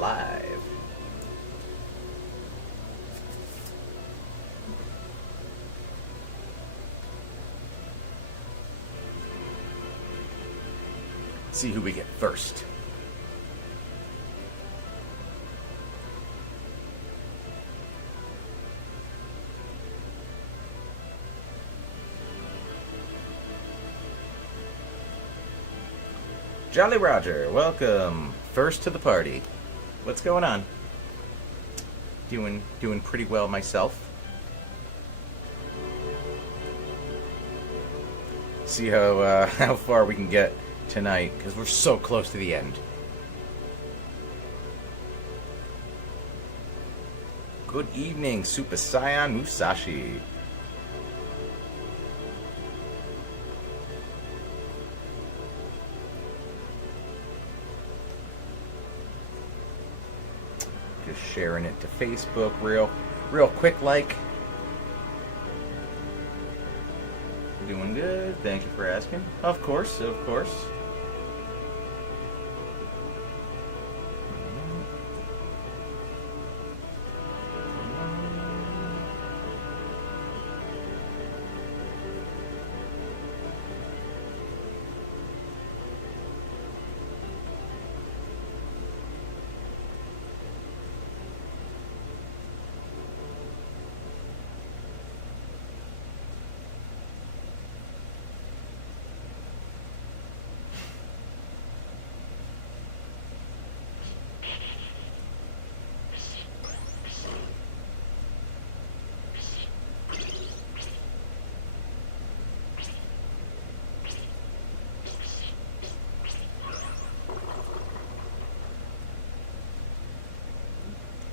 live. See who we get first. Jolly Roger, welcome. First to the party. What's going on? Doing pretty well myself. See how far we can get tonight, because we're so close to the end. Good evening, Super Saiyan Musashi. Just sharing it to Facebook real quick like. Doing good. Thank you for asking. Of course, of course.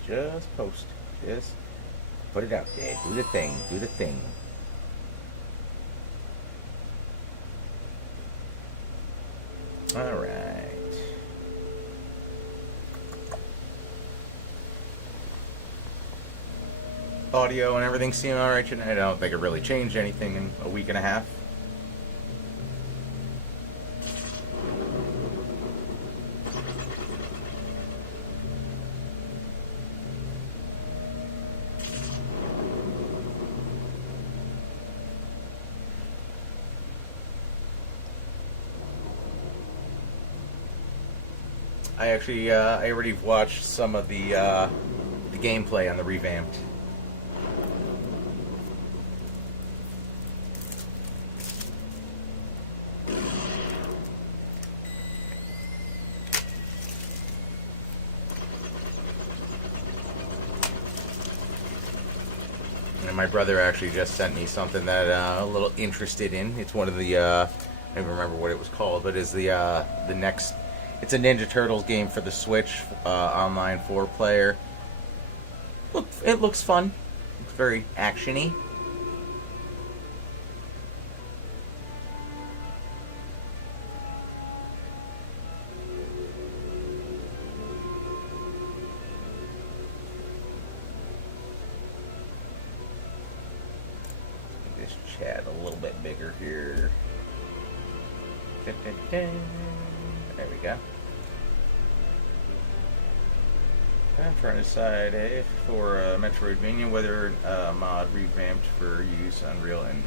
Just post. Just put it out there. Do the thing. Do the thing. Alright. Audio and everything seem alright tonight. I don't think it really changed anything in a week and a half. I already watched some of the gameplay on the revamped. And my brother actually just sent me something that I'm a little interested in. It's one of the I don't remember what it was called, but it's the next. It's a Ninja Turtles game for the Switch, online 4-player. Look, it looks fun. It's very action-y. This chat a little bit bigger here. There we go. I'm trying to decide if for Metroidvania whether mod revamped for use on Unreal Engine.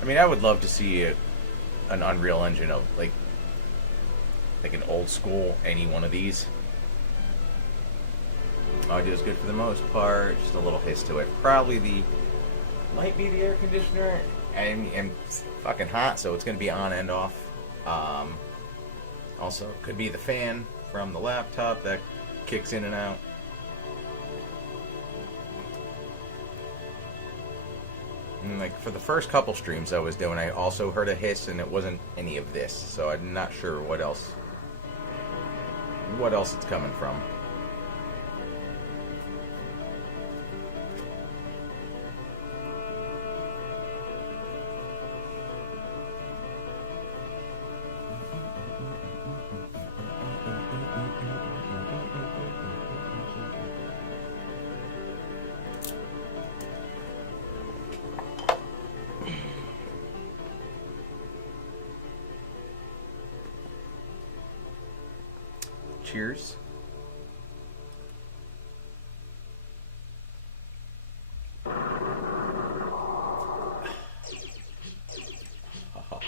I mean, I would love to see an Unreal Engine of like an old school any one of these. Audio is good for the most part. Just a little hiss to it. Probably might be the air conditioner. And it's fucking hot, so it's going to be on and off. Also, could be the fan from the laptop that kicks in and out. And like for the first couple streams I was doing, I also heard a hiss, and it wasn't any of this. So I'm not sure what else it's coming from. Cheers. Oh,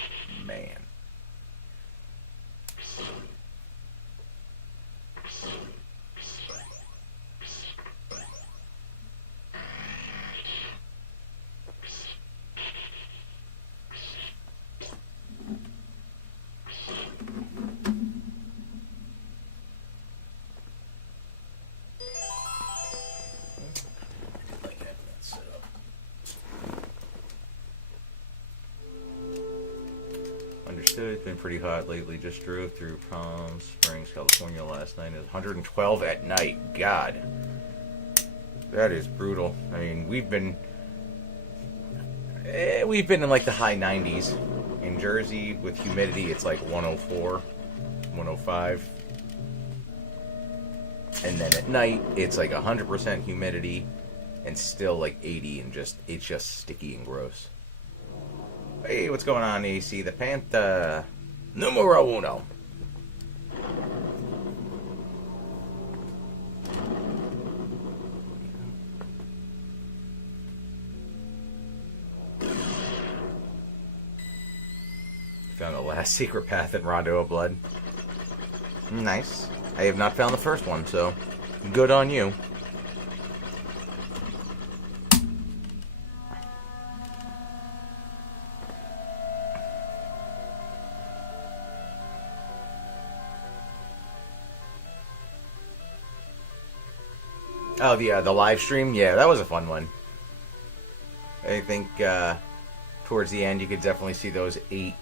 man. Understood. It's been pretty hot lately. Just drove through Palm Springs, California last night. It was 112 at night. God. That is brutal. I mean, we've been in like the high 90s. In Jersey, with humidity, it's like 104, 105. And then at night, it's like 100% humidity and still like 80 and it's just sticky and gross. Hey, what's going on, AC? The Panther numero uno. Found the last secret path in Rondo of Blood. Nice. I have not found the first one, so good on you. Oh, the live stream? Yeah, that was a fun one. I think towards the end you could definitely see those 8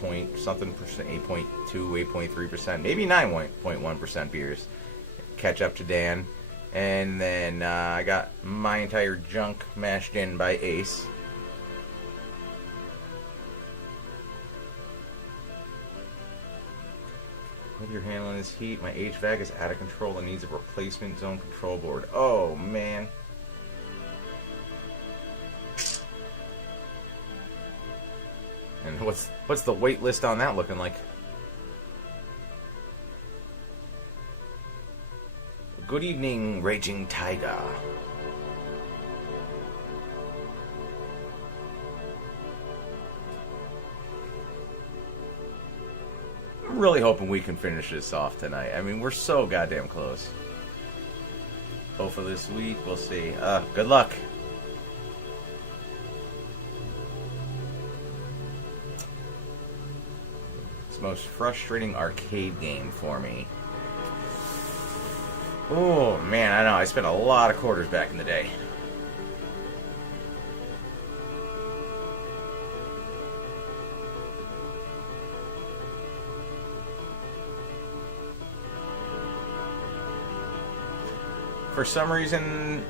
point something percent, 8.2, 8.3%, maybe 9.1% beers catch up to Dan. And then I got my entire junk mashed in by Ace. With your handling this heat, my HVAC is out of control and needs a replacement zone control board. Oh, man. And what's the wait list on that looking like? Good evening, Raging Tiger. I'm really hoping we can finish this off tonight. I mean, we're so goddamn close. Hopefully this week, we'll see. Good luck. It's the most frustrating arcade game for me. Oh, man, I know. I spent a lot of quarters back in the day. For some reason,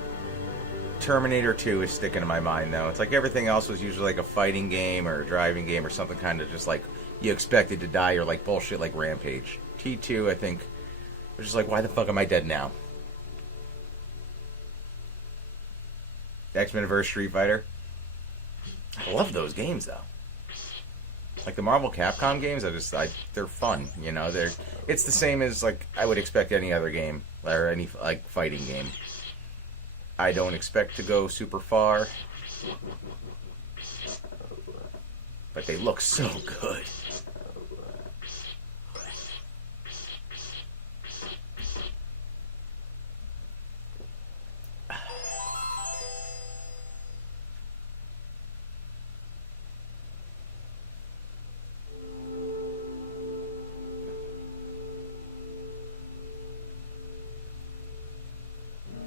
Terminator 2 is sticking in my mind, though. It's like everything else was usually like a fighting game or a driving game or something kind of just like you expected to die or like bullshit like Rampage. T2, I think, was just like, why the fuck am I dead now? X-Men vs. Street Fighter. I love those games, though. Like the Marvel Capcom games, they're fun, you know. It's the same as like I would expect any other game or any like fighting game. I don't expect to go super far, but they look so good.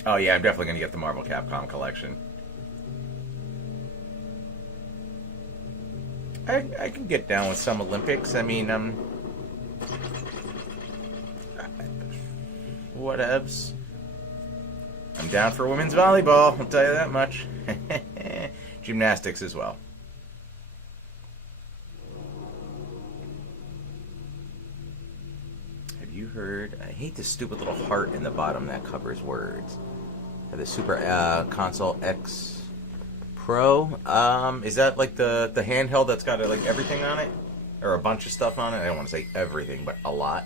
Oh yeah, I'm definitely gonna get the Marvel Capcom collection. I can get down with some Olympics. I mean, whatevs. I'm down for women's volleyball, I'll tell you that much. Gymnastics as well. Have you heard? I hate this stupid little heart in the bottom that covers words. The Super Console X Pro. Is that like the handheld that's got like everything on it? Or a bunch of stuff on it? I don't want to say everything, but a lot.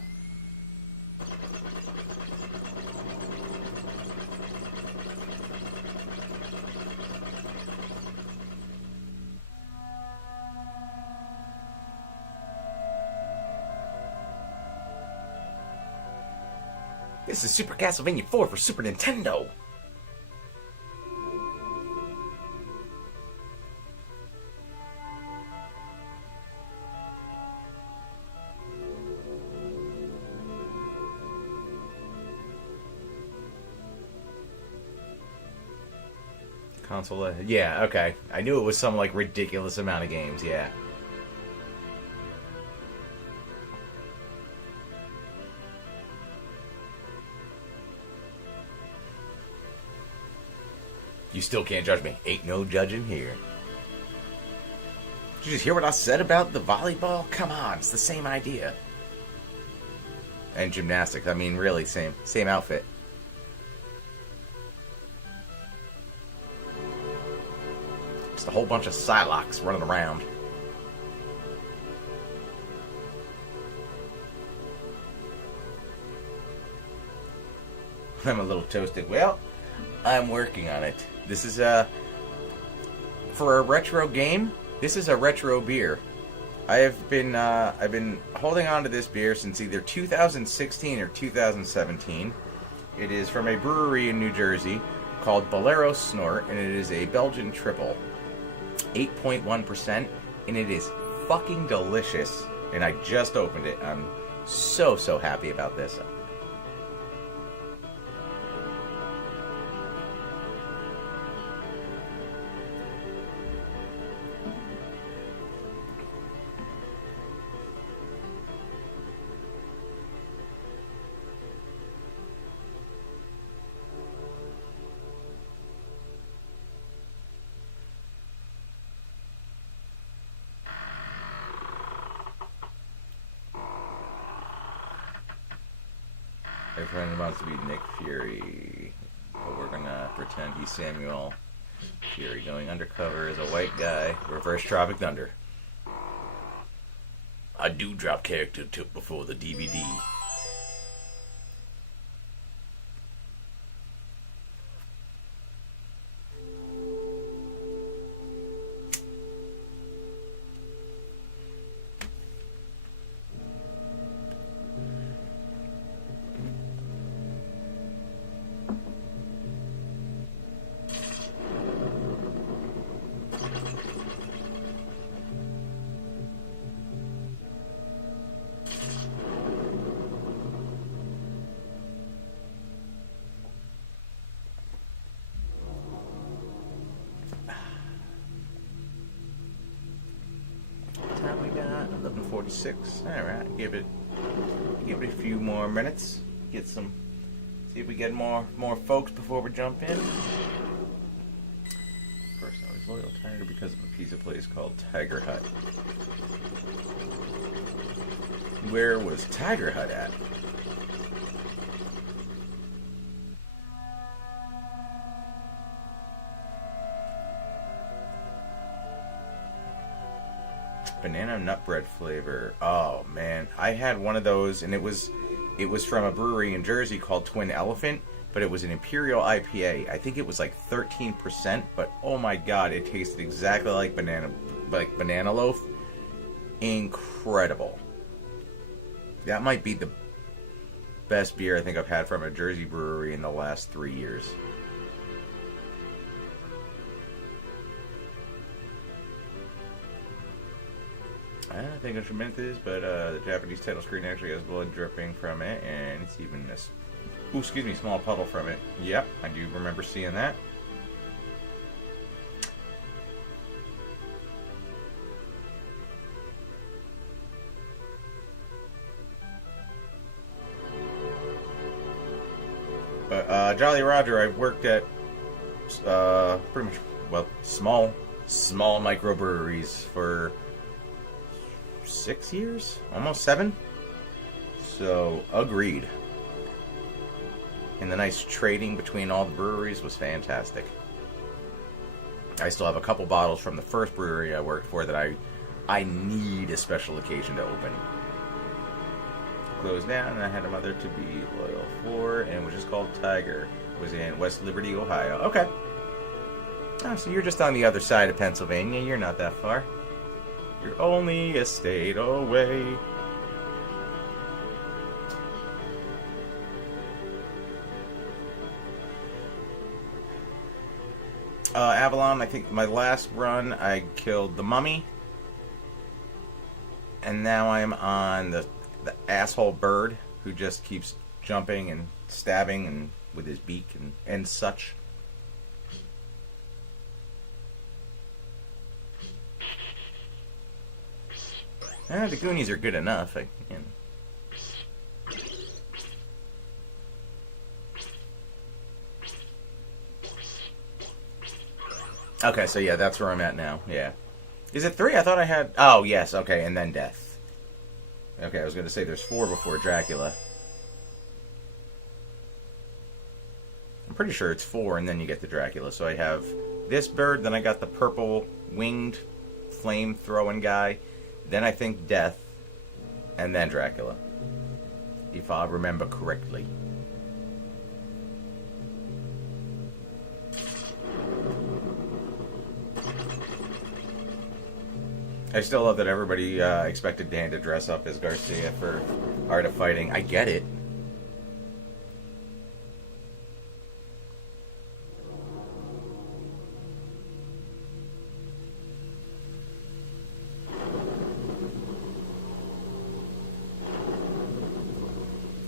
This is Super Castlevania IV for Super Nintendo. Console, yeah, okay. I knew it was some, like, ridiculous amount of games, yeah. You still can't judge me. Ain't no judging here. Did you just hear what I said about the volleyball? Come on, it's the same idea. And gymnastics, I mean, really, same outfit. Just a whole bunch of Psylocks running around. I'm a little toasted. Well, I'm working on it. This is for a retro game. This is a retro beer. I've been holding on to this beer since either 2016 or 2017. It is from a brewery in New Jersey called Bolero Snort, and it is a Belgian triple. 8.1%, and it is fucking delicious. And I just opened it. I'm so happy about this. Everyone wants to be Nick Fury, but we're gonna pretend he's Samuel Fury going undercover as a white guy. Reverse Tropic Thunder. I do drop character took before the DVD. Time we got 11:46. All right, give it a few more minutes. Get some. See if we get more folks before we jump in. First, I was loyal Tiger because of a pizza place called Tiger Hut. Where was Tiger Hut at? Banana nut bread flavor. Oh man, I had one of those, and it was from a brewery in Jersey called Twin Elephant, but it was an Imperial IPA. I think it was like 13%, but oh my god, it tasted exactly like banana loaf. Incredible. That might be the best beer I think I've had from a Jersey brewery in the last 3 years. I don't think I should admit this, but the Japanese title screen actually has blood dripping from it, and it's even a small puddle from it. Yep, I do remember seeing that. But Jolly Roger, I've worked at pretty much, well, small microbreweries for 6 years, almost 7. So agreed. And the nice trading between all the breweries was fantastic. I still have a couple bottles from the first brewery I worked for that I need a special occasion to open. Closed down, and I had a mother to be loyal for, and it was just called Tiger. It was in West Liberty, Ohio. Okay. Oh, so you're just on the other side of Pennsylvania. You're not that far. You're only a state away. Avalon, I think my last run, I killed the mummy. And now I'm on the asshole bird who just keeps jumping and stabbing and with his beak and such. The Goonies are good enough. Okay, so yeah, that's where I'm at now. Yeah. Is it 3? I thought I had... Oh, yes, okay, and then death. Okay, I was going to say there's 4 before Dracula. I'm pretty sure it's 4, and then you get the Dracula. So I have this bird, then I got the purple winged flame-throwing guy, then I think death, and then Dracula. If I remember correctly. I still love that everybody expected Dan to dress up as Garcia for Art of Fighting. I get it.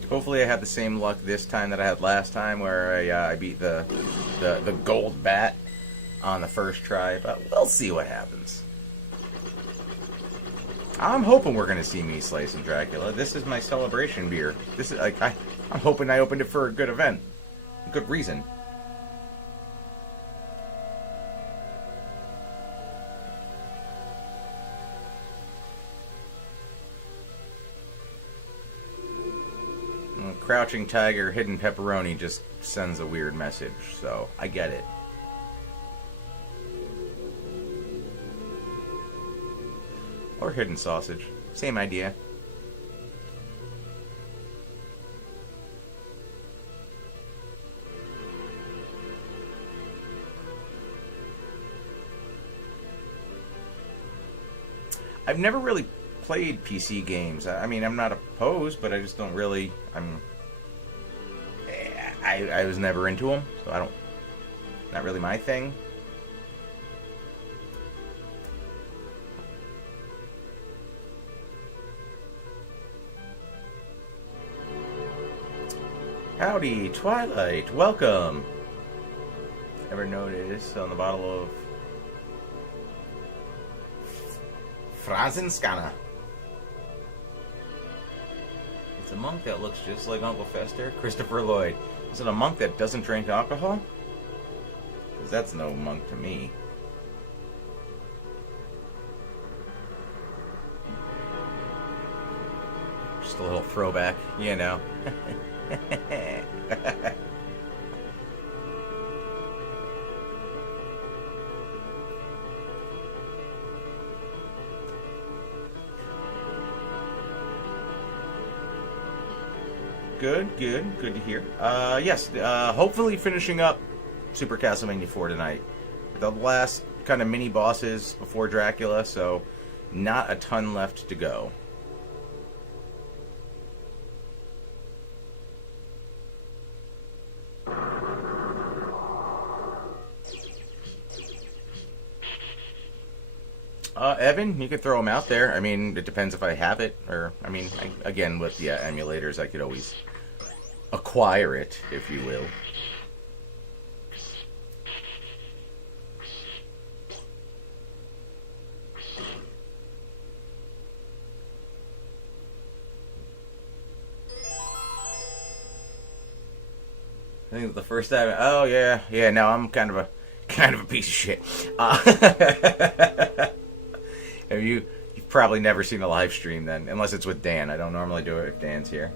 Hopefully I had the same luck this time that I had last time, where I beat the gold bat on the first try, but we'll see what happens. I'm hoping we're going to see me slicing Dracula. This is my celebration beer. This is like I'm hoping I opened it for a good event, a good reason. Crouching Tiger, Hidden Pepperoni just sends a weird message, so I get it. Or Hidden Sausage. Same idea. I've never really played PC games. I mean, I'm not opposed, but I just don't really... I was never into them, so I don't... Not really my thing. Howdy, Twilight. Welcome. Ever noticed on the bottle of Franziskaner? It's a monk that looks just like Uncle Fester. Christopher Lloyd. Is it a monk that doesn't drink alcohol? Because that's no monk to me. Just a little throwback, you know. Good to hear. Yes, hopefully finishing up Super Castlevania IV tonight. The last kind of mini bosses before Dracula, so not a ton left to go. Evan, you could throw them out there. I mean, it depends if I have it, or, I mean, again, with the emulators, I could always acquire it, if you will. I think the first time, oh yeah, no, I'm kind of a piece of shit. You've probably never seen a live stream then, unless it's with Dan. I don't normally do it if Dan's here.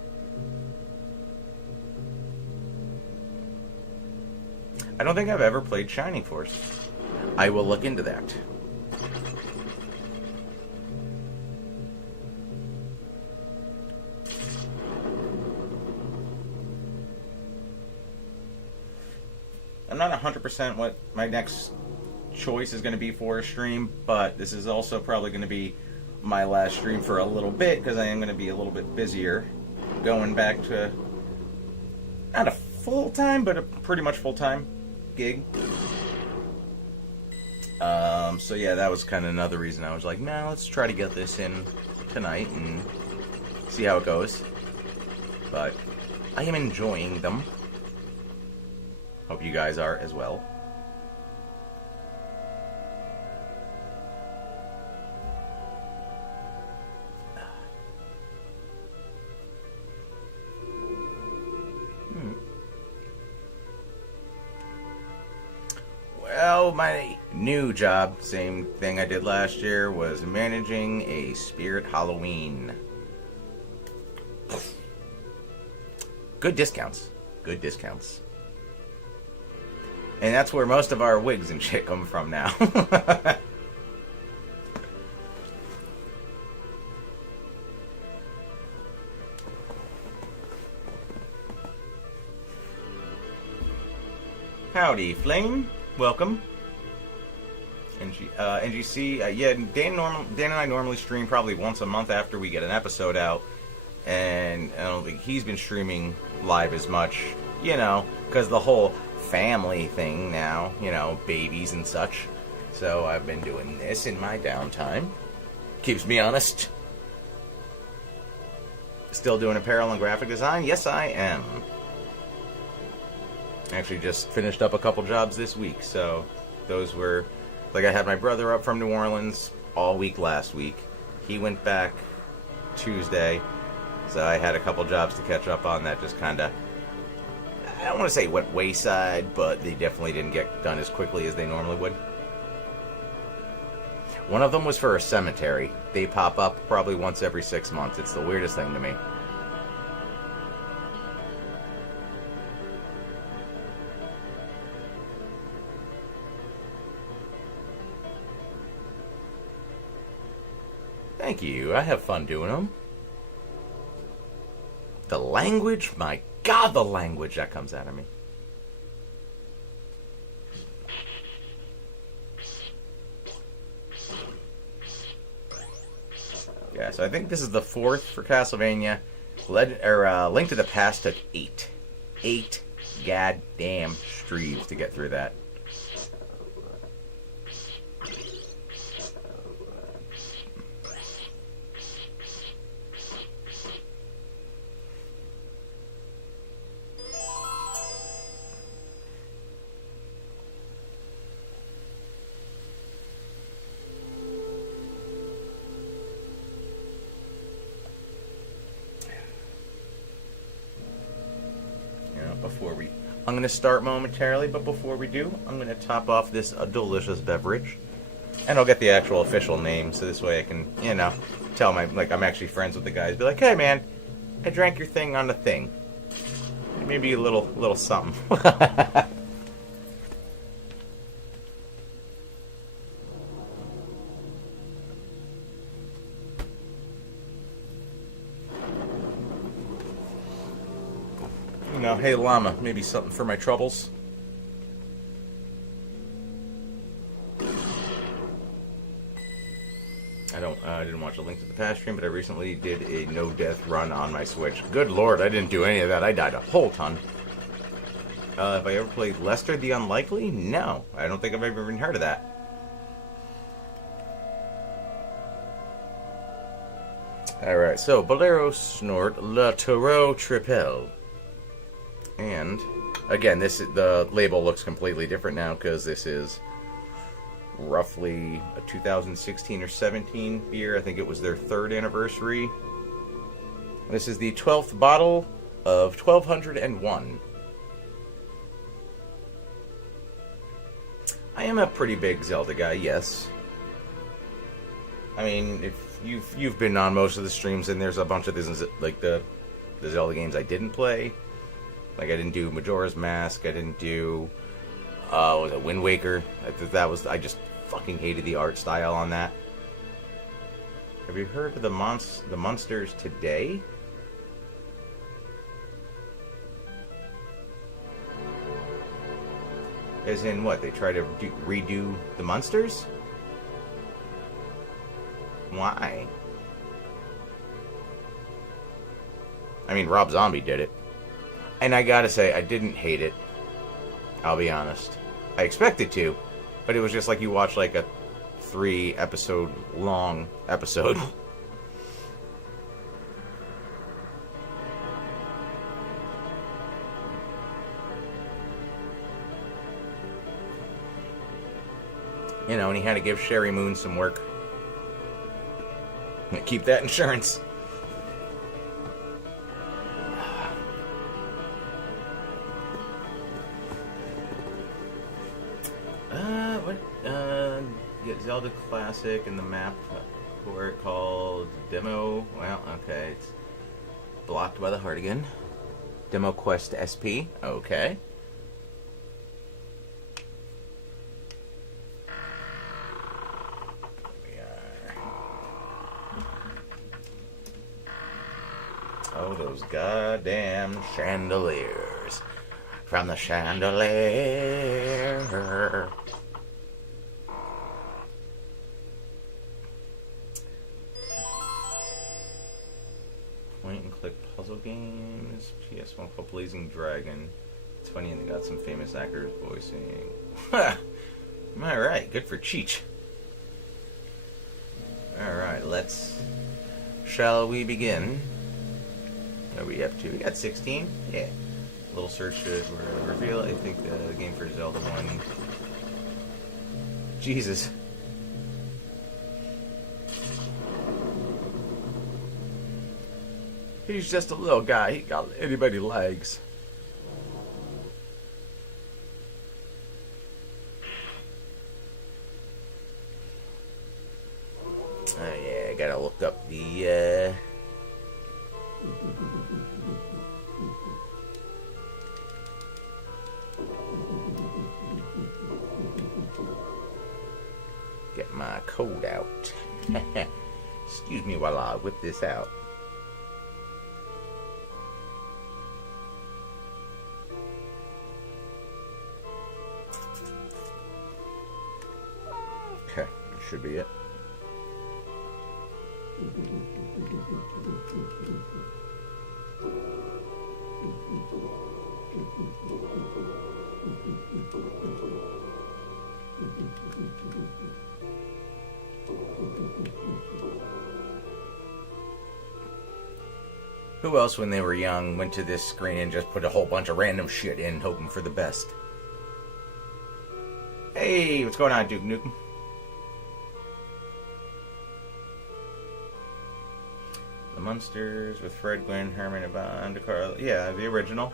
I don't think I've ever played Shining Force. I will look into that. I'm not 100% what my next choice is going to be for a stream, but this is also probably going to be my last stream for a little bit, because I am going to be a little bit busier going back to not a full-time, but a pretty much full-time gig. So yeah, that was kind of another reason I was like, nah, let's try to get this in tonight and see how it goes. But I am enjoying them. Hope you guys are as well. Well, my new job, same thing I did last year, was managing a Spirit Halloween. Good discounts. Good discounts. And that's where most of our wigs and shit come from now. Howdy, Flame. Welcome. NGC, yeah, Dan and I normally stream probably once a month after we get an episode out. And I don't think he's been streaming live as much, because the whole family thing now, babies and such. So I've been doing this in my downtime. Keeps me honest. Still doing apparel and graphic design? Yes, I am. Actually just finished up a couple jobs this week, so those were, like, I had my brother up from New Orleans all week last week. He went back Tuesday, so I had a couple jobs to catch up on that just kind of, I don't want to say went wayside, but they definitely didn't get done as quickly as they normally would. One of them was for a cemetery. They pop up probably once every 6 months. It's the weirdest thing to me. Thank you. I have fun doing them. The language, my God, the language that comes out of me. Yeah, so I think this is the 4th for Castlevania. Link to the Past took 8. 8 goddamn streams to get through that. I'm going to start momentarily, but before we do, I'm going to top off this delicious beverage. And I'll get the actual official name, so this way I can, tell I'm actually friends with the guys. Be like, hey man, I drank your thing on the thing. Maybe a little something. Hey llama, maybe something for my troubles. I didn't watch a Link to the Past stream, but I recently did a no-death run on my Switch. Good lord, I didn't do any of that. I died a whole ton. Have I ever played Lester the Unlikely? No, I don't think I've ever even heard of that. Alright, so Bolero Snort La Taureau Tripel. And again, the label looks completely different now because this is roughly a 2016 or 17 beer. I think it was their 3rd anniversary. This is the 12th bottle of 1201. I am a pretty big Zelda guy, yes. I mean, if you've been on most of the streams, and there's a bunch of this, like the Zelda games I didn't play. Like, I didn't do Majora's Mask, I didn't do, was it Wind Waker? I just fucking hated the art style on that. Have you heard of the Monsters Today? As in what, they try to redo the Munsters? Why? I mean, Rob Zombie did it. And I gotta say, I didn't hate it. I'll be honest. I expected to, But it was just like you watch like a 3-episode long episode. You know, and he had to give Sherry Moon some work. Keep that insurance. Get Zelda Classic and the map for it called Demo. Well, okay, it's blocked by the heart again. Demo Quest SP. Okay. Oh, those goddamn chandeliers. From the chandelier. Point and click puzzle games. PS1 called Blazing Dragon. It's funny, and they got some famous actors voicing. Alright, good for Cheech. Alright, shall we begin? What are we up to? We got 16? Yeah. A little search should reveal, I think, the game for Zelda 1. Jesus. He's just a little guy. He got anybody legs. Oh yeah, I gotta look up the get my code out. Excuse me while I whip this out. Okay, that should be it. Who else, when they were young, went to this screen and just put a whole bunch of random shit in, hoping for the best? Hey, what's going on, Duke Nukem? The Munsters with Fred, Gwyn, Herman, Yvonne, DeCarlo. Yeah, the original.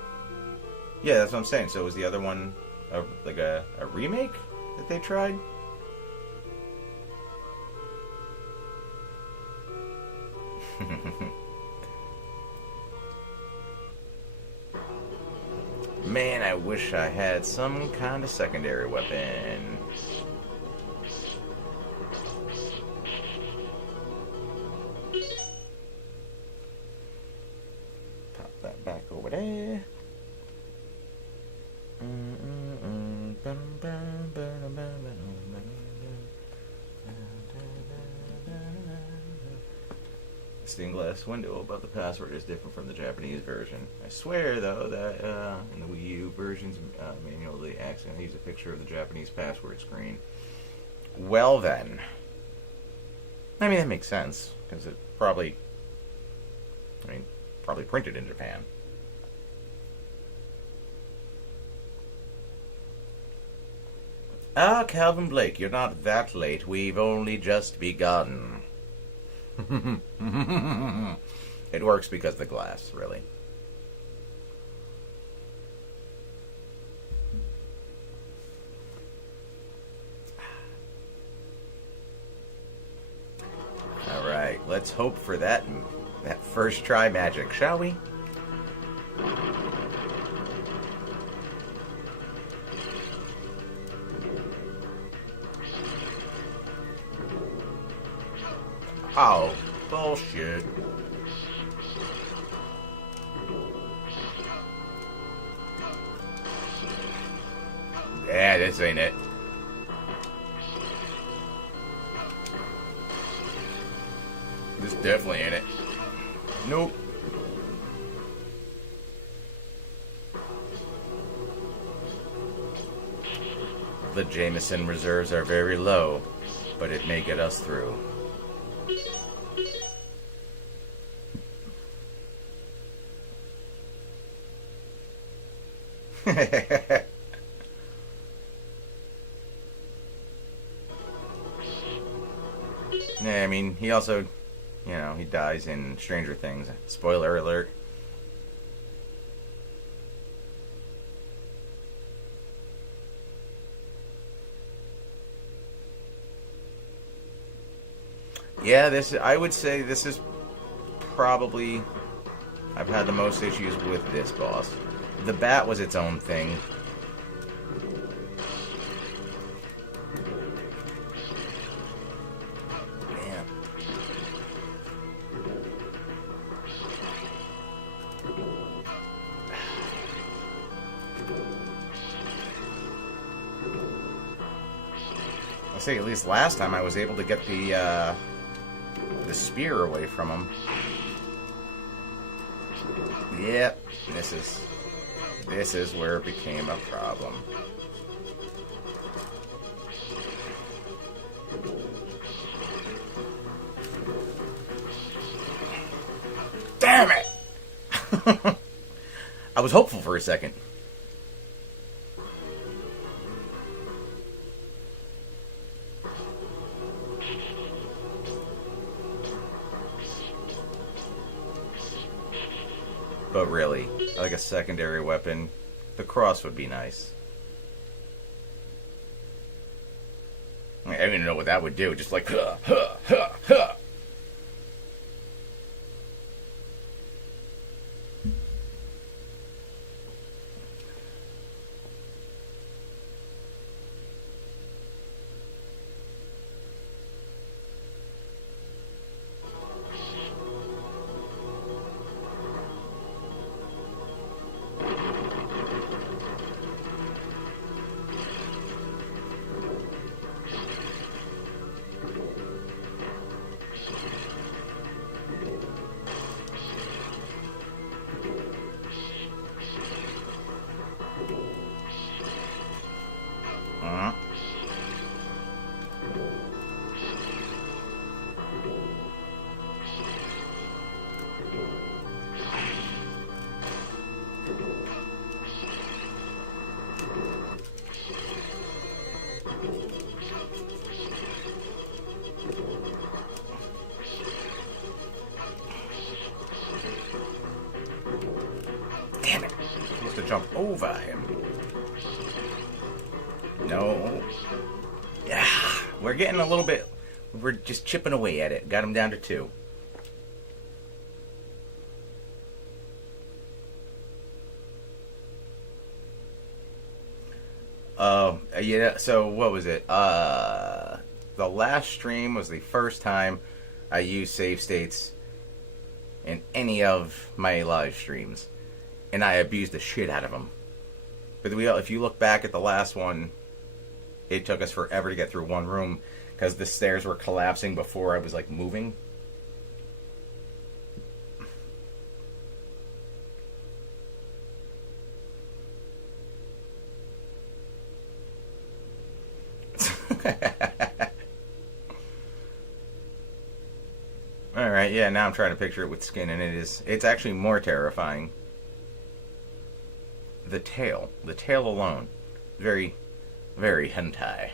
Yeah, that's what I'm saying. So was the other one like a remake that they tried? Man, I wish I had some kind of secondary weapon. Pop that back over there. Stained glass window above the password is different from the Japanese version. I swear, though, that in the Wii U version's manual, they accidentally use a picture of the Japanese password screen. Well, then. I mean, that makes sense, because it probably printed in Japan. Ah, Calvin Blake, you're not that late. We've only just begun. It works because of the glass, really. Alright, let's hope for that first try magic, shall we? Oh, bullshit. Yeah, this ain't it. This definitely ain't it. Nope. The Jameson reserves are very low, but it may get us through. Yeah, I mean, he also, he dies in Stranger Things. Spoiler alert. Yeah, I would say this is probably, I've had the most issues with this boss. The bat was its own thing. Man. I'll say at least last time I was able to get the spear away from him. Yep, this is where it became a problem. Damn it! I was hopeful for a second. But really, like a secondary weapon, the cross would be nice. I don't even know what that would do. Just like, huh, huh, huh, huh. Damn it. I'm supposed to jump over him. No. Yeah. We're getting a little bit... We're just chipping away at it. Got him down to 2. Yeah, so what was it? The last stream was the first time I used save states in any of my live streams. And I abused the shit out of them. But if you look back at the last one, it took us forever to get through one room because the stairs were collapsing before I was like moving. Alright, yeah, now I'm trying to picture it with skin, and it's actually more terrifying. The tail alone, very, very hentai.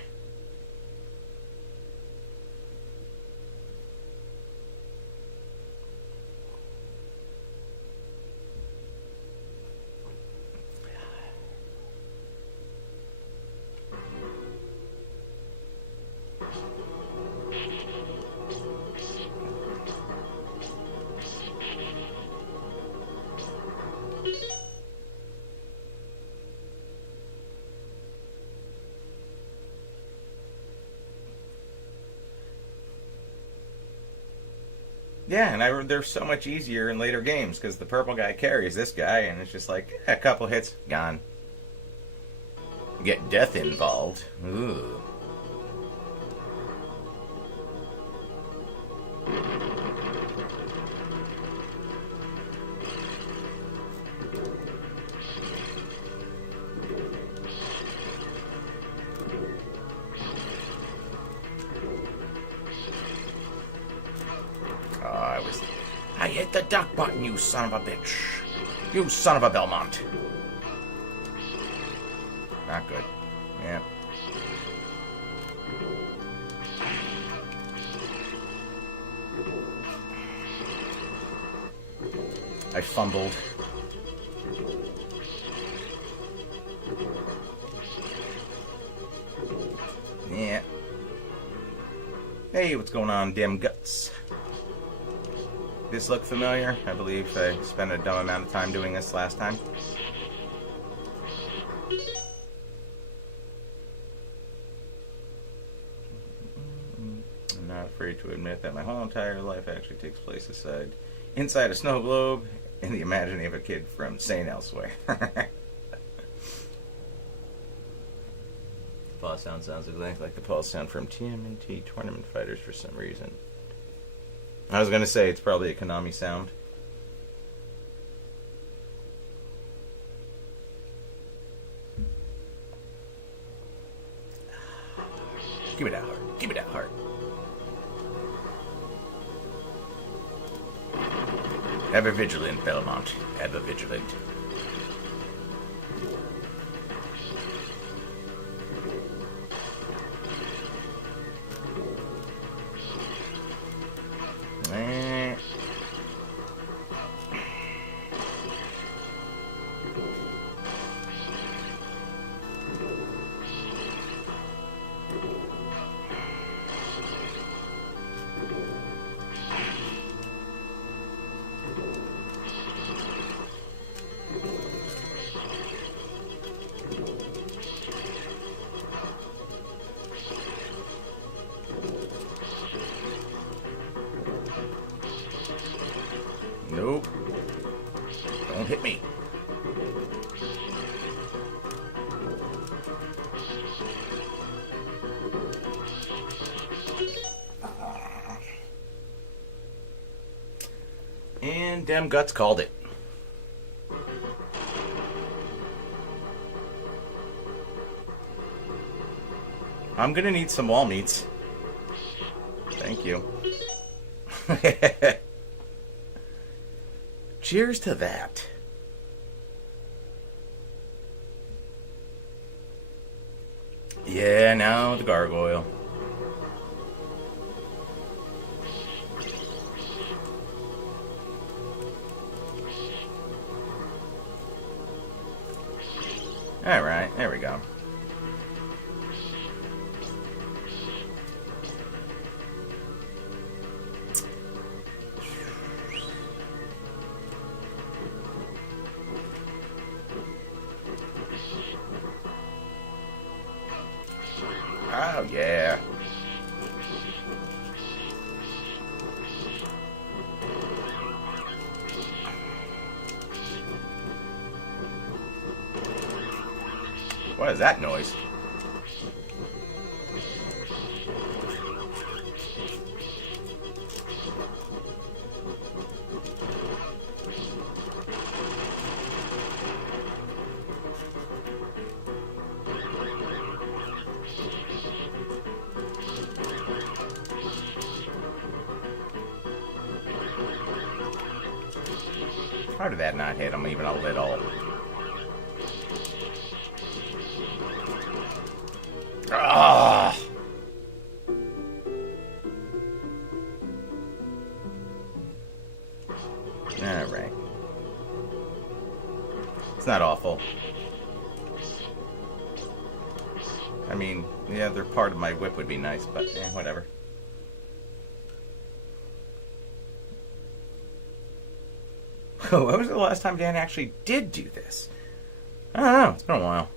Yeah, and they're so much easier in later games because the purple guy carries this guy, and it's just like a couple hits, gone. Get death involved. Ooh. hit the duck button, you son of a bitch. You son of a Belmont. Not good. Yeah. I fumbled. Yeah. Hey, what's going on, damn guts? This look familiar? I believe I spent a dumb amount of time doing this last time. I'm not afraid to admit that my whole entire life actually takes place inside a snow globe in the imagining of a kid from St. Elsewhere. Pause sound sounds exactly like the pause sound from TMNT Tournament Fighters for some reason. I was going to say it's probably a Konami sound. Give me that heart. Give me that heart. Ever vigilant, Belmont. Ever vigilant. Nope. Don't hit me. And damn guts called it. I'm gonna need some wall meats. Thank you. Cheers to that. Yeah, now the gargoyle. Alright, there we go. Oh, yeah. What is that noise? How did that not hit him even a little? Ah! Alright. It's not awful. I mean, yeah, they're part of my whip would be nice, but whatever. When was the last time Dan actually did do this? I don't know. It's been a while.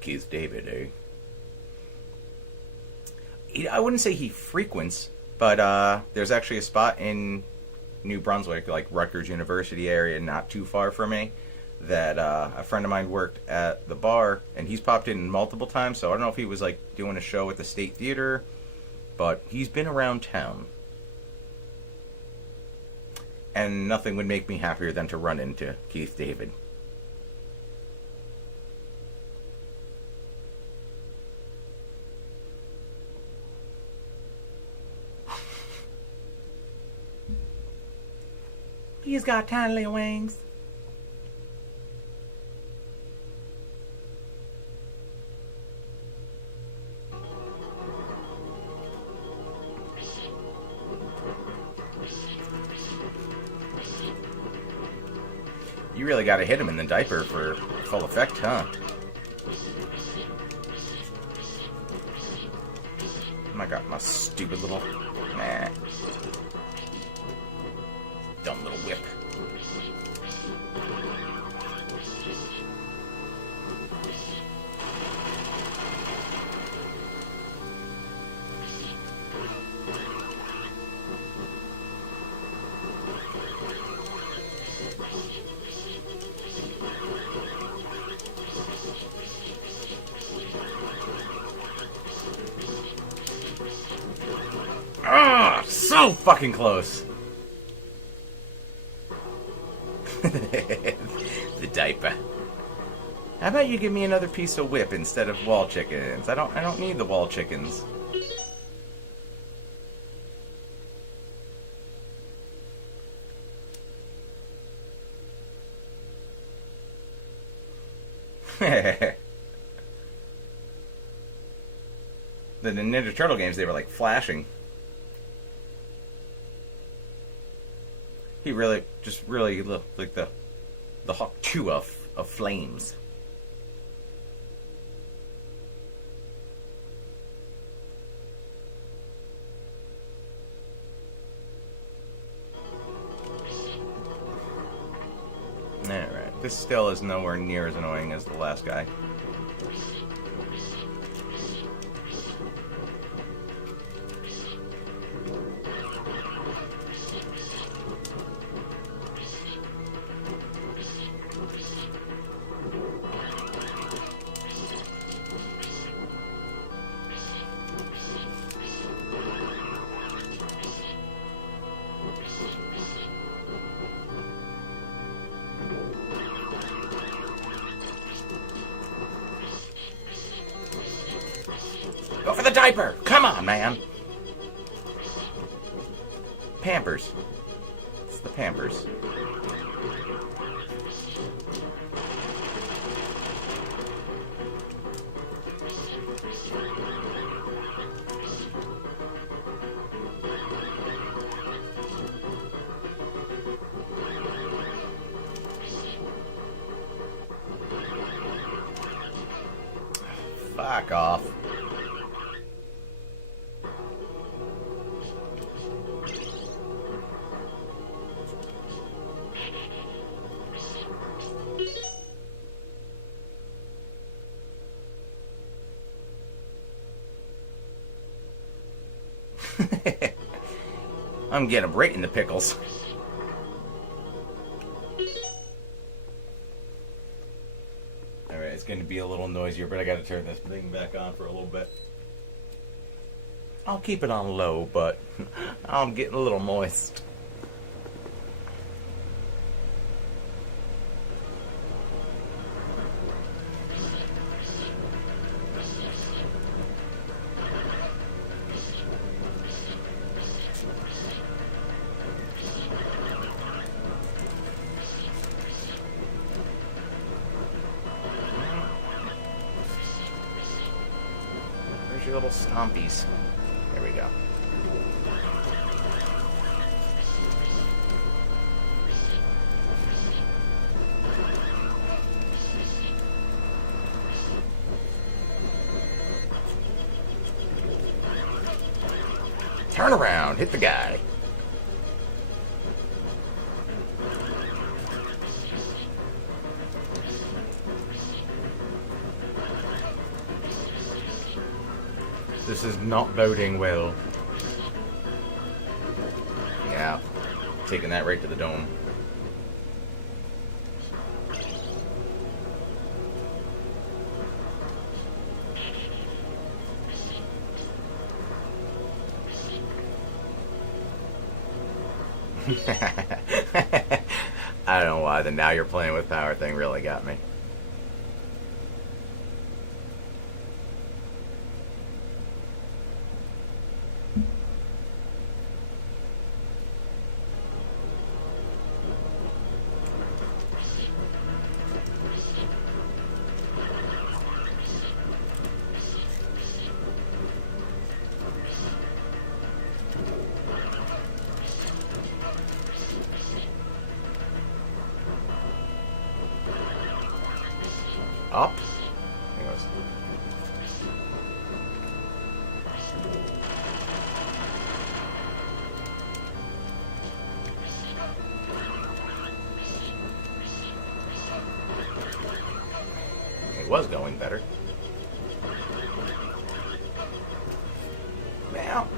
Keith David, eh? I wouldn't say he frequents, but there's actually a spot in New Brunswick, like Rutgers University area, not too far from me, that a friend of mine worked at the bar, and he's popped in multiple times, so I don't know if he was like doing a show at the State Theater, but he's been around town. And nothing would make me happier than to run into Keith David. He's got tiny little wings. You really got to hit him in the diaper for full effect, huh? I got my stupid little... Nah. Dumb little whip. Ah, so fucking close. The diaper. How about you give me another piece of whip instead of wall chickens? I don't need the wall chickens. The Ninja Turtle games, they were like flashing. He really, just really looked like the Hawk 2 of flames. Alright, this still is nowhere near as annoying as the last guy. Go for the diaper! Come on, man! Pampers. It's the Pampers. Fuck off. I'm getting him right in the pickles. Alright, it's going to be a little noisier, but I got to turn this thing back on for a little bit. I'll keep it on low, but I'm getting a little moist. Your little stompies. There we go. Turn around, hit the guy. This is not boding well. Yeah, taking that right to the dome. I don't know why the now you're playing with power thing really got me. up? There it goes. It was going better. Now.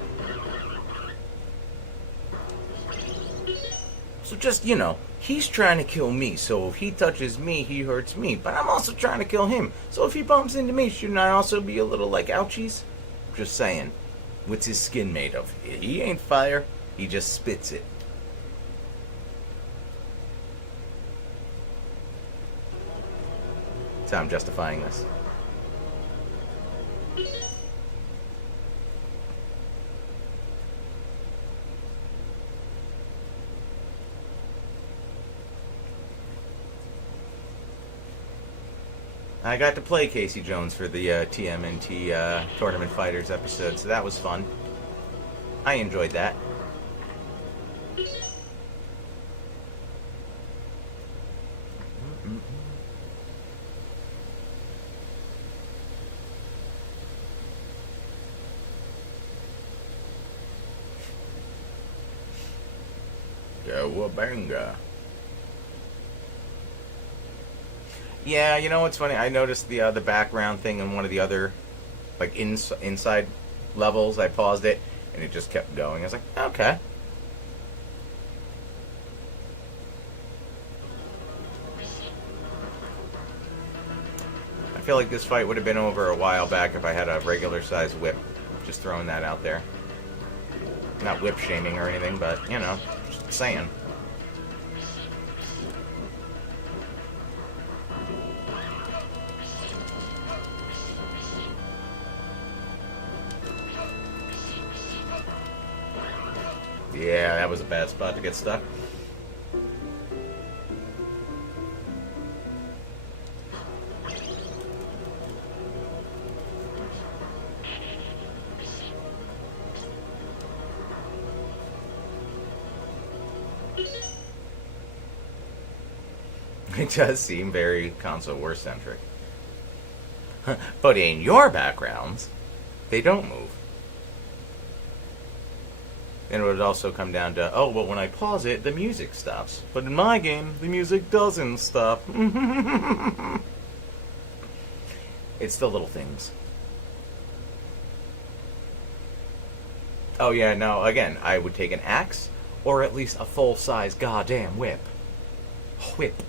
So just, he's trying to kill me, so if he touches me, he hurts me. But I'm also trying to kill him, so if he bumps into me, shouldn't I also be a little like ouchies? Just saying. What's his skin made of? He ain't fire, he just spits it. That's how I'm justifying this. I got to play Casey Jones for the TMNT Tournament Fighters episode, so that was fun. I enjoyed that. Cowabunga. Yeah, you know what's funny? I noticed the background thing in one of the other, like, inside levels. I paused it, and it just kept going. I was like, okay. I feel like this fight would have been over a while back if I had a regular-sized whip. Just throwing that out there. Not whip-shaming or anything, but, just saying. Yeah, that was a bad spot to get stuck. It does seem very console war centric. But in your backgrounds, they don't move. And it would also come down to, oh, well, when I pause it, the music stops. But in my game, the music doesn't stop. It's the little things. Oh, yeah, no, again, I would take an axe, or at least a full-size goddamn whip. Whip.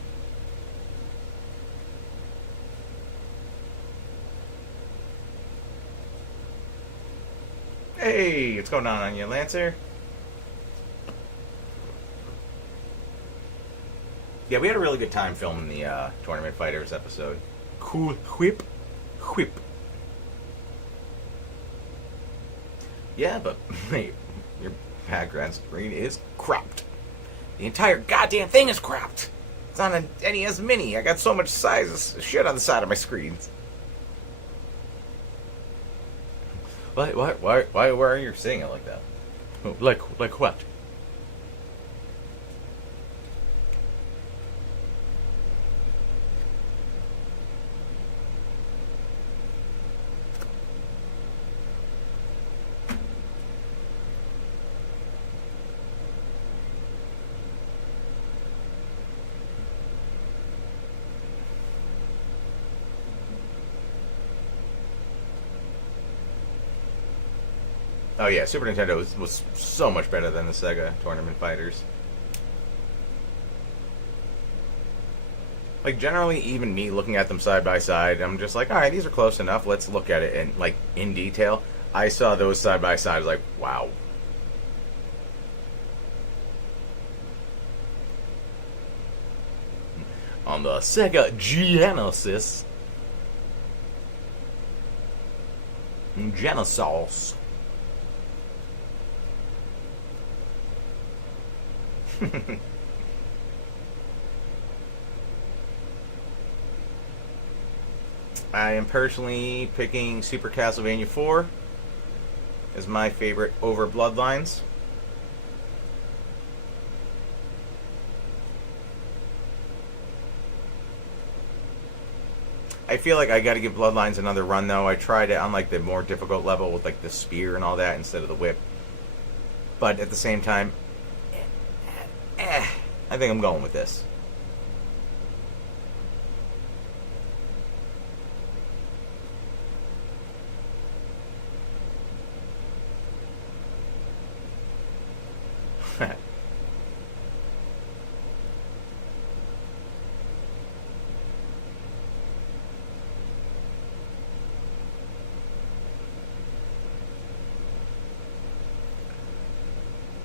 Hey, what's going on you, Lancer? Yeah, we had a really good time filming the Tournament Fighters episode. Cool whip. Whip. Yeah, but hey, your background screen is cropped. The entire goddamn thing is cropped. It's on an NES Mini. I got so much size of shit on the side of my screens. Why are you saying it like that? Like what? Oh yeah, Super Nintendo was so much better than the Sega Tournament Fighters. Like, generally, even me looking at them side by side, I'm just like, alright, these are close enough, let's look at it and, like, in detail. I saw those side by side, like, wow. On the Sega Genesis. Genesis. I am personally picking Super Castlevania IV as my favorite over Bloodlines. I feel like I got to give Bloodlines another run though. I tried it on like the more difficult level with like the spear and all that instead of the whip. But at the same time, I think I'm going with this.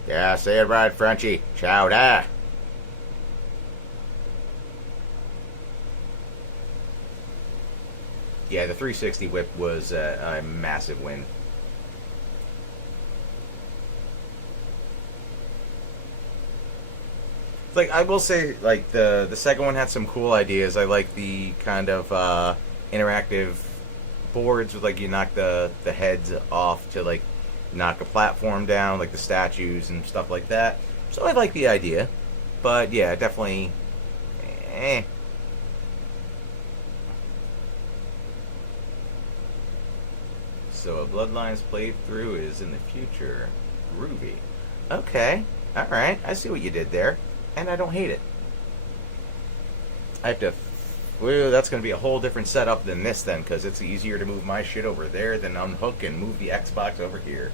Yeah, say it right, Frenchie. Chowder. Yeah, the 360 whip was a massive win. Like, I will say, like, the second one had some cool ideas. I like the kind of interactive boards with, like, you knock the heads off to, like, knock a platform down, like the statues and stuff like that. So I like the idea. But, yeah, definitely... So a Bloodlines playthrough is in the future. Groovy. Okay. Alright. I see what you did there. And I don't hate it. I have to... Well, that's going to be a whole different setup than this then, because it's easier to move my shit over there than unhook and move the Xbox over here.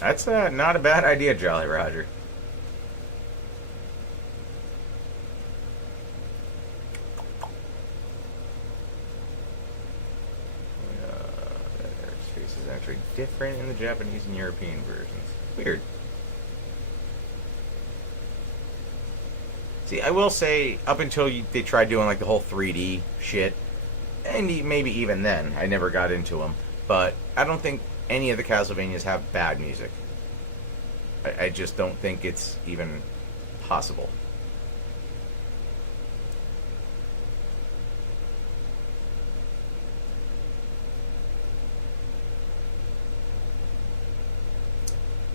That's not a bad idea, Jolly Roger. Their face is actually different in the Japanese and European versions. Weird. See, I will say, up until they tried doing like the whole 3D shit, and maybe even then, I never got into them. But I don't think any of the Castlevanias have bad music. I just don't think it's even possible.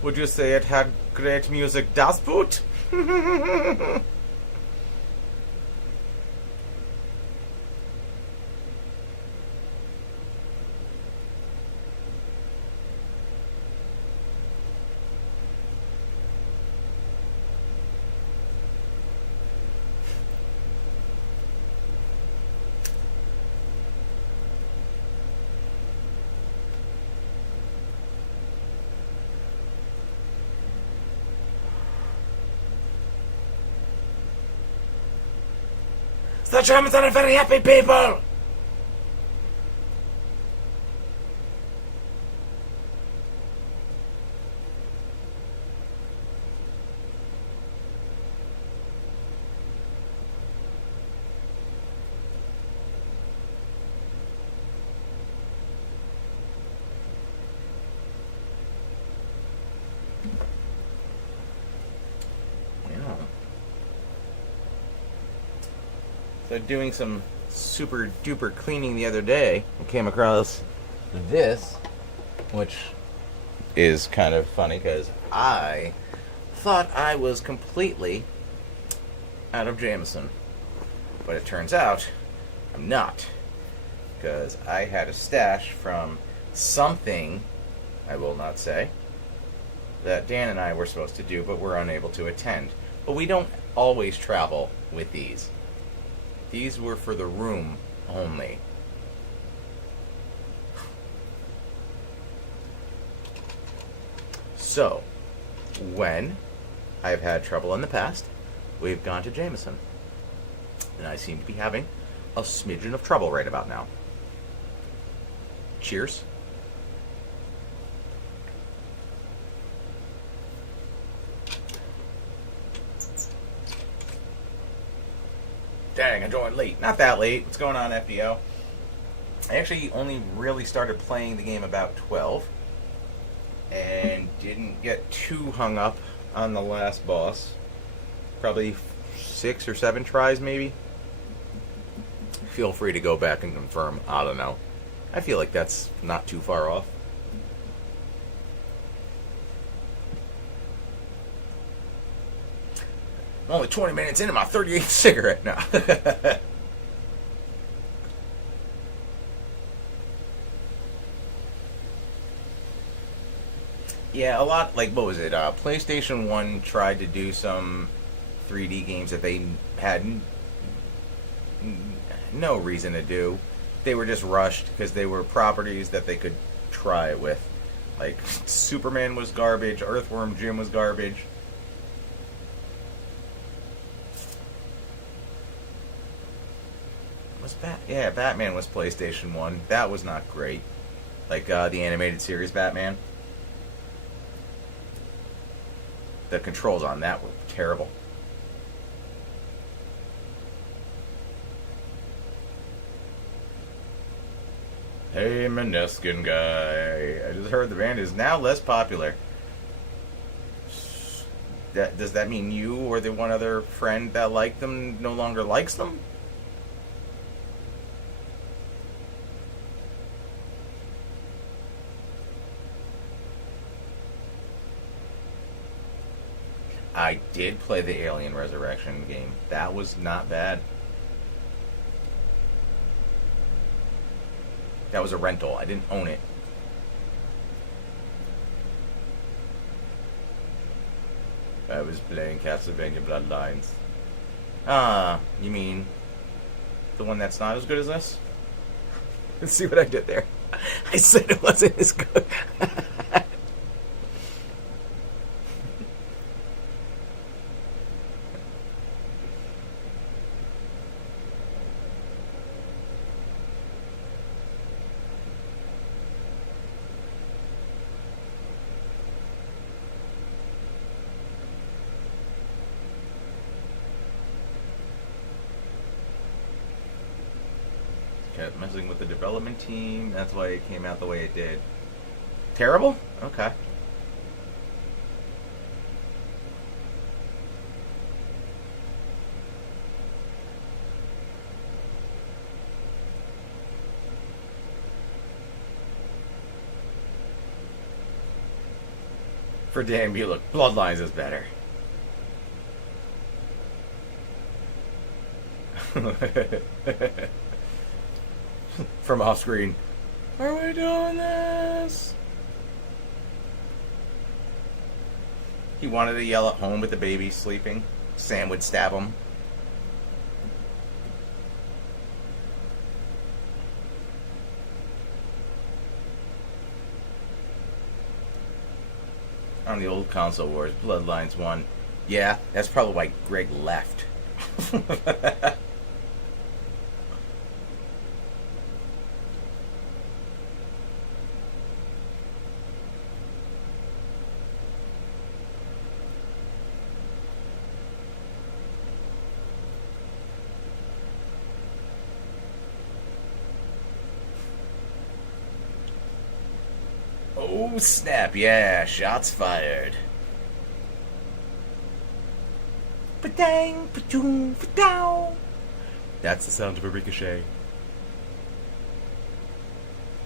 Would you say it had great music, Das Boot? The Germans are a very happy people! So doing some super duper cleaning the other day, I came across this, which is kind of funny because I thought I was completely out of Jameson. But it turns out I'm not, because I had a stash from something, I will not say, that Dan and I were supposed to do but were unable to attend. But we don't always travel with these. These were for the room only. So, when I've had trouble in the past, we've gone to Jameson. And I seem to be having a smidgen of trouble right about now. Cheers. Dang, I joined late. Not that late. What's going on, FDO? I actually only really started playing the game about 12 and didn't get too hung up on the last boss. Probably 6 or 7 tries, maybe. Feel free to go back and confirm. I don't know. I feel like that's not too far off. I'm only 20 minutes into my 38th cigarette now. Yeah, a lot, like, what was it? PlayStation 1 tried to do some 3D games that they had no reason to do. They were just rushed because they were properties that they could try it with. Like, Superman was garbage, Earthworm Jim was garbage. Yeah, Batman was PlayStation 1. That was not great. Like, the animated series Batman. The controls on that were terrible. Hey, Maneskin guy. I just heard the band is now less popular. Does that mean you or the one other friend that liked them no longer likes them? I did play the Alien Resurrection game. That was not bad. That was a rental. I didn't own it. I was playing Castlevania Bloodlines. Ah, you mean the one that's not as good as this? Let's see what I did there. I said it wasn't as good. Kept messing with the development team. That's why it came out the way it did. Terrible? Okay. For Dan B, look, Bloodlines is better. From off screen. Are we doing this? He wanted to yell at home with the baby sleeping. Sam would stab him. On the old console wars, Bloodlines 1. Yeah, that's probably why Greg left. Oh, snap, yeah, shots fired. Ba-dang, ba-doom, ba-dow. That's the sound of a ricochet.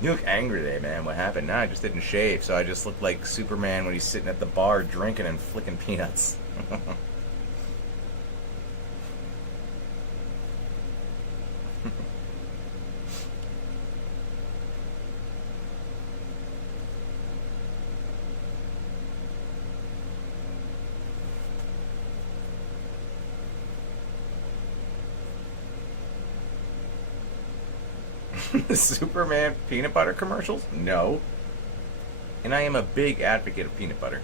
You look angry today, man. What happened? Nah, I just didn't shave, so I just look like Superman when he's sitting at the bar drinking and flicking peanuts. Superman peanut butter commercials? No. And I am a big advocate of peanut butter.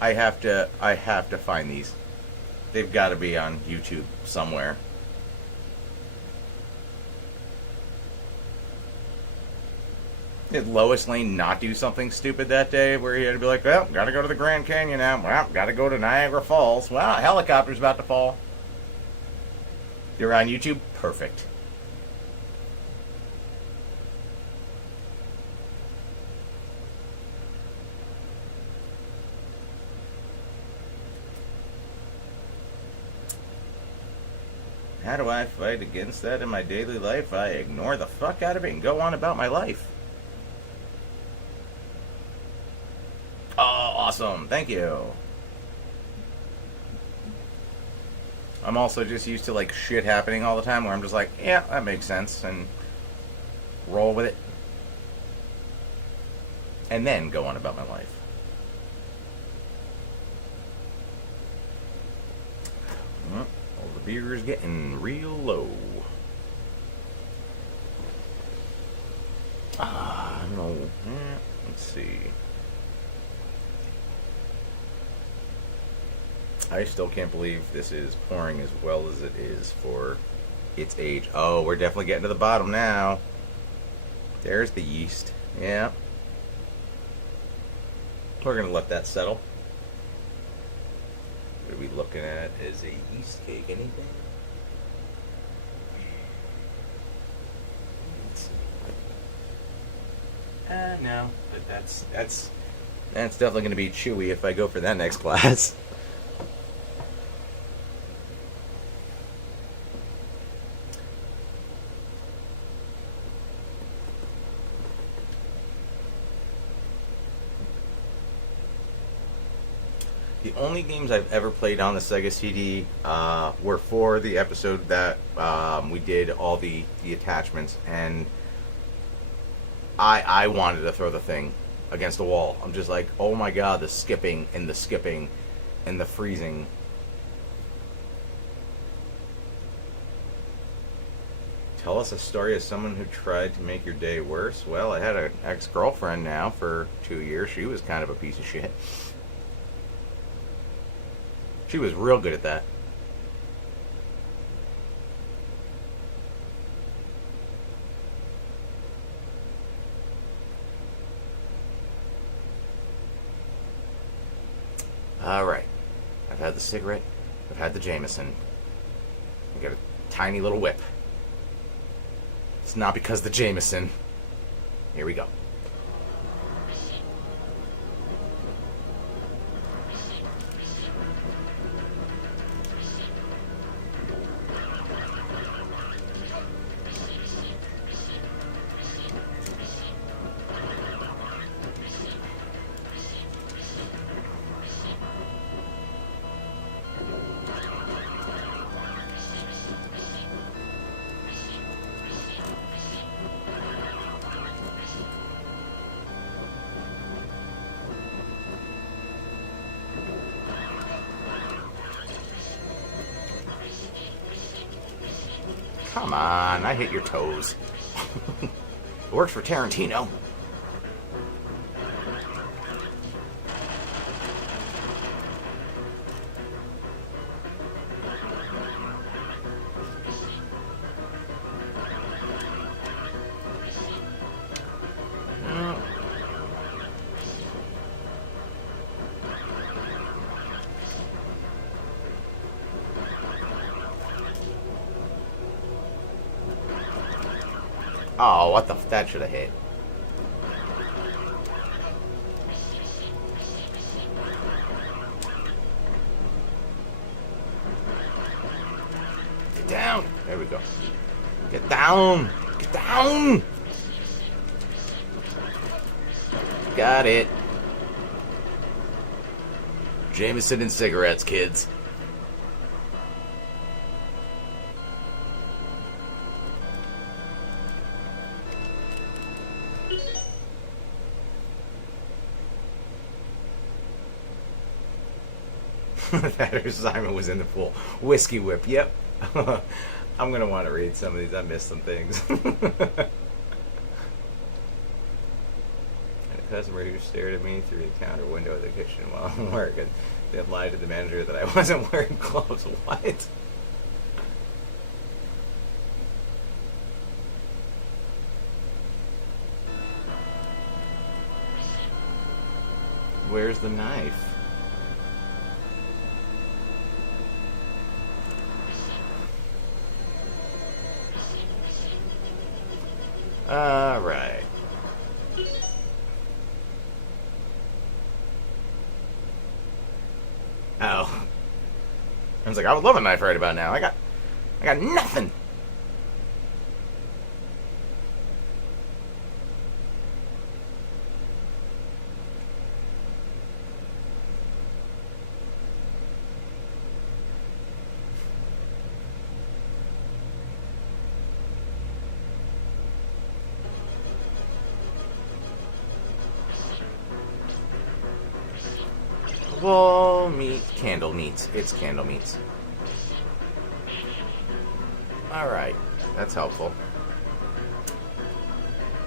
I have to find these. They've got to be on YouTube somewhere. Did Lois Lane not do something stupid that day where he had to be like, well, gotta go to the Grand Canyon now. Well, gotta go to Niagara Falls. Well, a helicopter's about to fall. You're on YouTube? Perfect. How do I fight against that in my daily life? I ignore the fuck out of it and go on about my life. Oh, awesome. Thank you. I'm also just used to like shit happening all the time where I'm just like, yeah, that makes sense, and roll with it. And then go on about my life. Well, the beer is getting real low. I don't know. Let's see. I still can't believe this is pouring as well as it is for its age. Oh, we're definitely getting to the bottom now. There's the yeast. Yeah. We're going to let that settle. What are we looking at? Is a yeast cake anything? No. But that's definitely going to be chewy if I go for that next glass. The only games I've ever played on the Sega CD were for the episode that we did all the attachments, and I wanted to throw the thing against the wall. I'm just like, oh my god, the skipping and the freezing. Tell us a story of someone who tried to make your day worse. Well, I had an ex-girlfriend now for 2 years. She was kind of a piece of shit. She was real good at that. Alright. I've had the cigarette. I've had the Jameson. I got a tiny little whip. It's not because of the Jameson. Here we go. Come on, I hit your toes. It works for Tarantino. Oh, what the that should have hit. Get down. There we go. Get down. Get down. Got it. Jameson and cigarettes, kids. That or Simon was in the pool. Whiskey whip, yep. I'm going to want to read some of these. I missed some things. customer who stared at me through the counter window of the kitchen while I'm working. Then lied to the manager that I wasn't wearing gloves. What? Where's the knife? Alright. Oh. I was like, I would love a knife right about now. I got nothing. Well, candle meats. It's candle meats. Alright, that's helpful.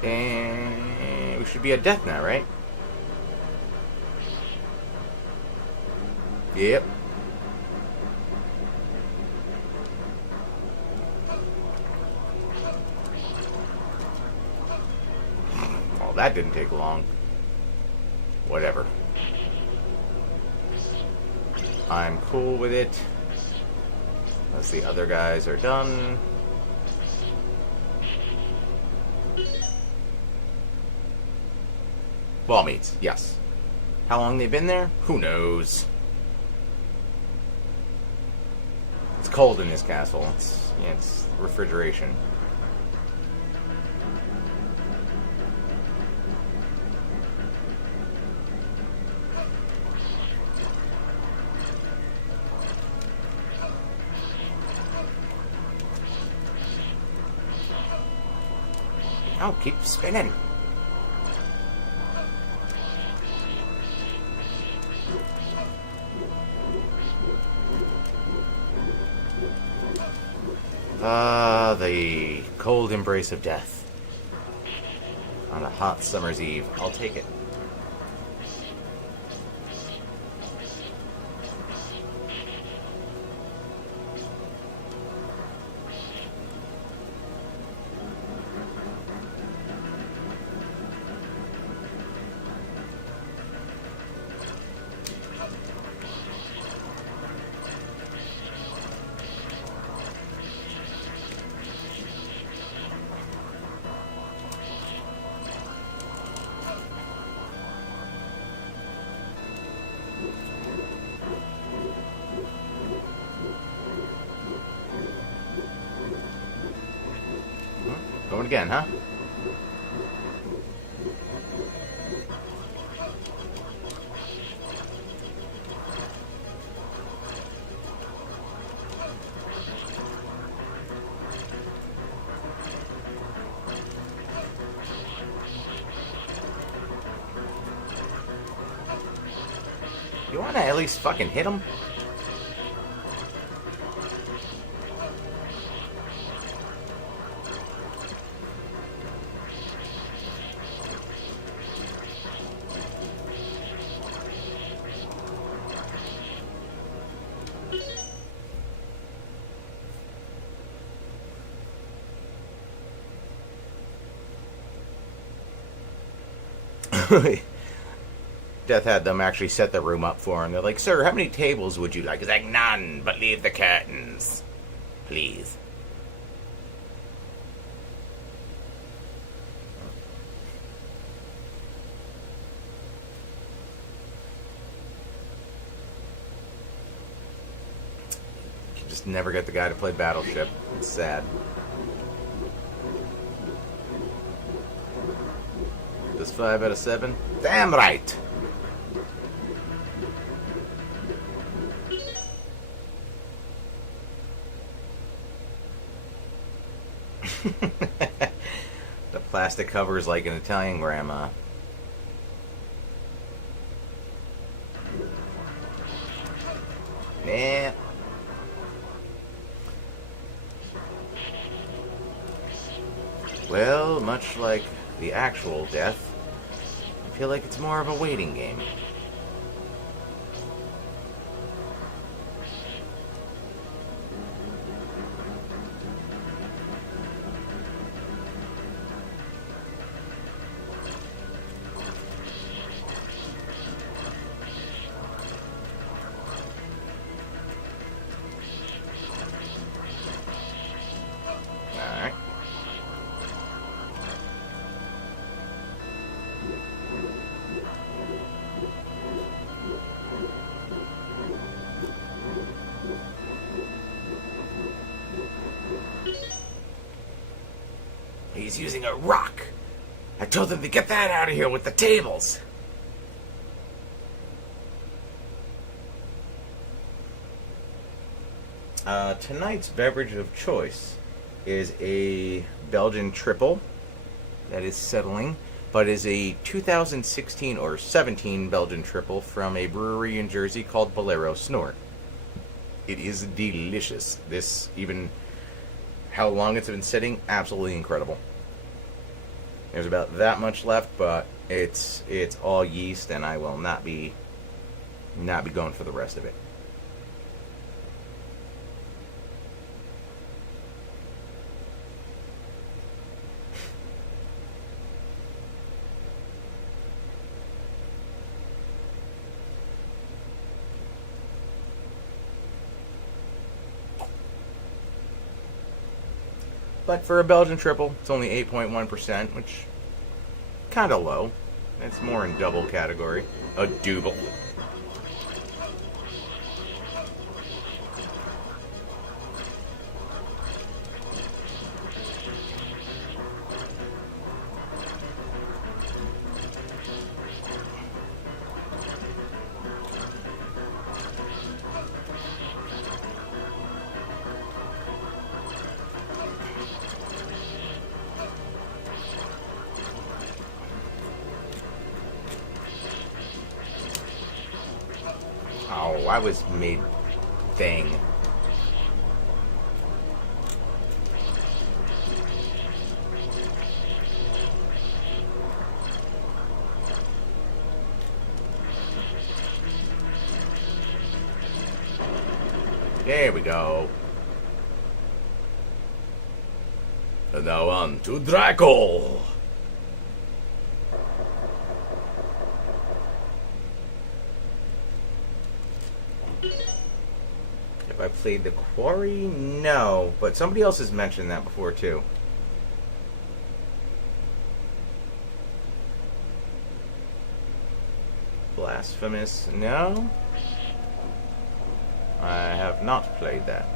And we should be at death now, right? Yep. Well, that didn't take long. Whatever. I'm cool with it. Unless the other guys are done. Ball meats, yes. How long they've been there? Who knows? It's cold in this castle. It's refrigeration. Oh, keep spinning. The cold embrace of death. On a hot summer's eve. I'll take it. Going again, huh? You wanna at least fucking hit him? Death had them actually set the room up for him. They're like, sir, how many tables would you like? He's like, none, but leave the curtains. Please. You just never get the guy to play Battleship. It's sad. This 5 out of 7? Damn right! The plastic cover is like an Italian grandma. Yeah. Well, much like the actual death, if feel like it's more of a waiting game. Alright. He's using a rock. I told him to get that out of here with the tables. Tonight's beverage of choice is a Belgian triple that is settling, but is a 2016 or 17 Belgian triple from a brewery in Jersey called Bolero Snort. It is delicious. This, even how long it's been sitting, absolutely incredible. There's about that much left, but it's all yeast, and I will not be going for the rest of it. But for a Belgian triple, it's only 8.1%, which kind of low. It's more in double category. A double. Oh, I was made thing. There we go. And now on to Dracula. Have I played The Quarry? No, but somebody else has mentioned that before too. Blasphemous? No? I have not played that.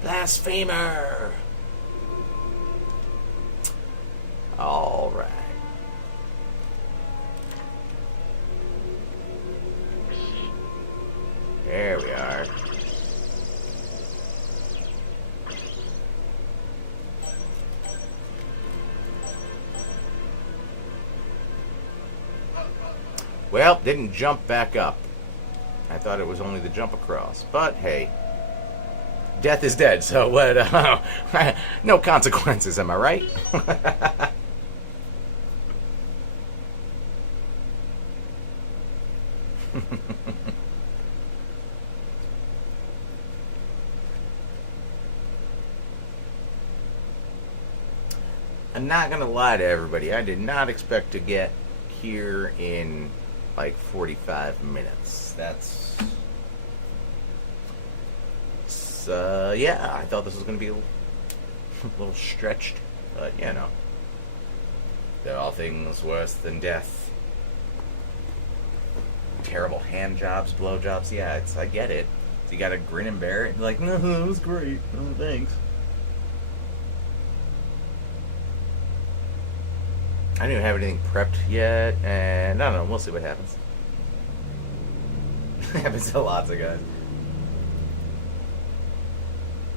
Blasphemer! Alright. There we are. Well, didn't jump back up. I thought it was only the jump across. But hey, death is dead, so what? No consequences, am I right? I'm not gonna lie to everybody. I did not expect to get here in like 45 minutes. That's yeah, I thought this was gonna be a little stretched, but you know, there are things worse than death. Terrible hand jobs, blow jobs. Yeah, I get it. So you gotta grin and bear it. Be like, no, that was great. Oh, thanks. I don't even have anything prepped yet, and I don't know. We'll see what happens. Happens to lots of guys.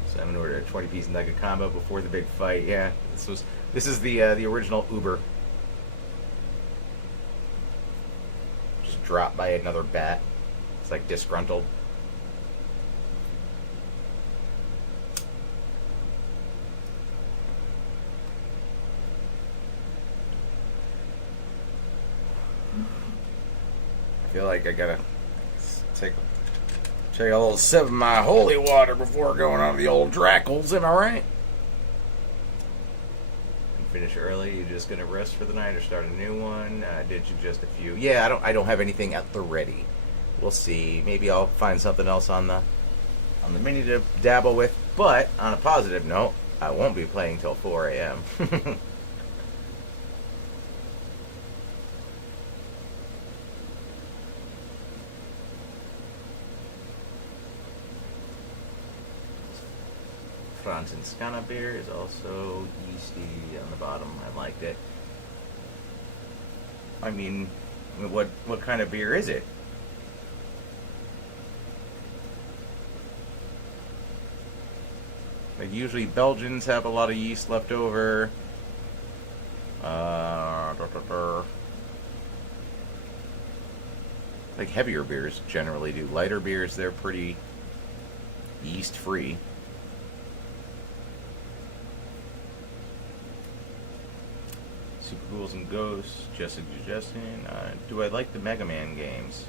So I'm gonna order a 20-piece nugget combo before the big fight. Yeah, this is the original Uber. Just dropped by another bat. It's like disgruntled. feel like I gotta take a little sip of my holy water before going on the old Draculas. Am I right? Finish early. You just gonna rest for the night or start a new one? Did you just a few? Yeah, I don't have anything at the ready. We'll see. Maybe I'll find something else on the mini to dabble with. But on a positive note, I won't be playing till 4 a.m. Franziskaner beer is also yeasty on the bottom. I liked it. I mean, what kind of beer is it? Like usually Belgians have a lot of yeast left over. Like heavier beers generally do. Lighter beers, they're pretty yeast free. Super Ghouls and Ghosts, just suggesting. Do I like the Mega Man games?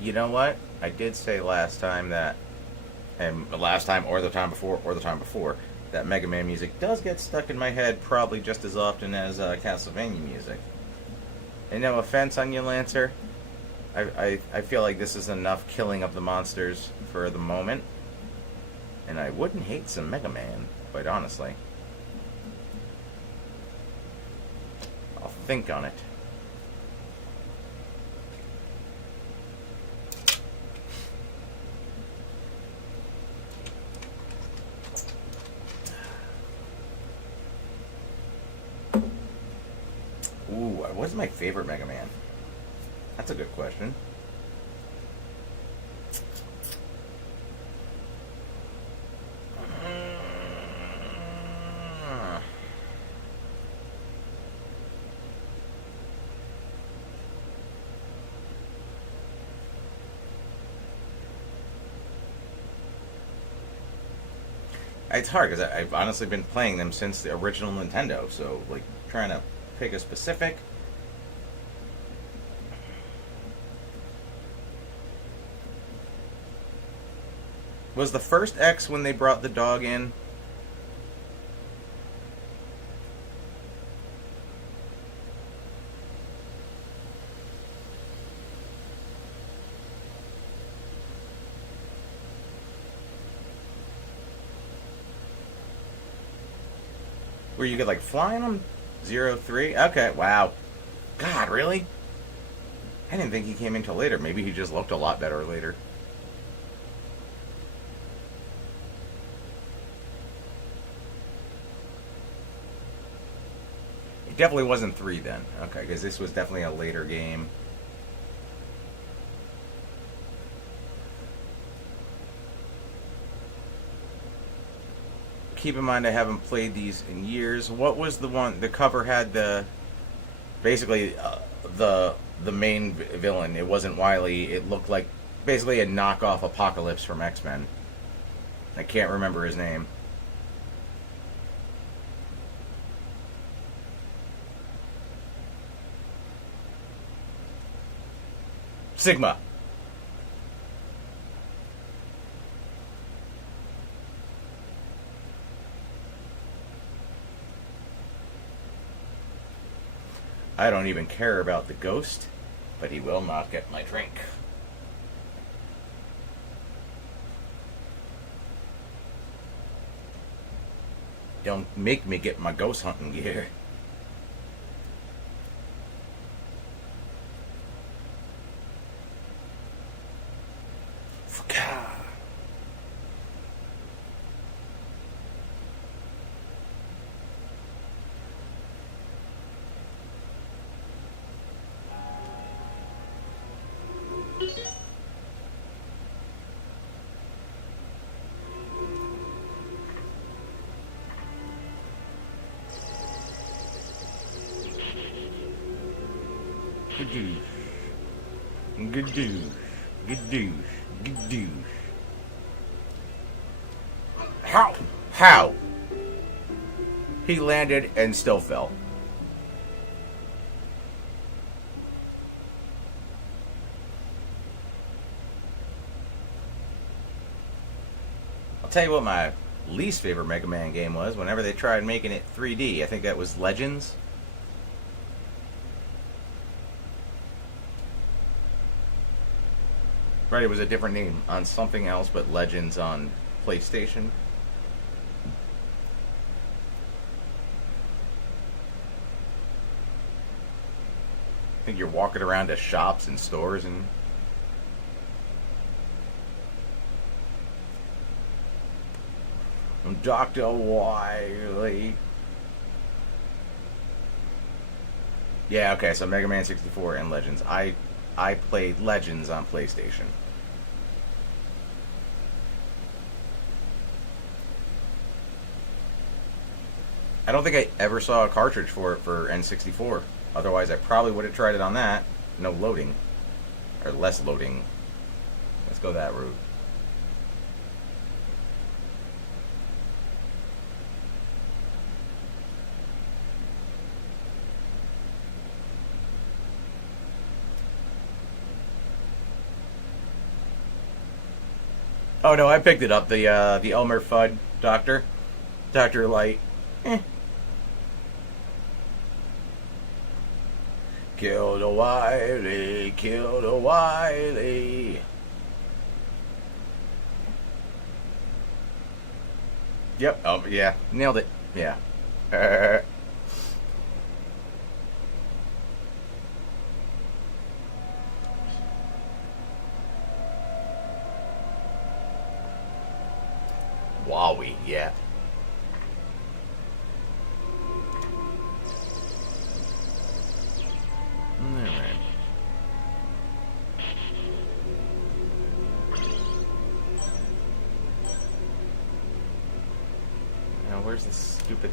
You know what? I did say last time that, and last time or the time before, that Mega Man music does get stuck in my head probably just as often as Castlevania music. And no offense on you, Lancer. I feel like this is enough killing of the monsters for the moment. And I wouldn't hate some Mega Man, quite honestly. I'll think on it. Ooh, what's my favorite Mega Man? That's a good question. It's hard because I've honestly been playing them since the original Nintendo, so like trying to pick a specific. Was the first X when they brought the dog in? Where you could like fly on them? 03? Okay, wow. God, really? I didn't think he came in till later. Maybe he just looked a lot better later. It definitely wasn't 3 then. Okay, because this was definitely a later game. Keep in mind I haven't played these in years. What was the one? The cover had the basically the main villain. It wasn't Wily. It looked like basically a knockoff Apocalypse from X-Men. I can't remember his name. Sigma. I don't even care about the ghost, but he will not get my drink. Don't make me get my ghost hunting gear. Gadoosh. Gadoosh. Gadoosh. Gadoosh. How? He landed and still fell. tell you what my least favorite Mega Man game was. Whenever they tried making it 3D, I think that was Legends. Right, it was a different name on something else, but Legends on PlayStation. I think you're walking around to shops and stores and... I'm Dr. Wily. Yeah, okay, so Mega Man 64 and Legends. I played Legends on PlayStation. I don't think I ever saw a cartridge for it for N64. Otherwise, I probably would have tried it on that. No loading. Or less loading. Let's go that route. Oh no, I picked it up. The Elmer Fudd Doctor. Dr. Light. Kill the Wily, kill the Wily. Yep, oh yeah, nailed it. Yeah. Wowie, yeah. Alright. Now, where's this stupid...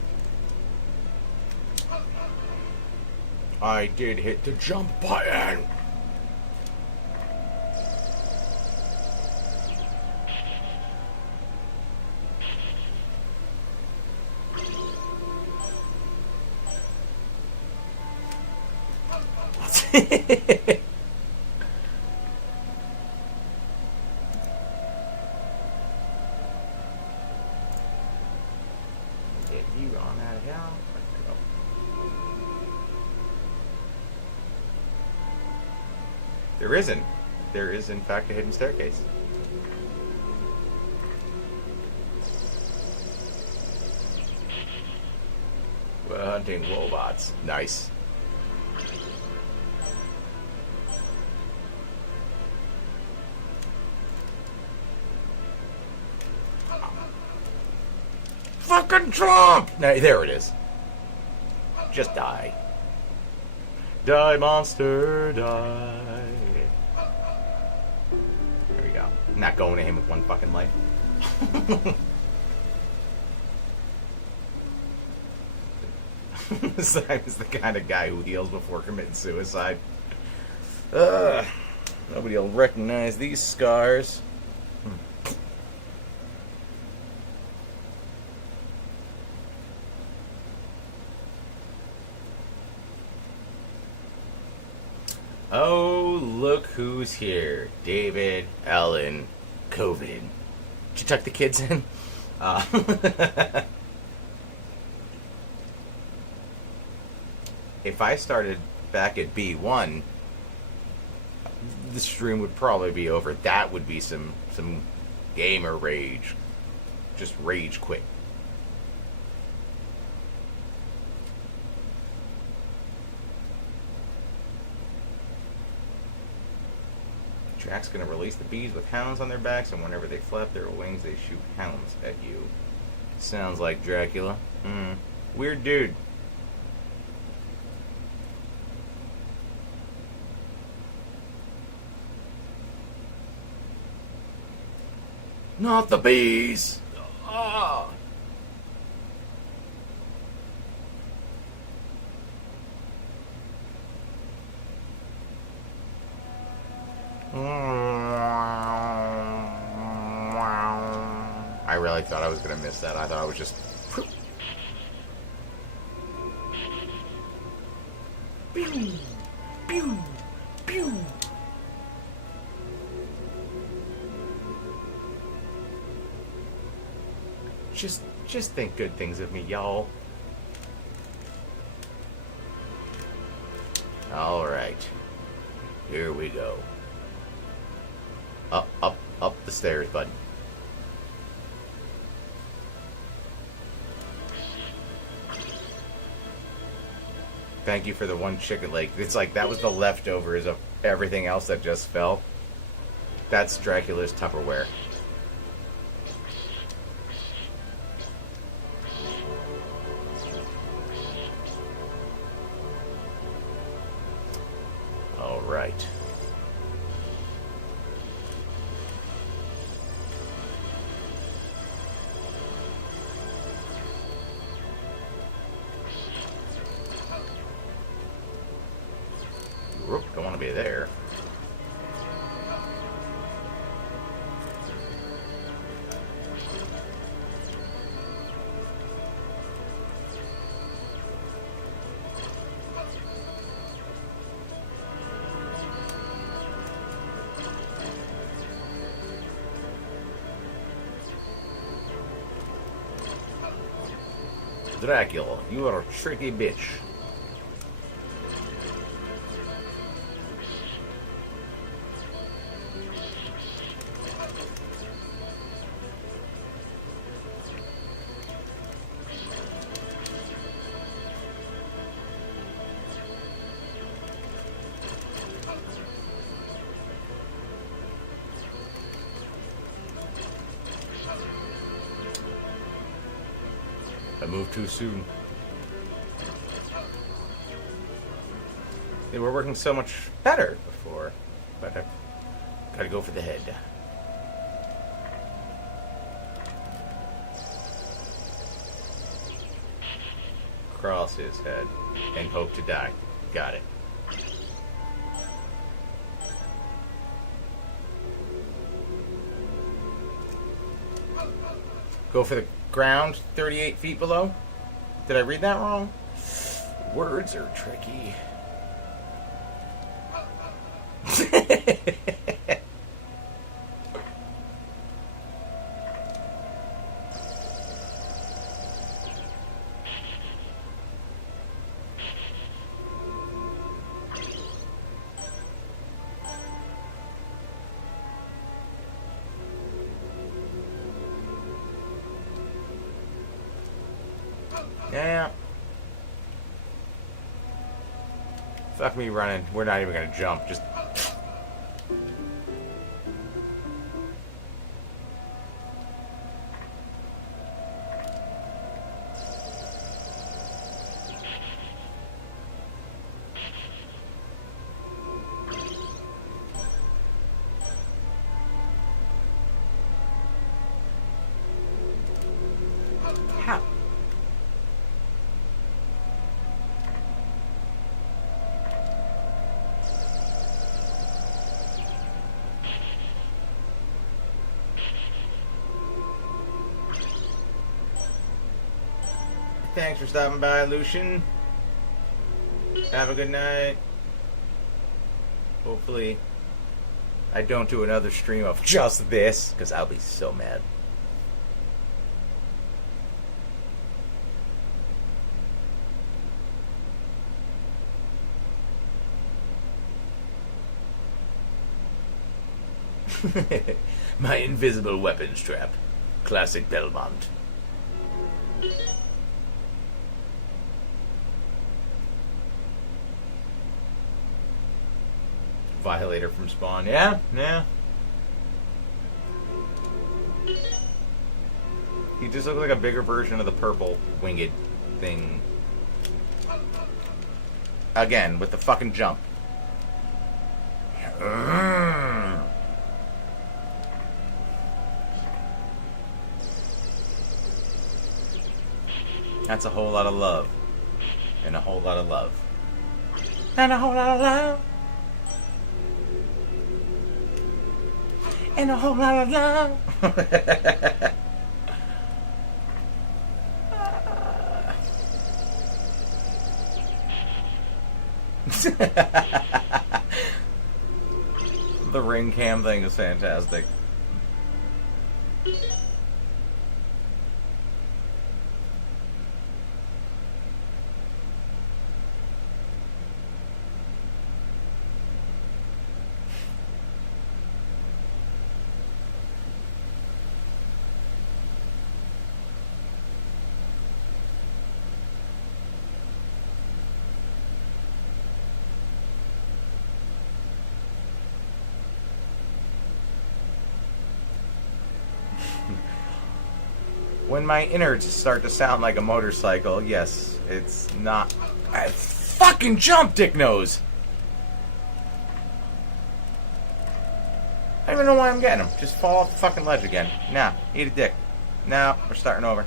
I did hit the jump button! Get you on out of hell. There isn't. There is, in fact, a hidden staircase. We're hunting robots. Nice. Fucking Trump! No, there it is. Just die. Die, monster, die. There we go. Not going to him with one fucking life. I was the kind of guy who heals before committing suicide. Nobody will recognize these scars. Oh, look who's here. David, Ellen, COVID. Did you tuck the kids in? If I started back at B1, the stream would probably be over. That would be some gamer rage. Just rage quit. Jack's gonna release the bees with hounds on their backs, and whenever they flap their wings, they shoot hounds at you. Sounds like Dracula. Weird dude. Not the bees! Ah! I really thought I was going to miss that. I thought I was just... Pew! Pew! Pew! Just think good things of me, y'all. Alright. Here we go. Up the stairs, bud. Thank you for the one chicken leg. It's like that was the leftovers of everything else that just fell. That's Dracula's Tupperware. All right. Whoop, don't want to be there. Dracula, you are a tricky bitch. I moved too soon. They were working so much better before, but I gotta go for the head. Cross his head and hope to die. Got it. Go for the ground 38 feet below? Did I read that wrong? Words are tricky. Yeah. Fuck me running. We're not even gonna jump. Just. How? Thanks for stopping by, Lucian. Have a good night. Hopefully, I don't do another stream of just this, because I'll be so mad. My invisible weapons trap. Classic Belmont. Violator from Spawn. Yeah, yeah. He just looked like a bigger version of the purple winged thing. Again, with the fucking jump. That's a whole lot of love. And a whole lot of love. And a whole lot of love. And a whole lot of love. The ring cam thing is fantastic. When my innards start to sound like a motorcycle, yes, it's not... I fucking jump, dick nose! I don't even know why I'm getting him. Just fall off the fucking ledge again. Nah, eat a dick. Now, we're starting over.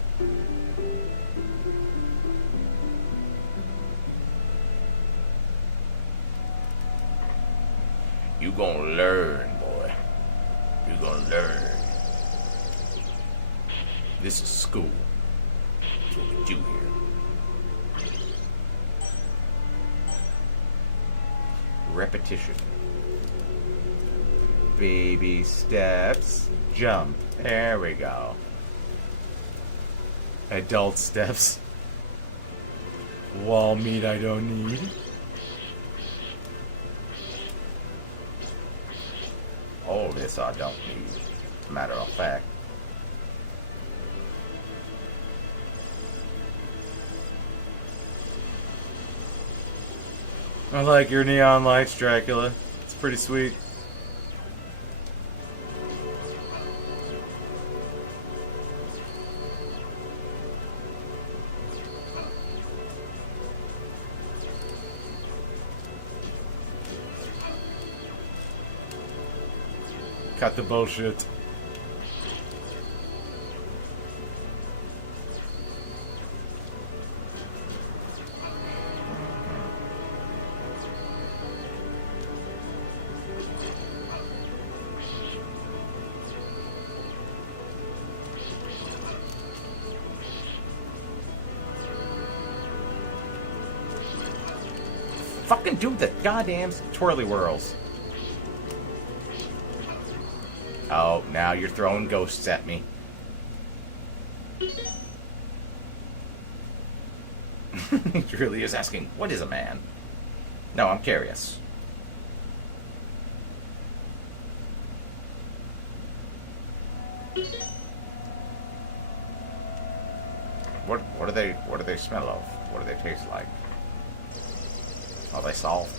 You gonna learn, boy. You gonna learn. This is school. That's what we do here. Repetition. Baby steps. Jump. There we go. Adult steps. Wall meat I don't need. All this I don't need. Matter of fact. I like your neon lights, Dracula. It's pretty sweet. Cut the bullshit. Fucking do the goddamn twirly whirls. Oh, now you're throwing ghosts at me. He really is asking, what is a man? No, I'm curious. What do they smell of? What do they taste like? Are they soft?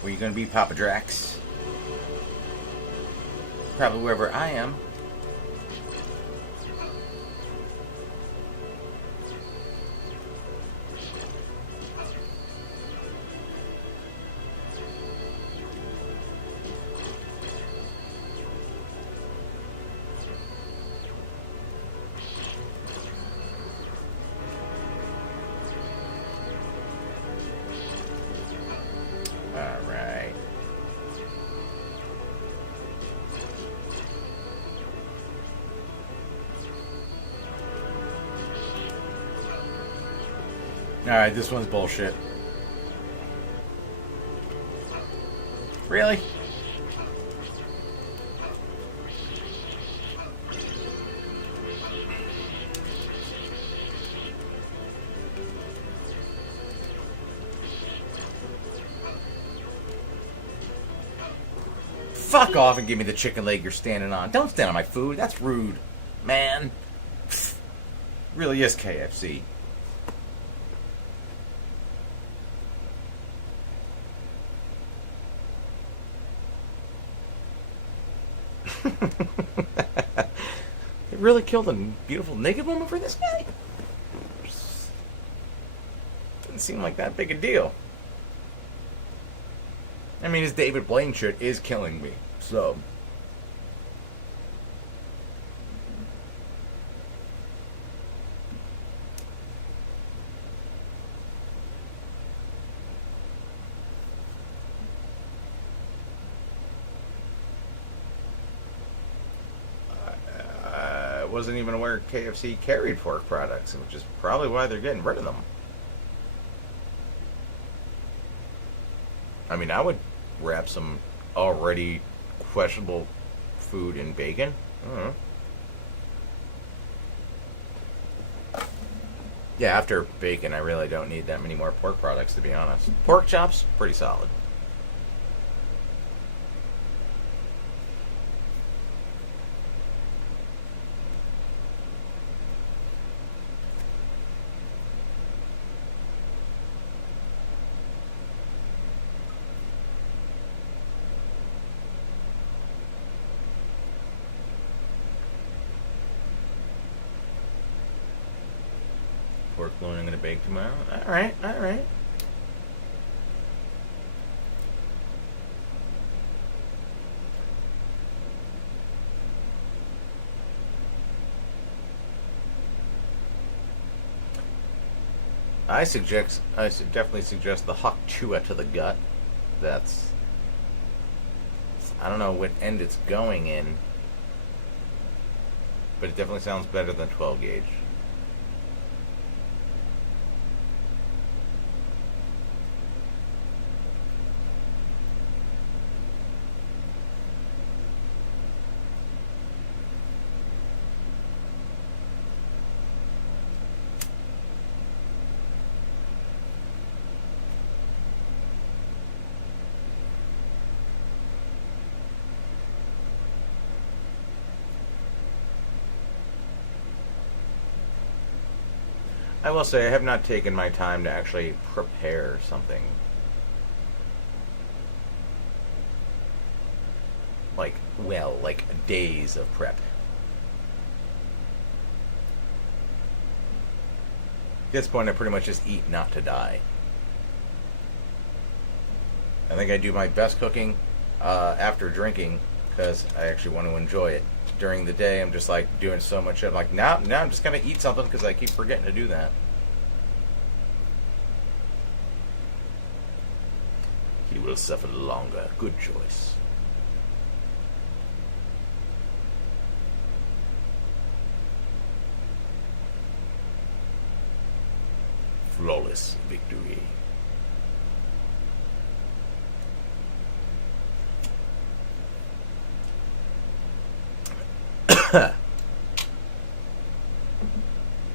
Where you gonna be, Papa Drax? Probably wherever I am. Alright. Alright, this one's bullshit. Really? Fuck off and give me the chicken leg you're standing on. Don't stand on my food. That's rude, man. Really is KFC. They really killed a beautiful naked woman for this guy? Didn't seem like that big a deal. I mean, his David Blaine shit is killing me. So, I wasn't even aware KFC carried pork products, which is probably why they're getting rid of them. I mean, I would wrap some already questionable food in bacon. I don't know. Yeah, after bacon, I really don't need that many more pork products, to be honest. Pork chops, pretty solid. Pork loin I'm going to bake tomorrow. Alright, alright. I definitely suggest the hock chua to the gut. That's, I don't know what end it's going in, but it definitely sounds better than 12 gauge. I will say I have not taken my time to actually prepare something. Like days of prep. At this point, I pretty much just eat not to die. I think I do my best cooking after drinking, because I actually want to enjoy it. During the day, I'm just like doing so much shit. I'm like, now I'm just gonna eat something because I keep forgetting to do that. He will suffer longer. Good choice. Flawless victory.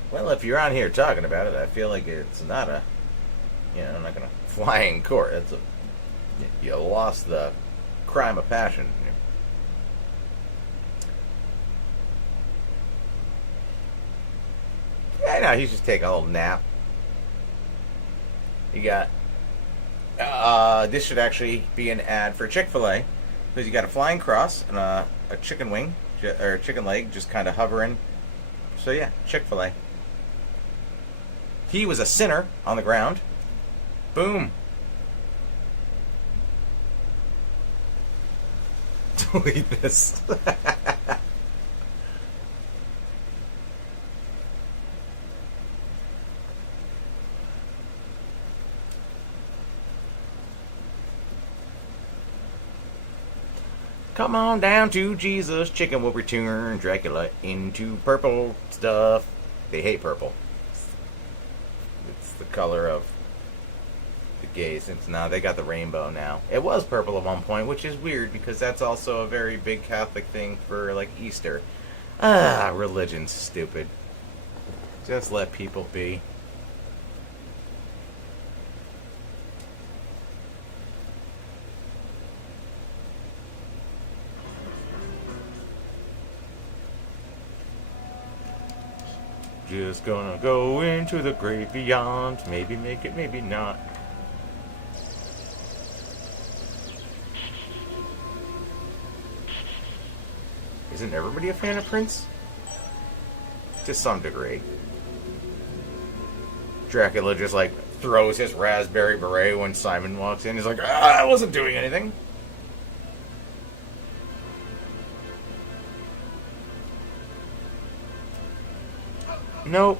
Well, if you're on here talking about it, I feel like it's not a, I'm not gonna fly in court. It's a, you lost the crime of passion. Yeah, no, he's just taking a little nap. You got, this should actually be an ad for Chick-fil-A, because you got a flying cross and a chicken wing, or chicken leg, just kind of hovering. So yeah, Chick-fil-A. He was a sinner on the ground. Boom. Delete this. Come on down to Jesus. Chicken will return Dracula into purple stuff. They hate purple. It's the color of the gays. It's now they got the rainbow now. It was purple at one point, which is weird because that's also a very big Catholic thing for like Easter. Religion's stupid. Just let people be. Just gonna go into the great beyond. Maybe make it, maybe not. Isn't everybody a fan of Prince? To some degree. Dracula just like throws his raspberry beret when Simon walks in. He's like, I wasn't doing anything. Nope.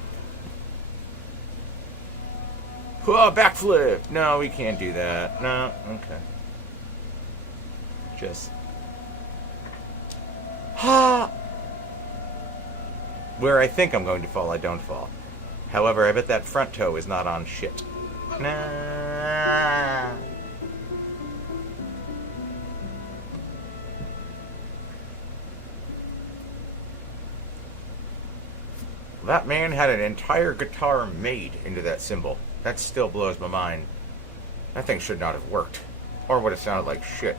Oh, backflip. No, we can't do that. No, okay. Just... Ha! Where I think I'm going to fall, I don't fall. However, I bet that front toe is not on shit. Nah. That man had an entire guitar made into that cymbal. That still blows my mind. That thing should not have worked. Or would have sounded like shit.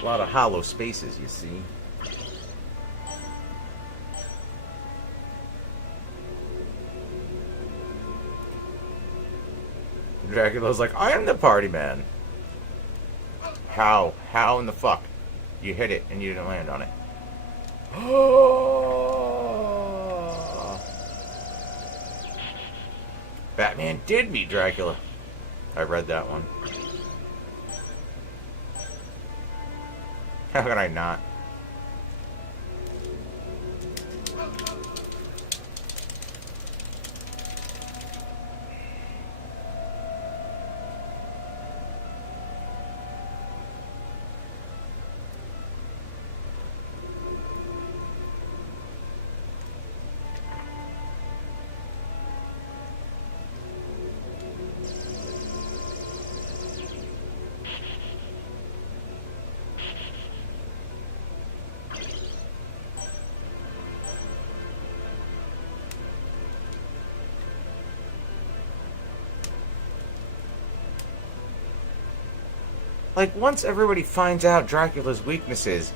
A lot of hollow spaces, you see. Dracula's like, I am the party man. How? How in the fuck? You hit it and you didn't land on it. Oh. Batman did meet Dracula. I read that one. How can I not? Like, once everybody finds out Dracula's weaknesses,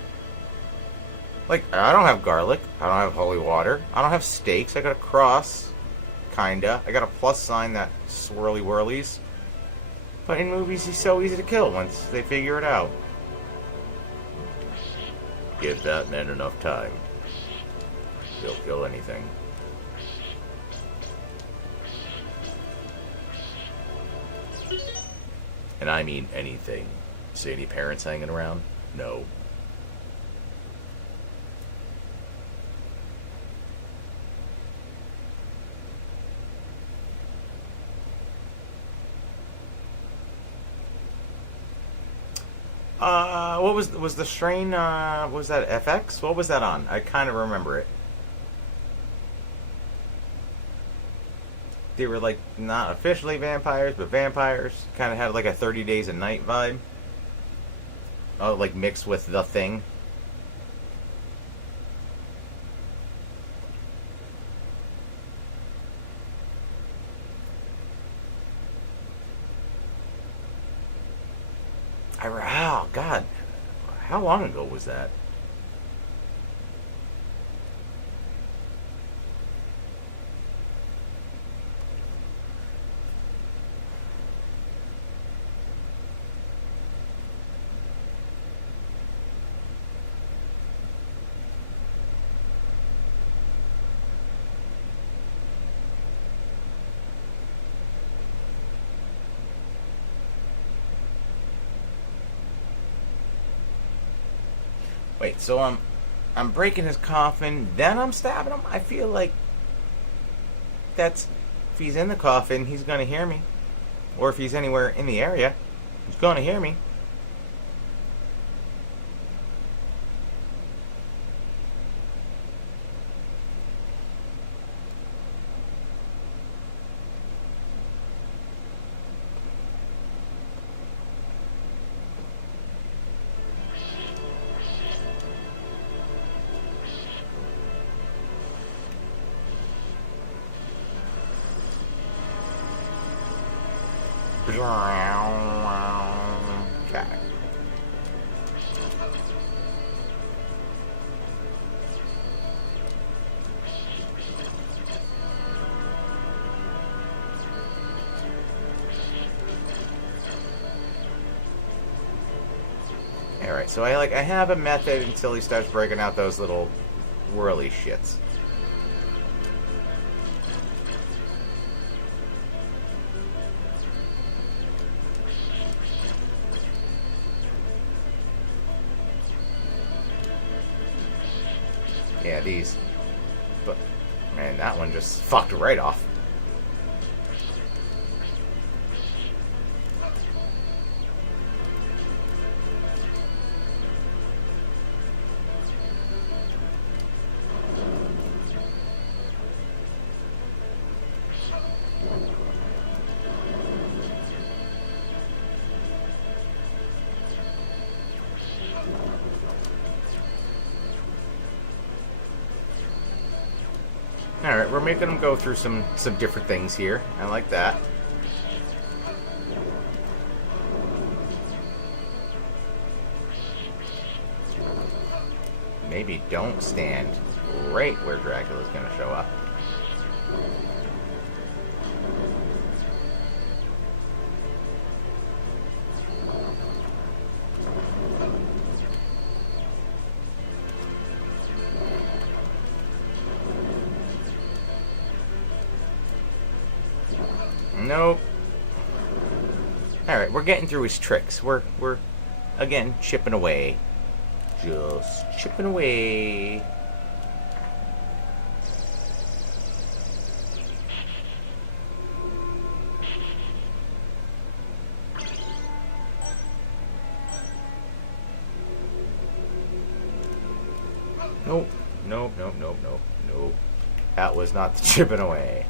like, I don't have garlic, I don't have holy water, I don't have stakes, I got a cross, kinda, I got a plus sign that swirly whirlies, but in movies he's so easy to kill once they figure it out. Give Batman enough time, he'll kill anything. And I mean anything. See any parents hanging around? No. What was the strain, what was that, FX? What was that on? I kind of remember it. They were like, not officially vampires, but vampires. Kind of had like a 30 Days a Night vibe. Oh, like mixed with The Thing. Oh, God. How long ago was that? Wait, so I'm breaking his coffin, then I'm stabbing him? I feel like that's... If he's in the coffin, he's going to hear me. Or if he's anywhere in the area, he's going to hear me. Okay. Alright. Alright, so I have a method until he starts breaking out those little whirly shits. Yeah, these. But, man, that one just fucked right off. Alright, we're making them go through some different things here. I like that. Maybe don't stand right where Dracula's going to show up. Nope. Alright, we're getting through his tricks. We're again, chipping away. Just chipping away. Nope. Nope, nope, nope, nope, nope. That was not the chipping away.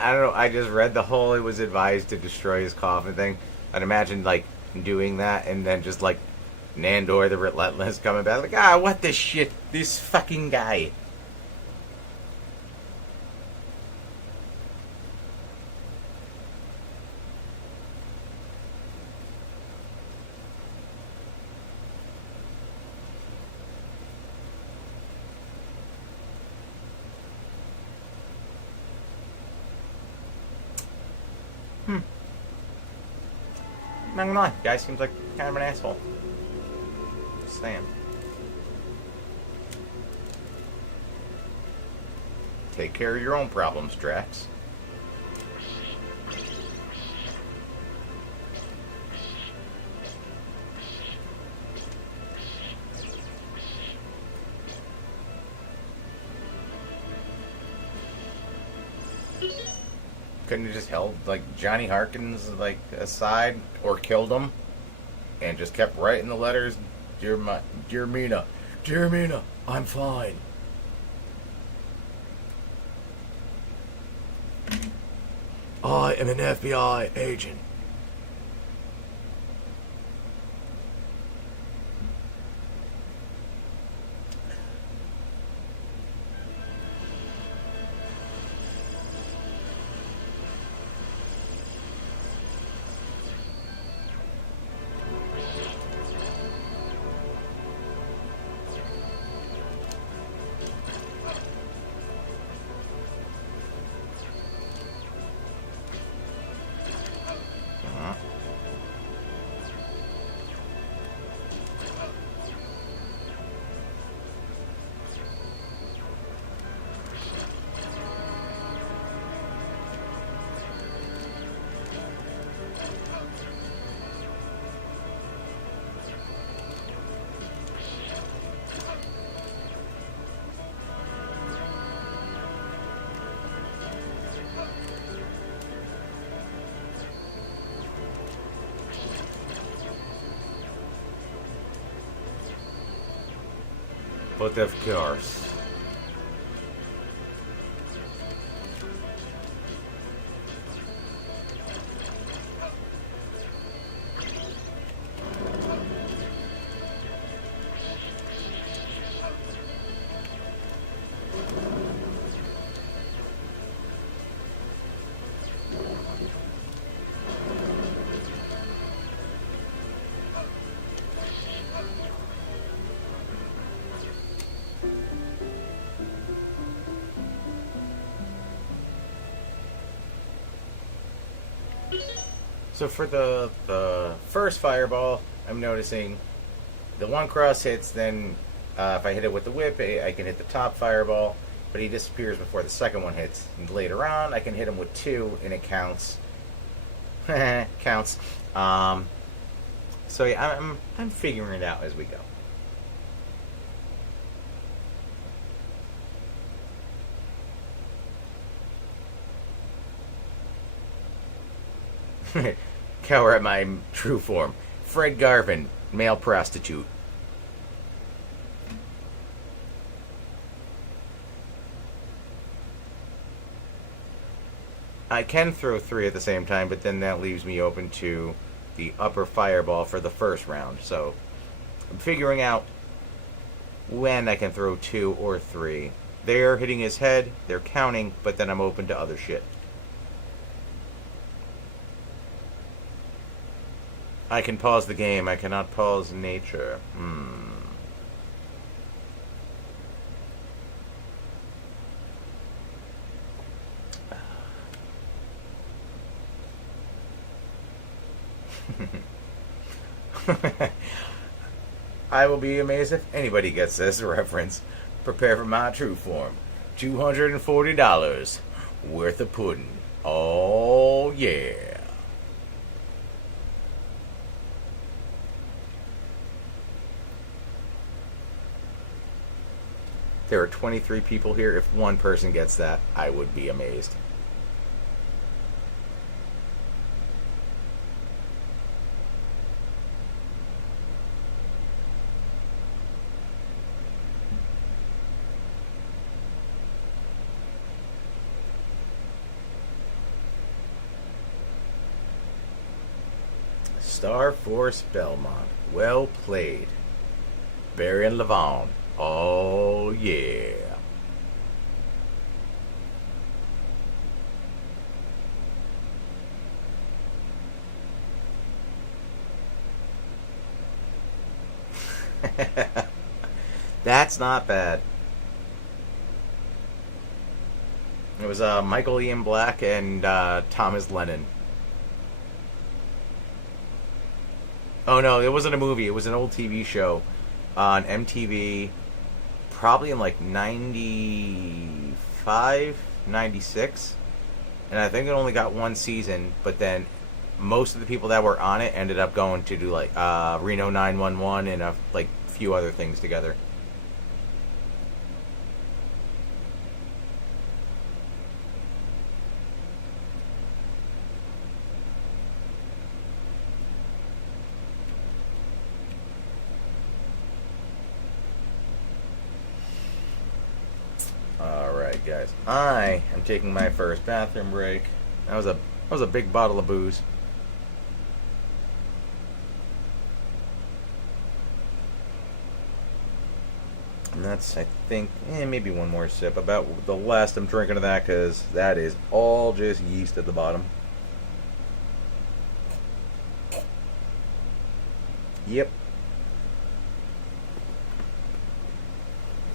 I don't know, I just read the whole it was advised to destroy his coffin thing. I'd imagine, like, doing that and then just, like, Nandor the Relentless coming back, like, what the shit, this fucking guy. I'm not gonna lie, guy seems like kind of an asshole. Just saying. Take care of your own problems, Drax. Couldn't have just held, like, Johnny Harkins, like, aside or killed him and just kept writing the letters, dear Mina, I'm fine. I am an FBI agent. But of course. So for the first fireball, I'm noticing the one cross hits. Then if I hit it with the whip, I can hit the top fireball, but he disappears before the second one hits. And later on, I can hit him with two, and it counts. Counts. So yeah, I'm figuring it out as we go. Cower at my true form. Fred Garvin, male prostitute. I can throw three at the same time, but then that leaves me open to the upper fireball for the first round. So I'm figuring out when I can throw two or three. They're hitting his head, they're counting, but then I'm open to other shit. I can pause the game, I cannot pause nature. I will be amazed if anybody gets this reference. Prepare for my true form. $240 worth of pudding. Oh, yeah. There are 23 people here. If one person gets that, I would be amazed. Star Force Belmont. Well played. Baron Levon. Oh, yeah. That's not bad. It was Michael Ian Black and Thomas Lennon. Oh no, it wasn't a movie. It was an old TV show on MTV, probably in like 95, 96. And I think it only got one season, but then most of the people that were on it ended up going to do like Reno 911 and like a few other things together. Alright guys, I am taking my first bathroom break. That was a big bottle of booze. And that's, I think, maybe one more sip. About the last I'm drinking of that, because that is all just yeast at the bottom. Yep.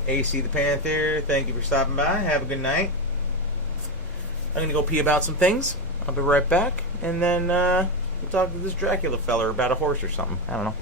AC the Panther, thank you for stopping by. Have a good night. I'm going to go pee about some things. I'll be right back. And then we'll talk to this Dracula feller about a horse or something. I don't know.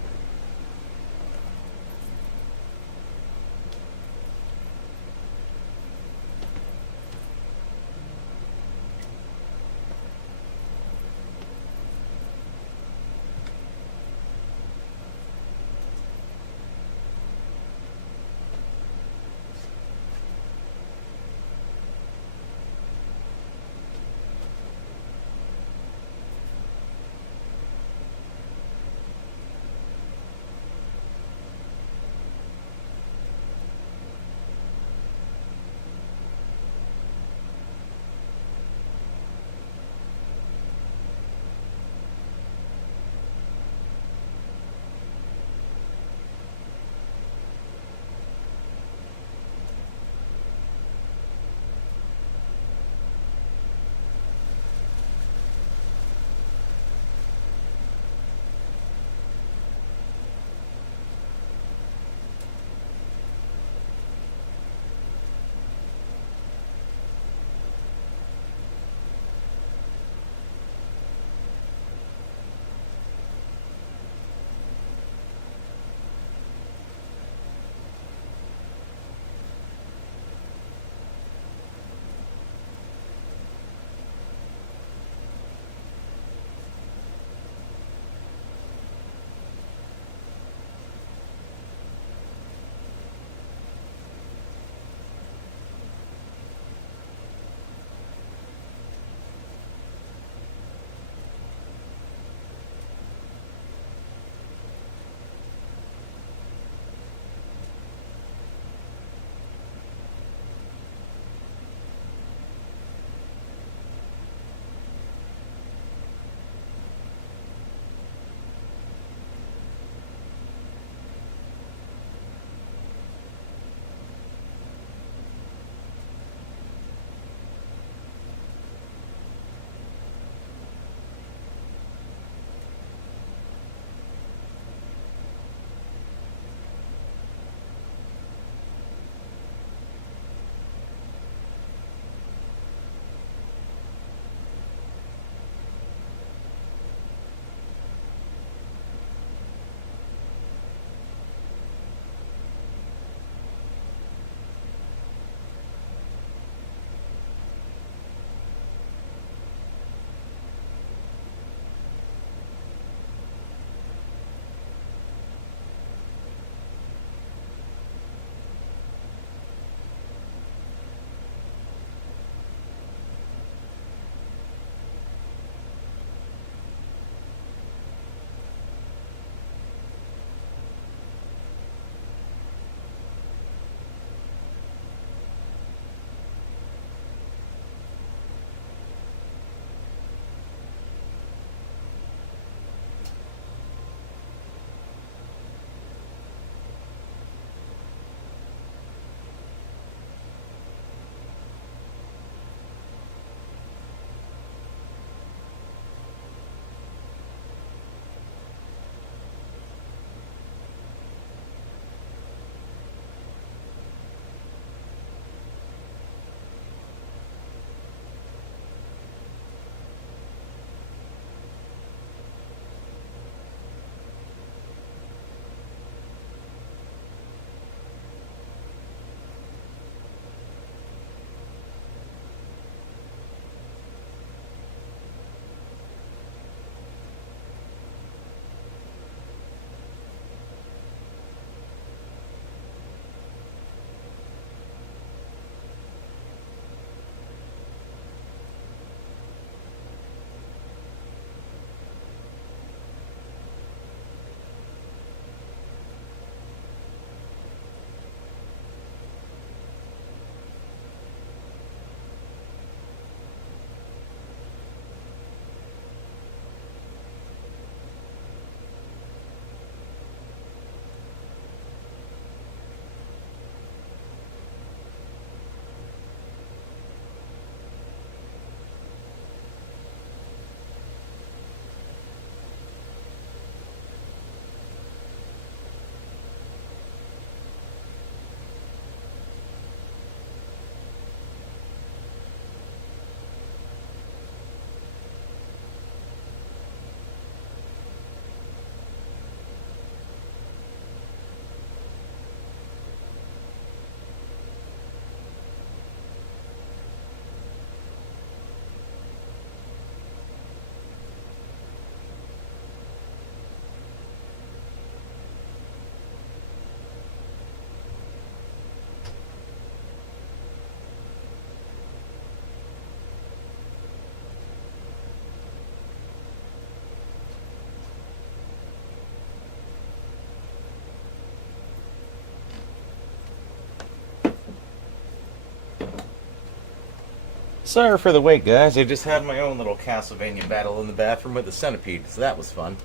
Sorry for the wait, guys. I just had my own little Castlevania battle in the bathroom with the centipede, so that was fun.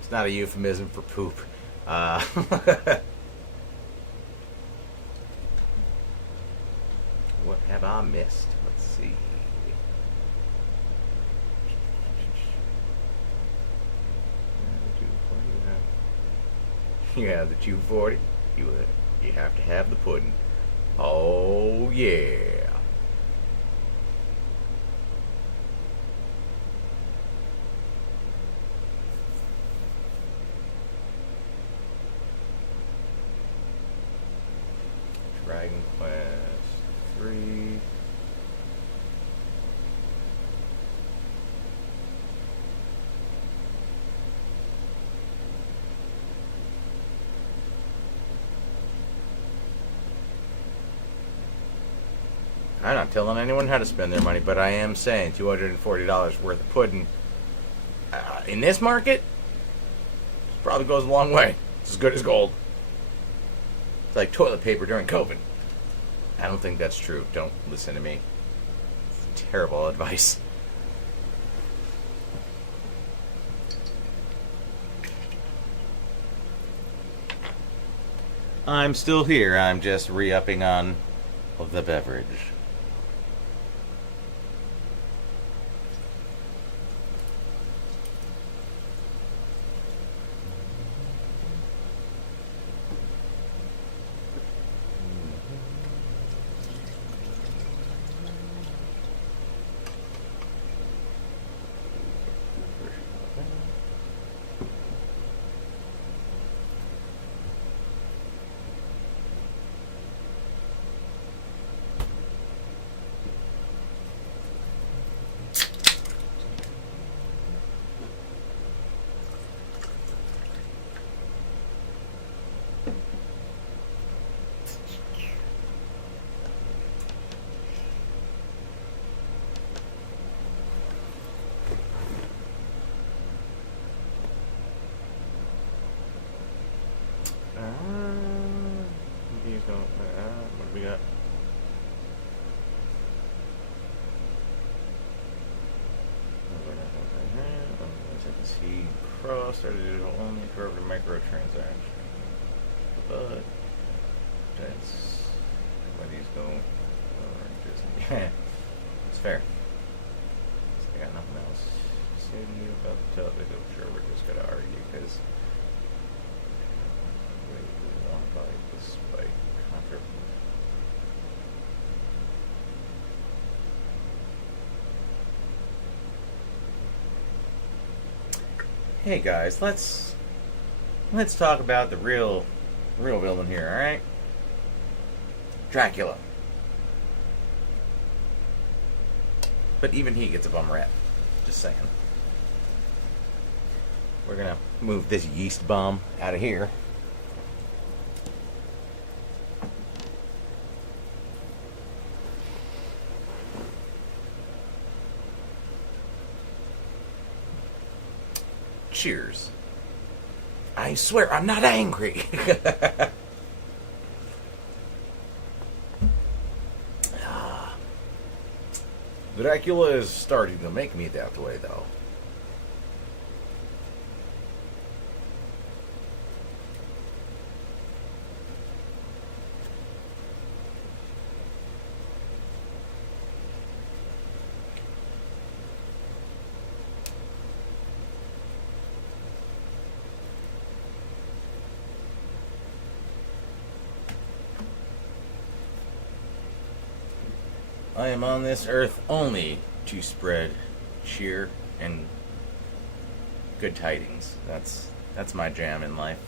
It's not a euphemism for poop. What have I missed? Let's see. You have the 240. You have to have the pudding. Oh yeah. Dragon Quest 3. I'm not telling anyone how to spend their money, but I am saying $240 worth of pudding in this market probably goes a long way. It's as good as gold. It's like toilet paper during COVID. I don't think that's true. Don't listen to me. It's terrible advice. I'm still here. I'm just re-upping on the beverage. What do we got? See, cross started digital only for every microtransaction. But that's what he's going Disney. It's fair. I got nothing else to say to you about the television. I'm sure we're just gonna argue because we want to buy this by contract. Hey guys, let's talk about the real villain here, all right? Dracula. But even he gets a bum rap. Just saying. We're gonna move this yeast bomb out of here. Cheers. I swear, I'm not angry. Dracula is starting to make me that way, though. I am on this earth only to spread cheer and good tidings. That's my jam in life.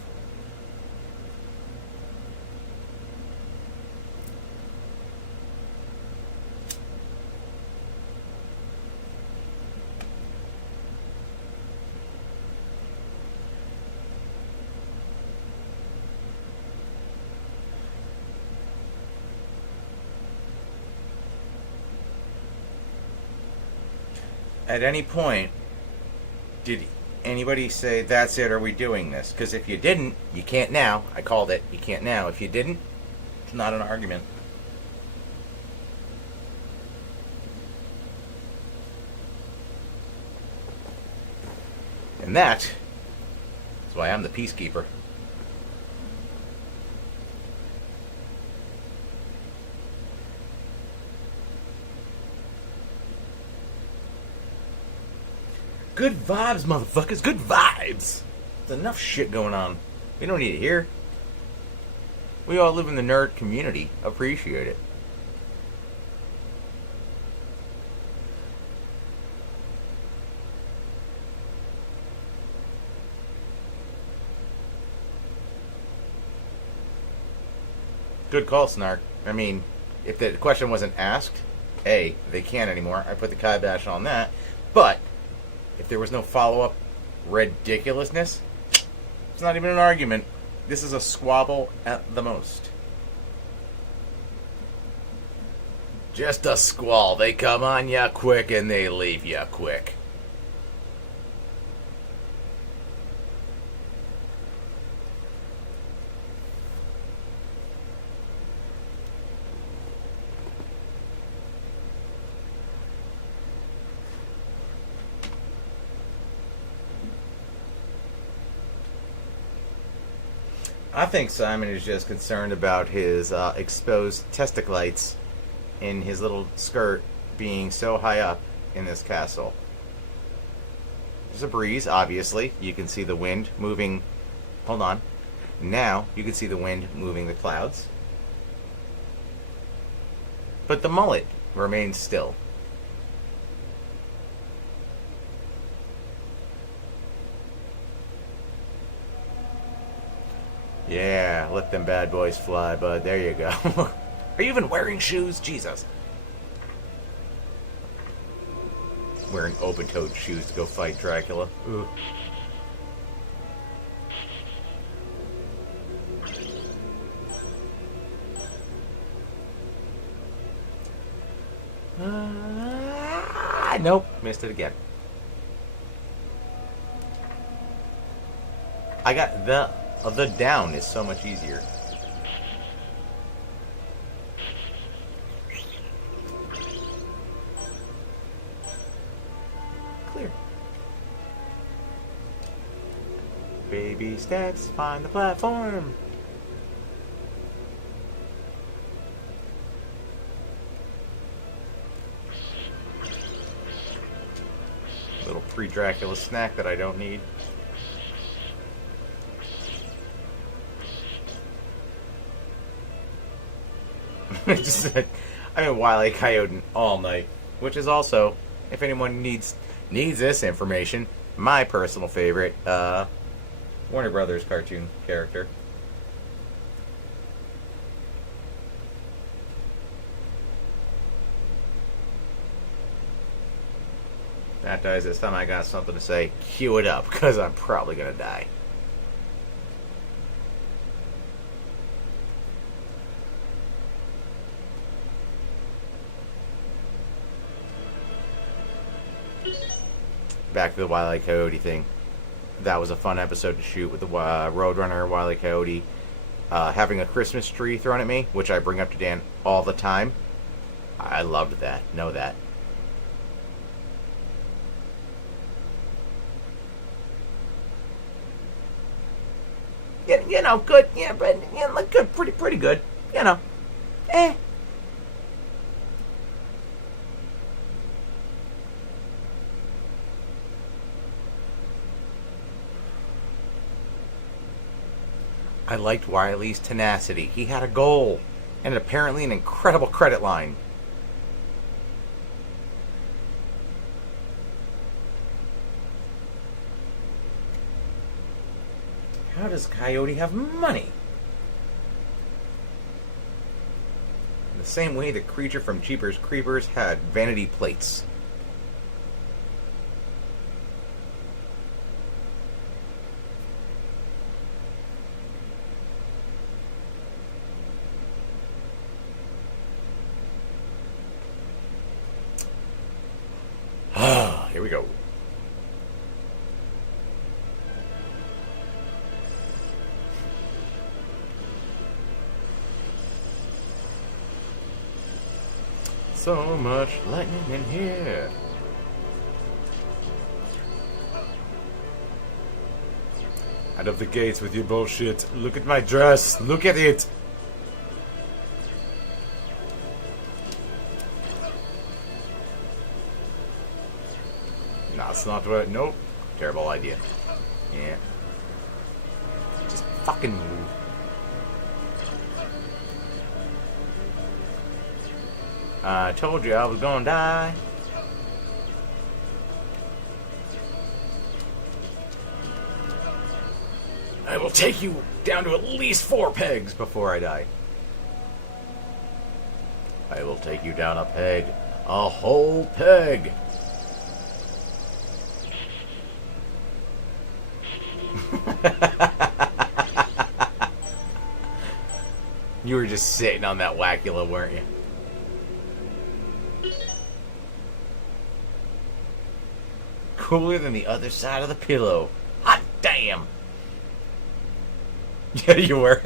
At any point, did anybody say, that's it, are we doing this? Because if you didn't, you can't now. I called it. You can't now. If you didn't, it's not an argument. And that is why I'm the peacekeeper. Good vibes, motherfuckers. Good vibes. There's enough shit going on. We don't need it here. We all live in the nerd community. Appreciate it. Good call, Snark. I mean, if the question wasn't asked, A, they can't anymore. I put the kibosh on that. But if there was no follow-up ridiculousness, it's not even an argument. This is a squabble at the most. Just a squall. They come on ya quick and they leave ya quick. I think Simon is just concerned about his exposed testicles in his little skirt being so high up in this castle. There's a breeze, obviously. You can see the wind moving. Hold on. Now you can see the wind moving the clouds. But the mullet remains still. Yeah, let them bad boys fly, bud. There you go. Are you even wearing shoes? Jesus. Wearing open-toed shoes to go fight Dracula. Ugh. Nope, missed it again. I got the down is so much easier. Clear. Baby steps, find the platform. Little pre-Dracula snack that I don't need. Just, I've been Wile E. Coyote all night, which is also, if anyone needs this information, my personal favorite Warner Brothers cartoon character. That dies this time. I got something to say. Cue it up, because I'm probably gonna die. Back to the Wile E. Coyote thing. That was a fun episode to shoot with the Roadrunner, Wile E. Coyote. Having a Christmas tree thrown at me, which I bring up to Dan all the time. I loved that. Know that. Yeah, you know, good. Yeah, but yeah, look good. Pretty good. You know. I liked Wiley's tenacity. He had a goal, and apparently an incredible credit line. How does Coyote have money? In the same way the creature from Jeepers Creepers had vanity plates. Here we go. So much lightning in here. Out of the gates with your bullshit. Look at my dress. Look at it. No, it's not right. Nope. Terrible idea. Yeah. Just fucking move. I told you I was gonna die. I will take you down to at least 4 pegs before I die. I will take you down a peg. A whole peg. You were just sitting on that Wacula, weren't you? Cooler than the other side of the pillow. Hot damn! Yeah, you were.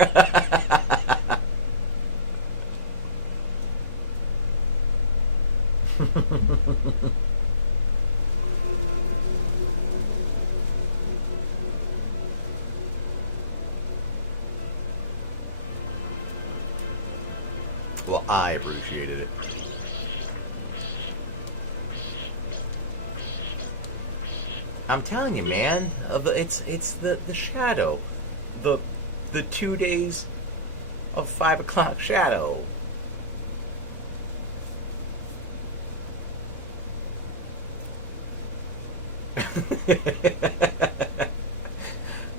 Well, I appreciated it. I'm telling you, man. It's the shadow, the 2 days of 5 o'clock shadow.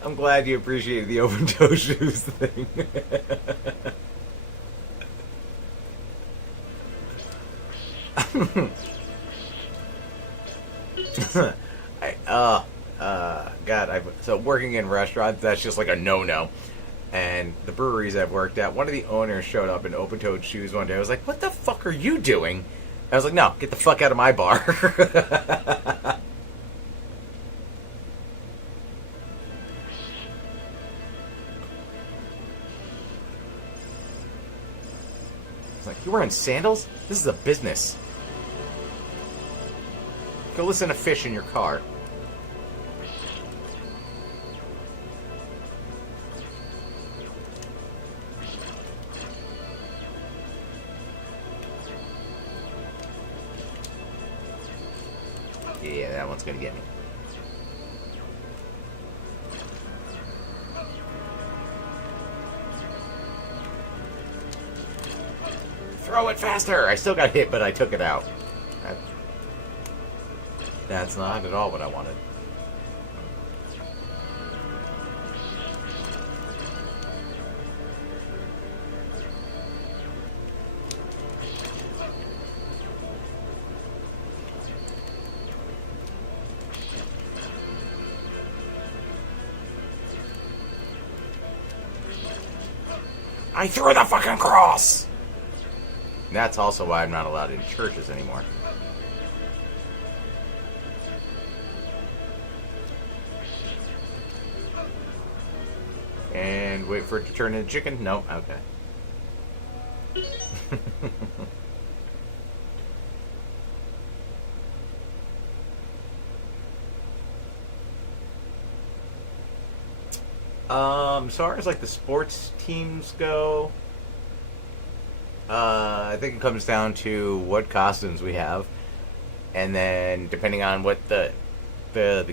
I'm glad you appreciated the open toe shoes thing. So working in restaurants, that's just like a no-no. And the breweries I've worked at, one of the owners showed up in open-toed shoes one day. I was like, what the fuck are you doing? I was like, no, get the fuck out of my bar. It's like, you're wearing sandals? This is a business. Go listen to Fish in your car. Yeah, that one's gonna get me. Throw it faster! I still got hit, but I took it out. That's not at all what I wanted. I threw the fucking cross! That's also why I'm not allowed in churches anymore. And wait for it to turn into chicken? No, okay. As far as like the sports teams go, I think it comes down to what costumes we have, and then depending on what the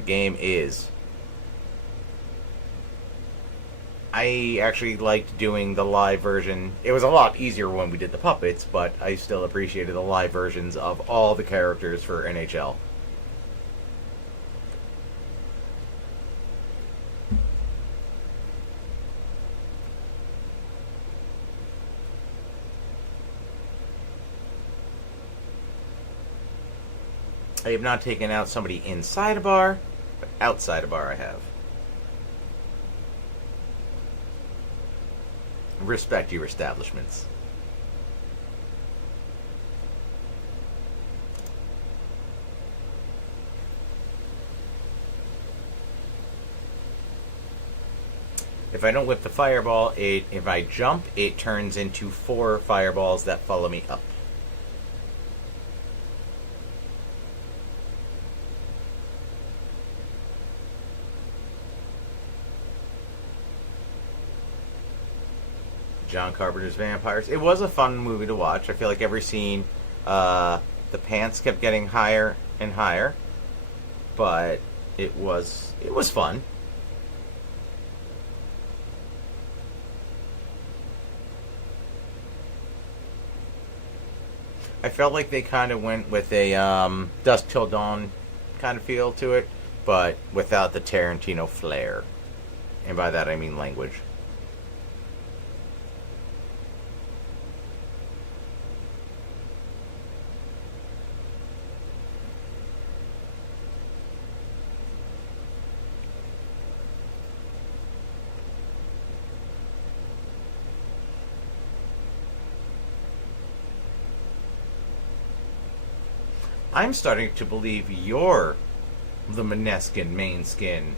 game is. I actually liked doing the live version. It was a lot easier when we did the puppets, but I still appreciated the live versions of all the characters for NHL. I have not taken out somebody inside a bar, but outside a bar I have. Respect your establishments. If I don't whip the fireball, if I jump, it turns into 4 fireballs that follow me up. John Carpenter's vampires. It was a fun movie to watch. I feel like every scene, the pants kept getting higher and higher, but it was fun. I felt like they kind of went with a Dusk Till Dawn kind of feel to it, but without the Tarantino flair. And by that I mean language. I'm starting to believe you're the Maneskin main skin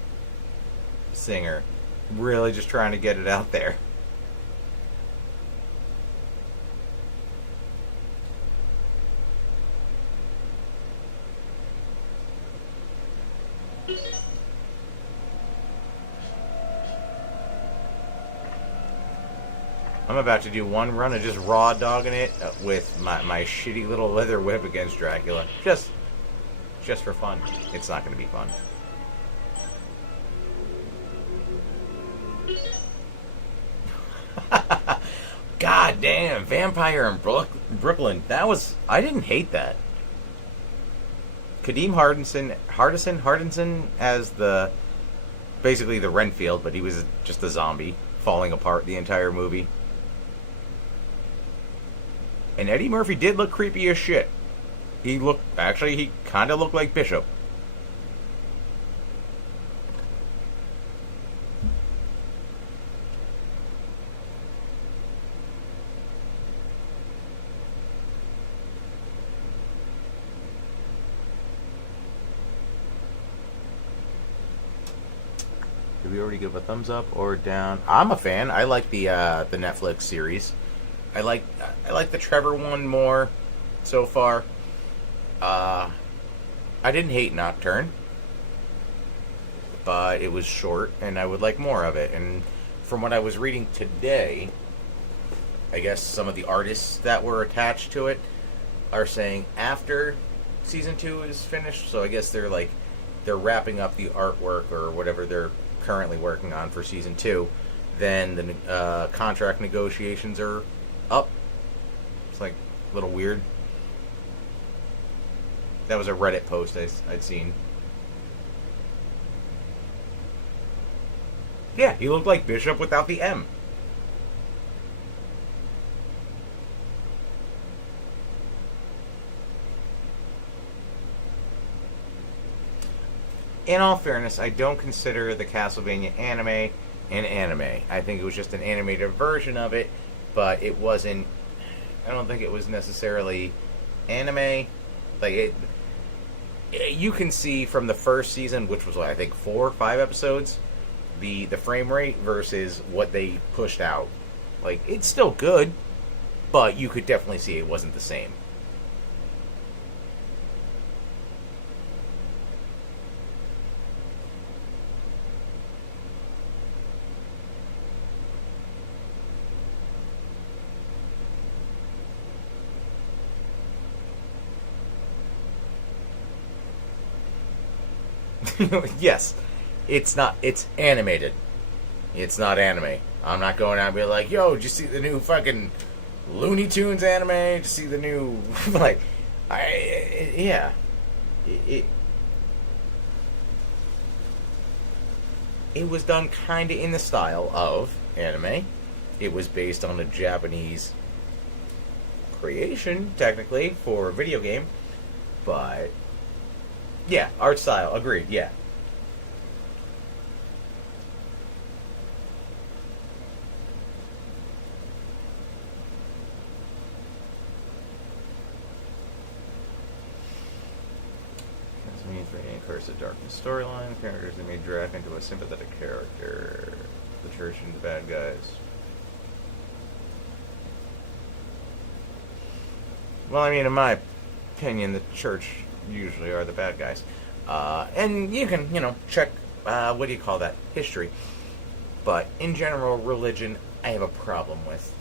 singer. Really just trying to get it out there. I'm about to do one run of just raw dogging it with my shitty little leather whip against Dracula. Just for fun. It's not going to be fun. God damn, Vampire in Brooklyn. I didn't hate that. Kadeem Hardison as basically the Renfield, but he was just a zombie falling apart the entire movie. And Eddie Murphy did look creepy as shit. He kind of looked like Bishop. Did we already give a thumbs up or down? I'm a fan. I like the Netflix series. I like the Trevor one more so far. I didn't hate Nocturne, but it was short, and I would like more of it. And from what I was reading today, I guess some of the artists that were attached to it are saying after season 2 is finished. So I guess they're wrapping up the artwork or whatever they're currently working on for season 2. Then the contract negotiations are up. It's like a little weird. That was a Reddit post I'd seen. Yeah, he looked like Bishop without the M. In all fairness, I don't consider the Castlevania anime an anime. I think it was just an animated version of it, but it wasn't. I don't think it was necessarily anime. You can see from the first season, which was I think 4 or 5 episodes, the frame rate versus what they pushed out. It's still good, but you could definitely see it wasn't the same. Yes, it's not. It's animated. It's not anime. I'm not going out and be like, "Yo, did you see the new fucking Looney Tunes anime? Did you see the new yeah." It was done kind of in the style of anime. It was based on a Japanese creation, technically, for a video game, but. Yeah, art style, agreed, yeah. That's me for any Curse of Darkness storyline. Characters that made Drac into a sympathetic character. The church and the bad guys. Well, I mean, in my opinion, the church usually are the bad guys. And you can, check, history. But in general, religion, I have a problem with.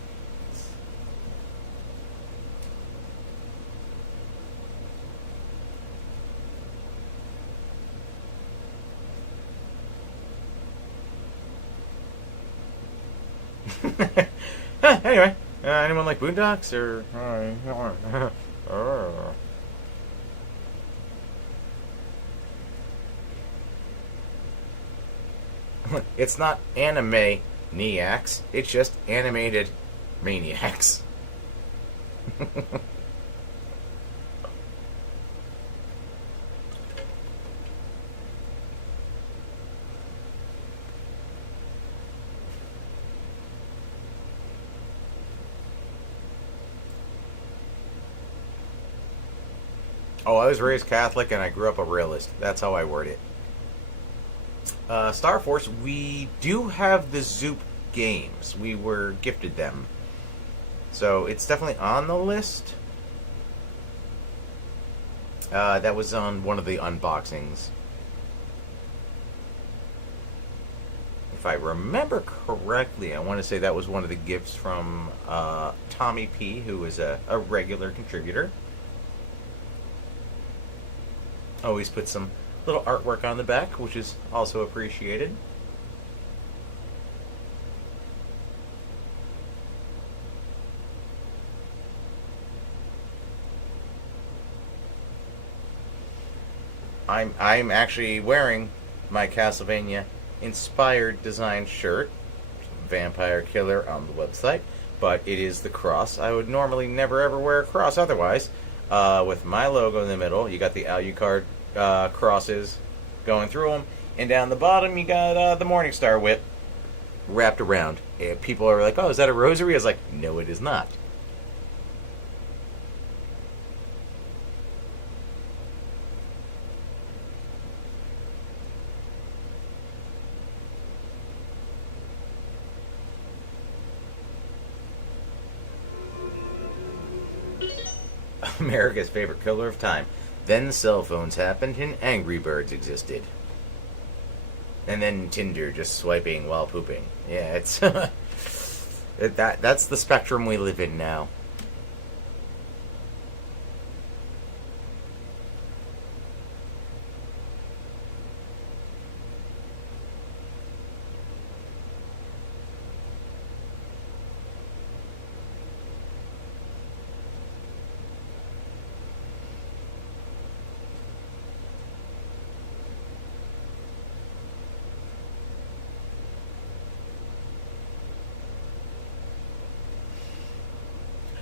Anyway, anyone like Boondocks or? It's not anime niacs. It's just animated maniacs. Oh, I was raised Catholic and I grew up a realist. That's how I word it. Star Force, we do have the Zoop games. We were gifted them. So it's definitely on the list. That was on one of the unboxings. If I remember correctly, I want to say that was one of the gifts from Tommy P, who is a regular contributor. Always put some little artwork on the back, which is also appreciated. I'm actually wearing my Castlevania inspired design shirt, Vampire Killer on the website, but it is the cross. I would normally never ever wear a cross otherwise. With my logo in the middle, you got the Alucard crosses going through them, and down the bottom you got the Morningstar whip wrapped around. And people are like, "Oh, is that a rosary?" I was like, "No, it is not." America's favorite killer of time. Then cell phones happened and Angry Birds existed. And then Tinder, just swiping while pooping. Yeah, it's that's the spectrum we live in now.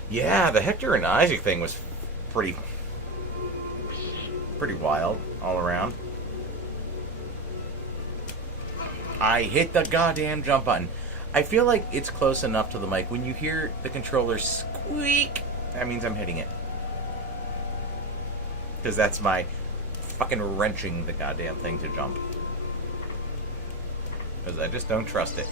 Yeah, the Hector and Isaac thing was pretty wild all around. I hit the goddamn jump button. I feel like it's close enough to the mic. When you hear the controller squeak, that means I'm hitting it. Because that's my fucking wrenching the goddamn thing to jump. Because I just don't trust it.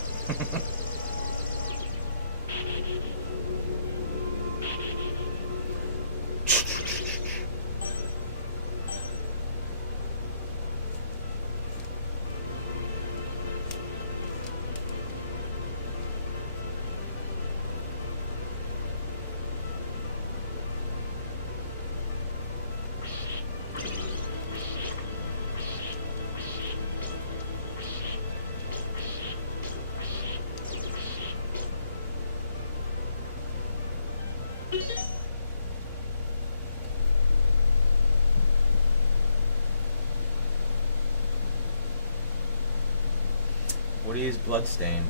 What do you use Bloodstained?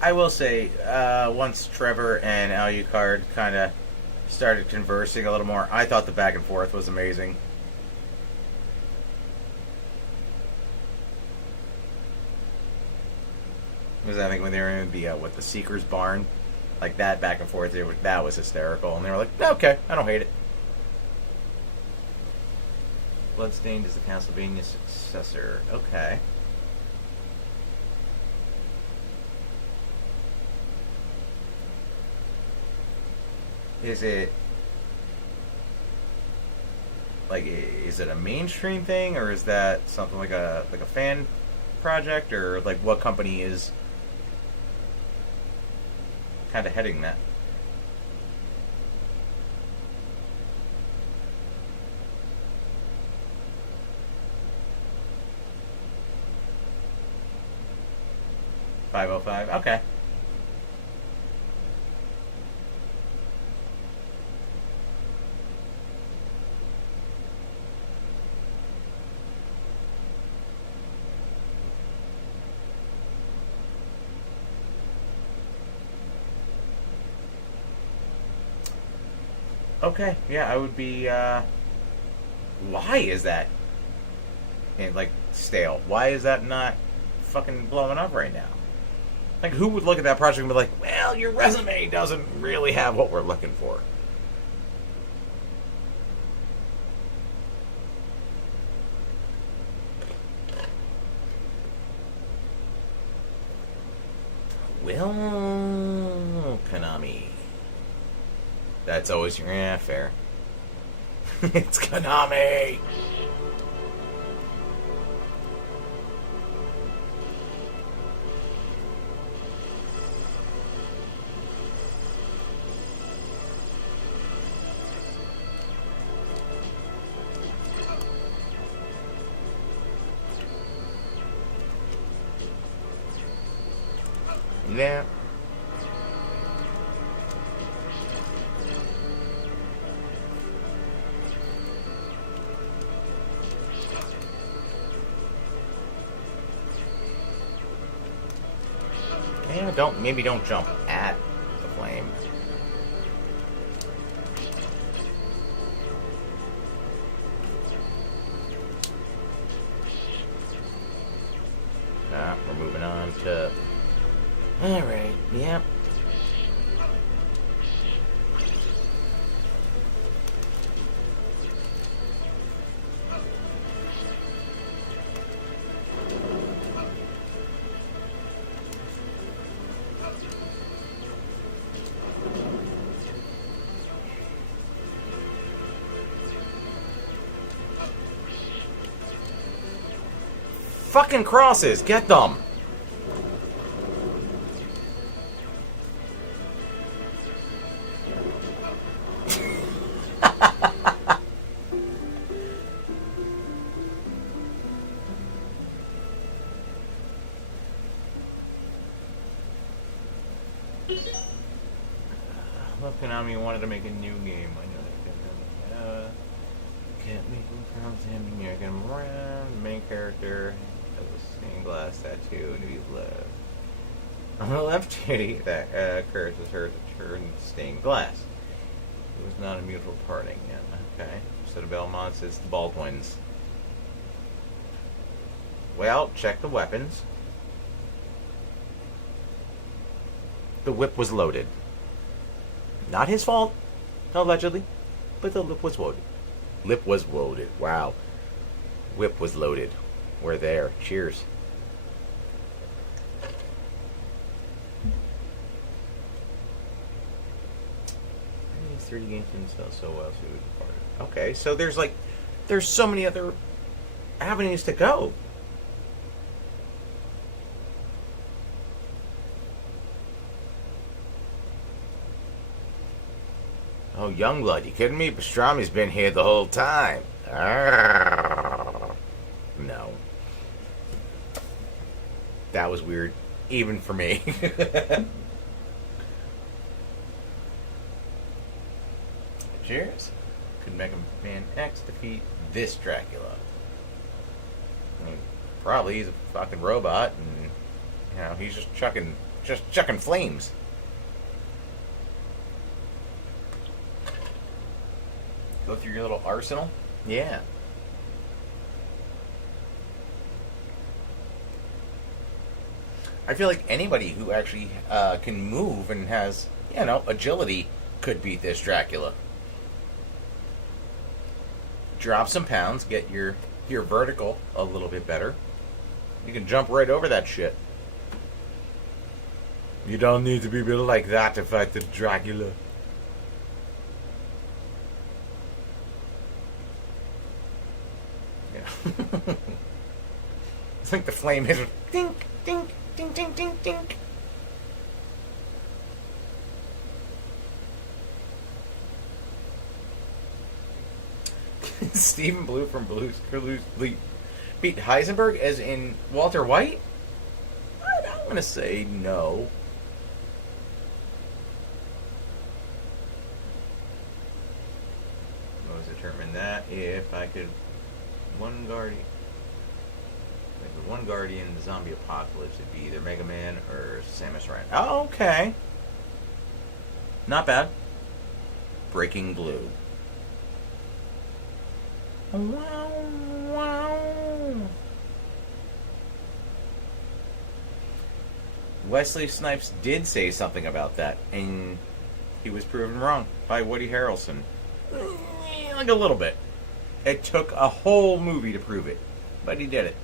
I will say, once Trevor and Alucard kind of started conversing a little more, I thought the back and forth was amazing. Because I think when they were in the Seeker's Barn, like that back and forth, that was hysterical. And they were like, okay, I don't hate it. Bloodstained is the Castlevania successor. Okay. Is it is it a mainstream thing, or is that something like a fan project, or like what company is kind of heading that? 505. Okay. Okay, yeah, I would be, why is that, like, stale? Why is that not fucking blowing up right now? Like, who would look at that project and be like, well, your resume doesn't really have what we're looking for? Well, Konami. That's always your... Yeah, fair. It's Konami! Yeah. Yeah, maybe don't jump at the flame. We're moving on to... Alright, yep. Fucking crosses, get them! Look, Konami wanted to make a new game. I know they can't make from him. You're gonna move around. Main character has a stained glass tattoo and he's left. On the left titty, that curses her to turn stained glass. It was not a mutual parting yet. Okay. So the Belmont says the Baldwins. Well, check the weapons. The whip was loaded. Not his fault, allegedly, but the lip was loaded. Lip was loaded. Wow. Whip was loaded. We're there. Cheers. These 3D games didn't sell so well, so we departed. Okay, so there's so many other avenues to go. Oh, Youngblood, you kidding me? Pastrami's been here the whole time. No. That was weird, even for me. Cheers. Could Mega Man X defeat this Dracula? I mean, probably he's a fucking robot, and you know he's just chucking flames. Go through your little arsenal? Yeah. I feel like anybody who actually can move and has, agility could beat this Dracula. Drop some pounds, get your vertical a little bit better. You can jump right over that shit. You don't need to be built like that to fight the Dracula. It's like the flame hits. Dink, dink, dink, dink, dink, dink. Stephen Blue from Blue's beat Heisenberg as in Walter White? I don't going to say no. I was determine that if I could one guardian in the zombie apocalypse, it'd be either Mega Man or Samus Aran. Oh, okay. Not bad. Breaking Blue. Wow, wow. Wesley Snipes did say something about that, and he was proven wrong by Woody Harrelson. Like a little bit. It took a whole movie to prove it, but he did it.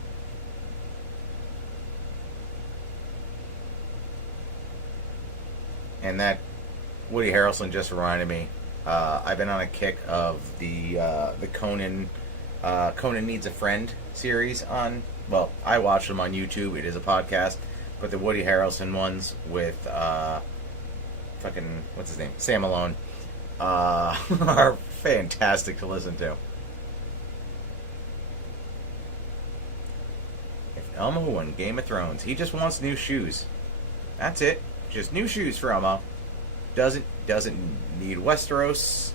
And that Woody Harrelson just reminded me. I've been on a kick of the Conan Needs a Friend series on. Well, I watched them on YouTube. It is a podcast, but the Woody Harrelson ones with fucking what's his name, Sam Malone, are fantastic to listen to. If Elmo won Game of Thrones, he just wants new shoes. That's it. Just new shoes for Elmo. Doesn't need Westeros.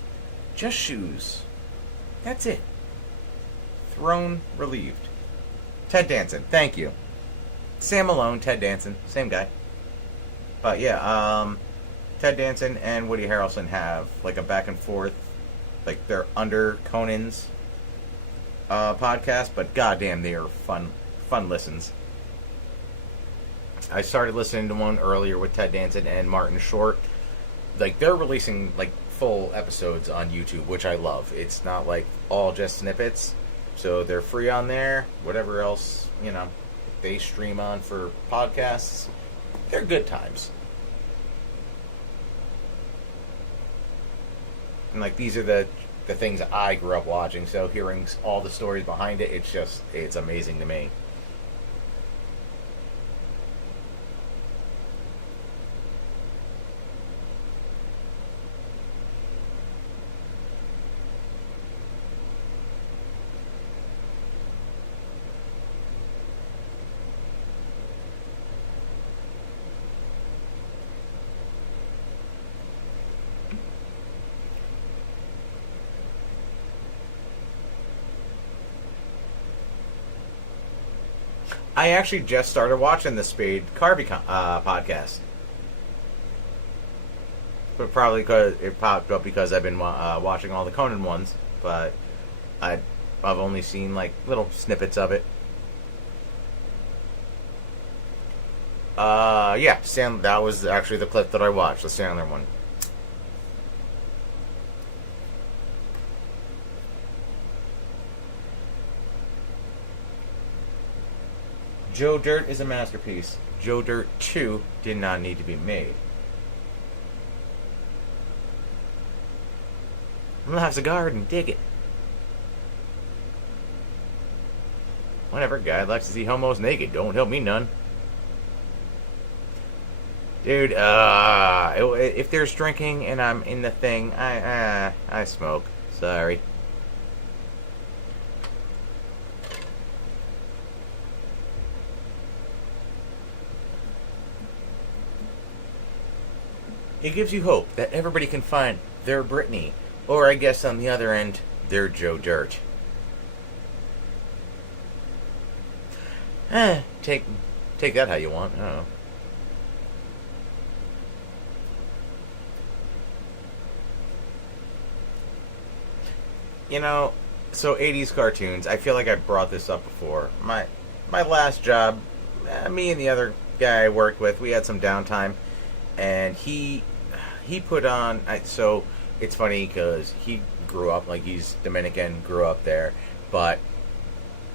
Just shoes. That's it. Throne relieved. Ted Danson. Thank you. Sam Malone, Ted Danson, same guy. But yeah, Ted Danson and Woody Harrelson have like a back and forth, like they're under Conan's podcast, but goddamn, they are fun listens. I started listening to one earlier with Ted Danson and Martin Short. Like, they're releasing like full episodes on YouTube, which I love. It's not like all just snippets, so they're free on there. Whatever else, they stream on for podcasts, they're good times. And like, these are the things I grew up watching, so hearing all the stories behind it, it's amazing to me. I actually just started watching the Spade Carvey podcast. But probably because it popped up because I've been watching all the Conan ones. But I've only seen like little snippets of it. Yeah, that was actually the clip that I watched, the Sandler one. Joe Dirt is a masterpiece. Joe Dirt 2 did not need to be made. Life's a garden, dig it. Whatever, guy likes to see homos naked. Don't help me none. Dude, if there's drinking and I'm in the thing, I smoke. Sorry. It gives you hope that everybody can find their Britney, or I guess on the other end, their Joe Dirt. Take that how you want. I don't know. So 80s cartoons, I feel like I brought this up before. My last job, me and the other guy I worked with, we had some downtime, and he put on, so it's funny because he grew up, like he's Dominican, grew up there, but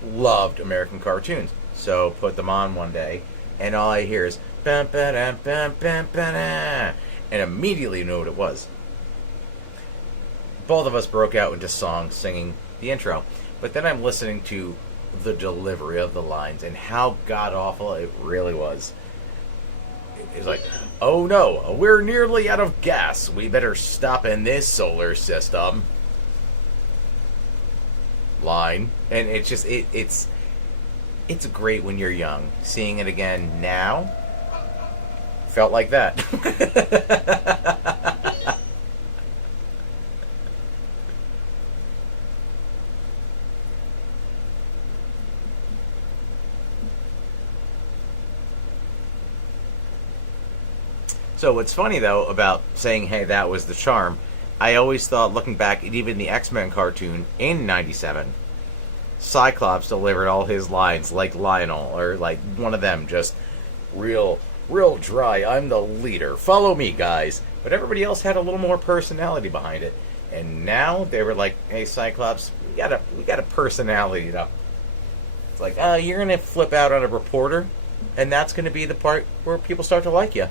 loved American cartoons. So put them on one day, and all I hear is bam, ba-dam, bam, bam, ba-da, and immediately knew what it was. Both of us broke out into songs singing the intro, but then I'm listening to the delivery of the lines and how god-awful it really was. It's like, oh no, we're nearly out of gas. We better stop in this solar system. Line. And it's just, it's great when you're young. Seeing it again now, Felt like that. So what's funny though about saying, "Hey, that was the charm," I always thought, looking back at even the X-Men cartoon in '97, Cyclops delivered all his lines like Lionel or like one of them, just real dry. I'm the leader. Follow me, guys. But everybody else had a little more personality behind it. And now they were like, "Hey, Cyclops, we got a personality, you know." It's like, you're gonna flip out on a reporter, and that's gonna be the part where people start to like you.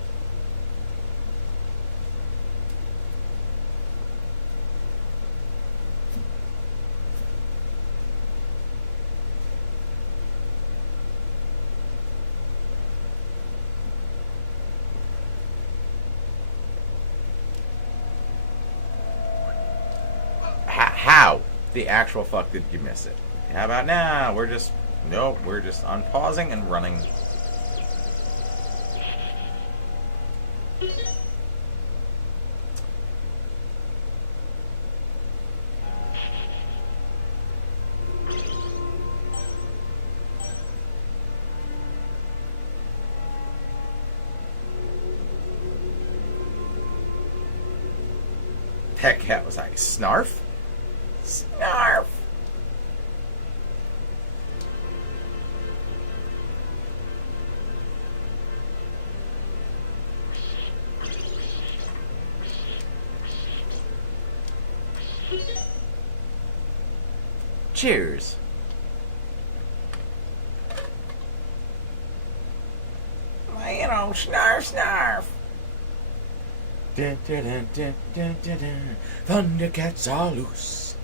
How the actual fuck did you miss it? How about now? We're just unpausing and running. That cat was like, Snarf? Snarf! Cheers. You know, snarf, snarf. Dun, dun, dun, dun, dun, dun, dun. Thundercats are loose.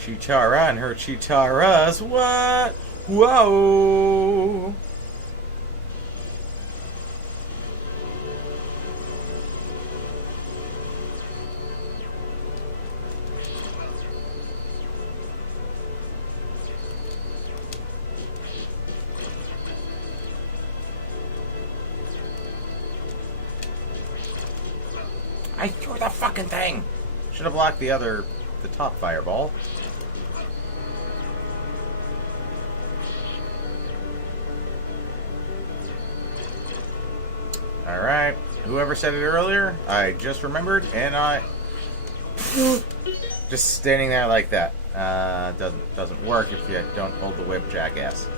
Chitara and her Chitaras. What? Whoa! I threw the fucking thing! Should have blocked the top fireball. Alright, whoever said it earlier, I just remembered, and I... just standing there like that. Doesn't work if you don't hold the whip, jackass.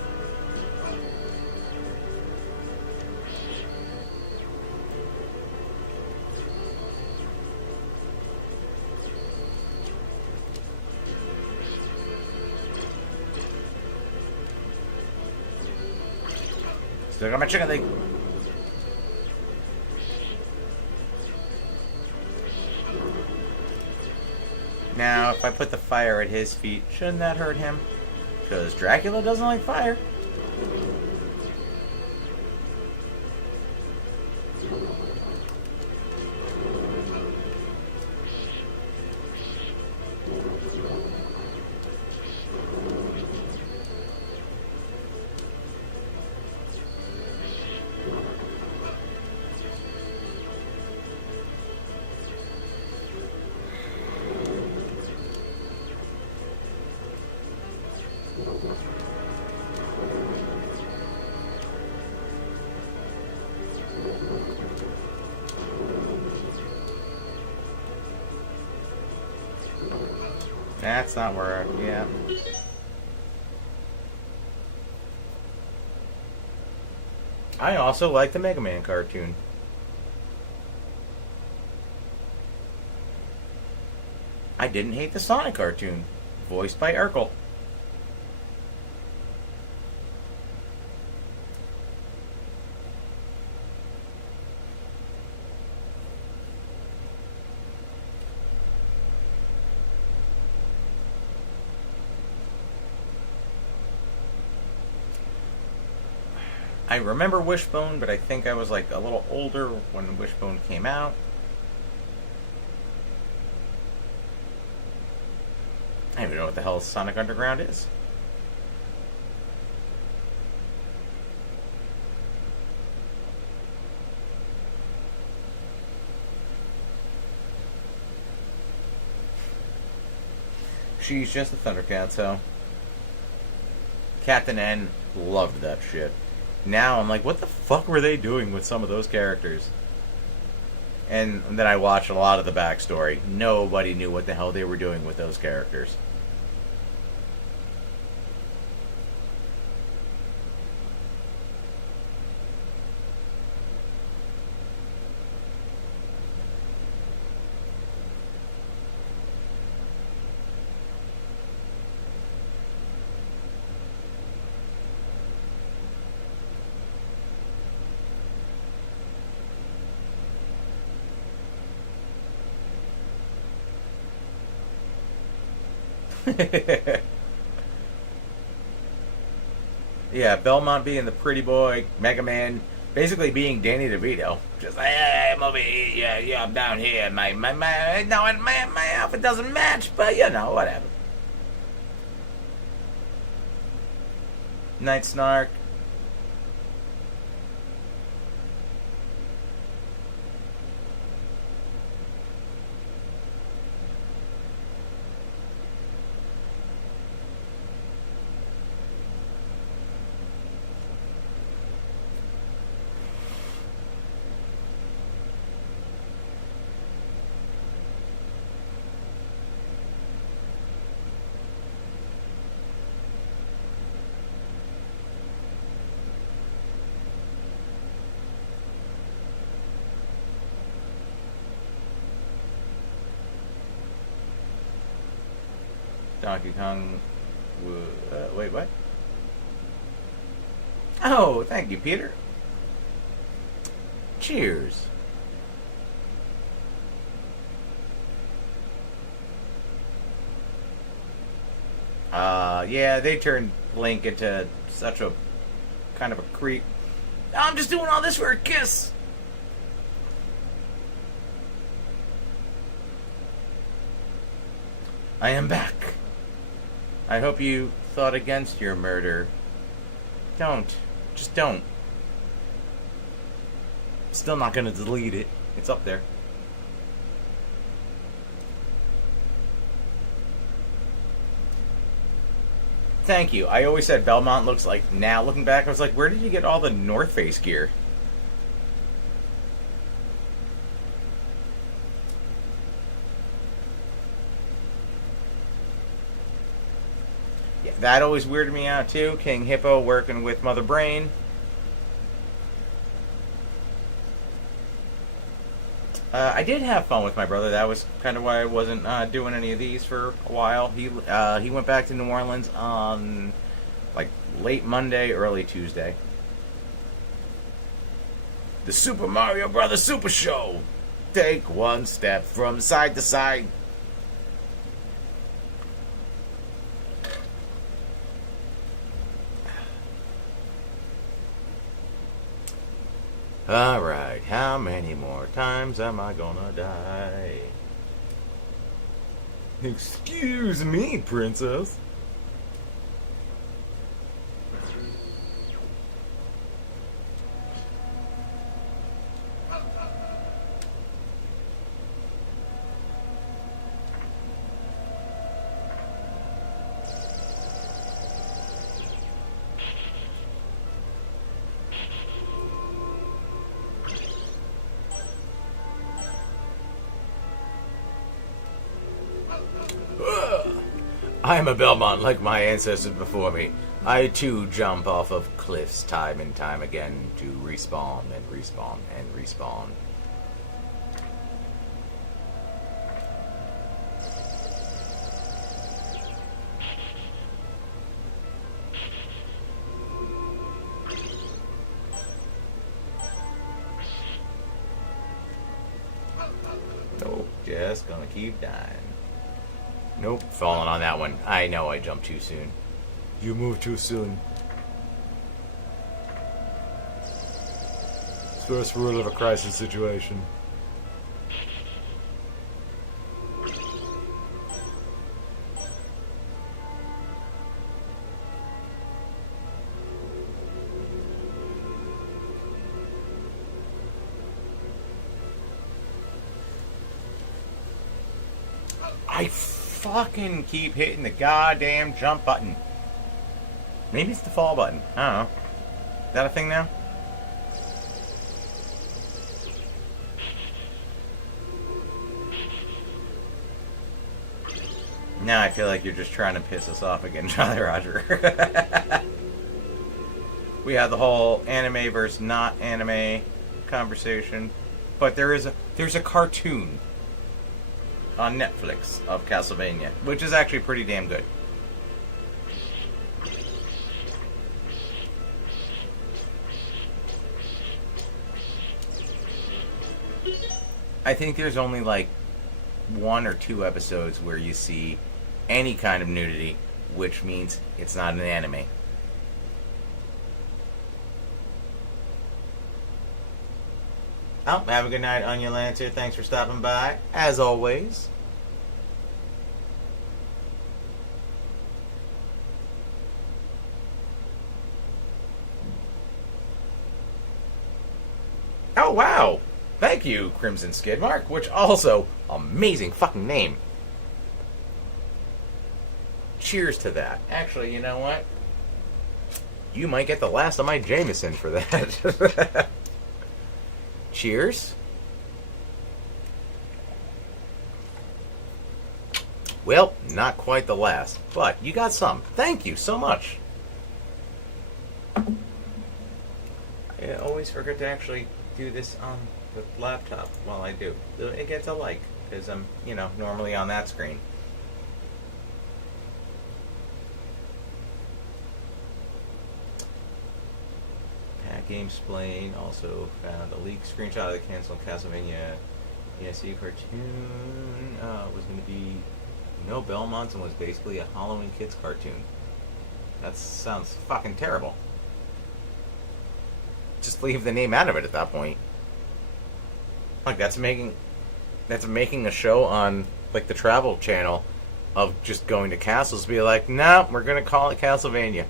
Still got my chicken leg. Now, if I put the fire at his feet, shouldn't that hurt him? Because Dracula doesn't like fire. That's not where yeah. I also like the Mega Man cartoon. I didn't hate the Sonic cartoon, voiced by Urkel. I remember Wishbone, but I think I was like a little older when Wishbone came out. I don't even know what the hell Sonic Underground is. She's just a Thundercat, so. Captain N loved that shit. Now I'm like, what the fuck were they doing with some of those characters? And then I watched a lot of the backstory. Nobody knew what the hell they were doing with those characters. Yeah, Belmont being the pretty boy, Mega Man basically being Danny DeVito. Just like, hey, I'm over here, yeah, I'm down here. My outfit doesn't match, but you know, whatever. Night Snark. Donkey Kong. Wait, what? Oh, thank you, Peter. Cheers. Yeah, they turned Link into such a kind of a creep. I'm just doing all this for a kiss. I am back. I hope you thought against your murder. Don't. Just don't. Still not gonna delete it. It's up there. Thank you. I always said Belmont looks like... Now, looking back, I was like, where did you get all the North Face gear? Yeah, that always weirded me out, too. King Hippo working with Mother Brain. I did have fun with my brother. That was kind of why I wasn't doing any of these for a while. He went back to New Orleans on like late Monday, early Tuesday. The Super Mario Brothers Super Show. Take one step from side to side. Alright, how many more times am I gonna die? Excuse me, princess. I am a Belmont like my ancestors before me. I too jump off of cliffs time and time again to respawn and respawn and respawn. Nope, just gonna keep dying. Nope, falling on that one. I know I jumped too soon. You moved too soon. It's first rule of a crisis situation. I fucking keep hitting the goddamn jump button. Maybe it's the fall button. I don't know. Is that a thing now? Now I feel like you're just trying to piss us off again, Jolly Roger. We had the whole anime versus not anime conversation, but there's a cartoon on Netflix of Castlevania, which is actually pretty damn good. I think there's only like 1 or 2 episodes where you see any kind of nudity, which means it's not an anime. Oh, have a good night, Onion Lancer. Thanks for stopping by, as always. Oh, wow. Thank you, Crimson Skidmark, which also, amazing fucking name. Cheers to that. Actually, you know what? You might get the last of my Jameson for that. Cheers. Well, not quite the last, but you got some. Thank you so much. I always forget to actually do this on the laptop while I do. It gets a like, because I'm, normally on that screen. Pat Gamesplain also found a leaked screenshot of the canceled Castlevania ESE cartoon. Was going to be no Belmonts and was basically a Halloween Kids cartoon. That sounds fucking terrible. Just leave the name out of it at that point. Like that's making a show on like the Travel Channel of just going to castles. Be like, no, we're gonna call it Castlevania.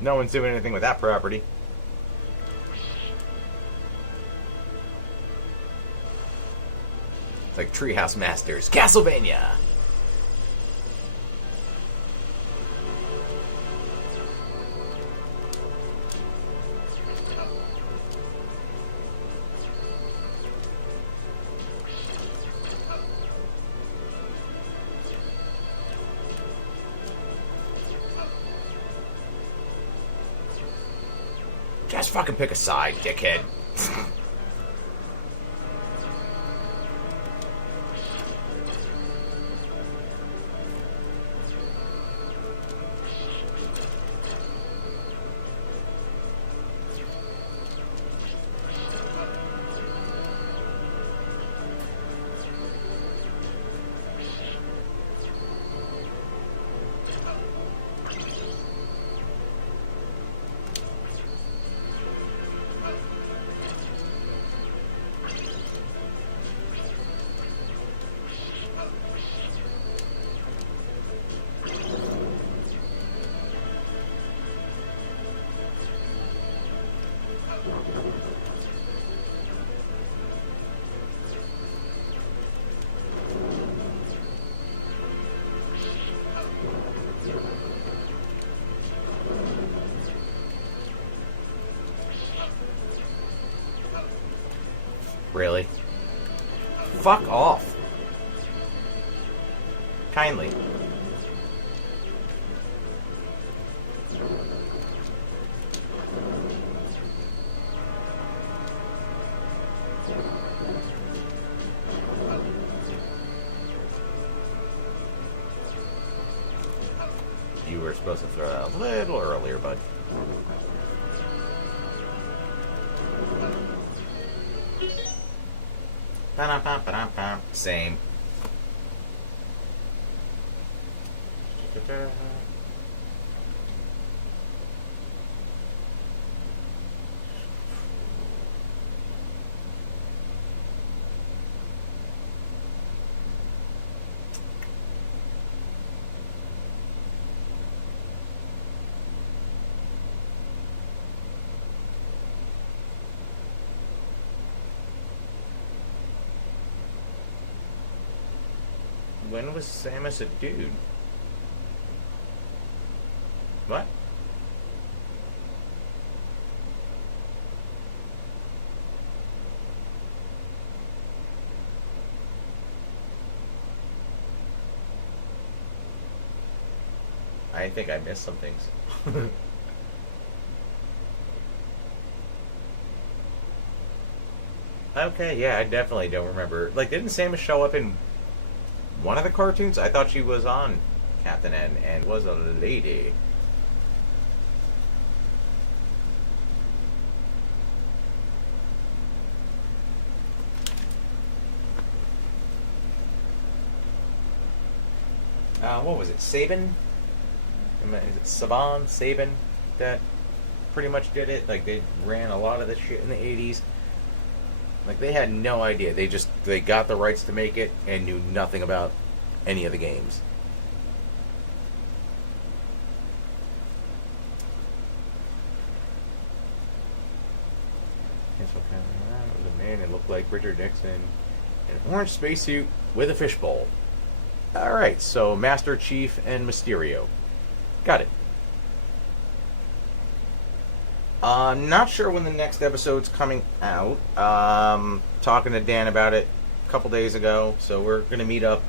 No one's doing anything with that property. It's like Treehouse Masters, Castlevania. Just fucking pick a side, dickhead. Really? Fuck off. Kindly. You were supposed to throw that a little earlier, bud. Same. when was Samus a dude? What? I think I missed some things. Okay, yeah, I definitely don't remember. Like, didn't Samus show up in one of the cartoons? I thought she was on Captain N and was a lady. What was it? Saban? Is it Saban? Saban? That pretty much did it? Like, they ran a lot of this shit in the 80s. Like, they had no idea. They got the rights to make it and knew nothing about any of the games. It was a man that looked like Richard Nixon in an orange spacesuit with a fishbowl. Alright, so Master Chief and Mysterio. Got it. Not sure when the next episode's coming out. Talking to Dan about it a couple days ago, so we're going to meet up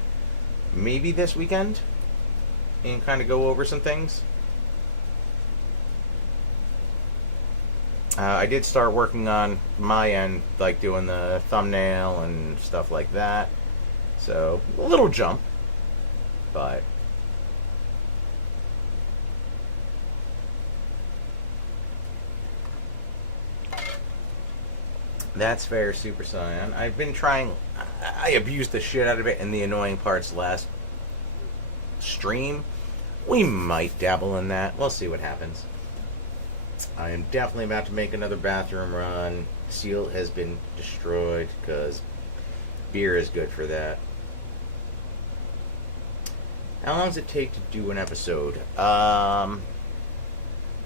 maybe this weekend and kind of go over some things. I did start working on my end, like doing the thumbnail and stuff like that. So, a little jump, but... That's fair, Super Saiyan. I've been trying... I abused the shit out of it in the annoying parts last stream. We might dabble in that. We'll see what happens. I am definitely about to make another bathroom run. Seal has been destroyed because beer is good for that. How long does it take to do an episode?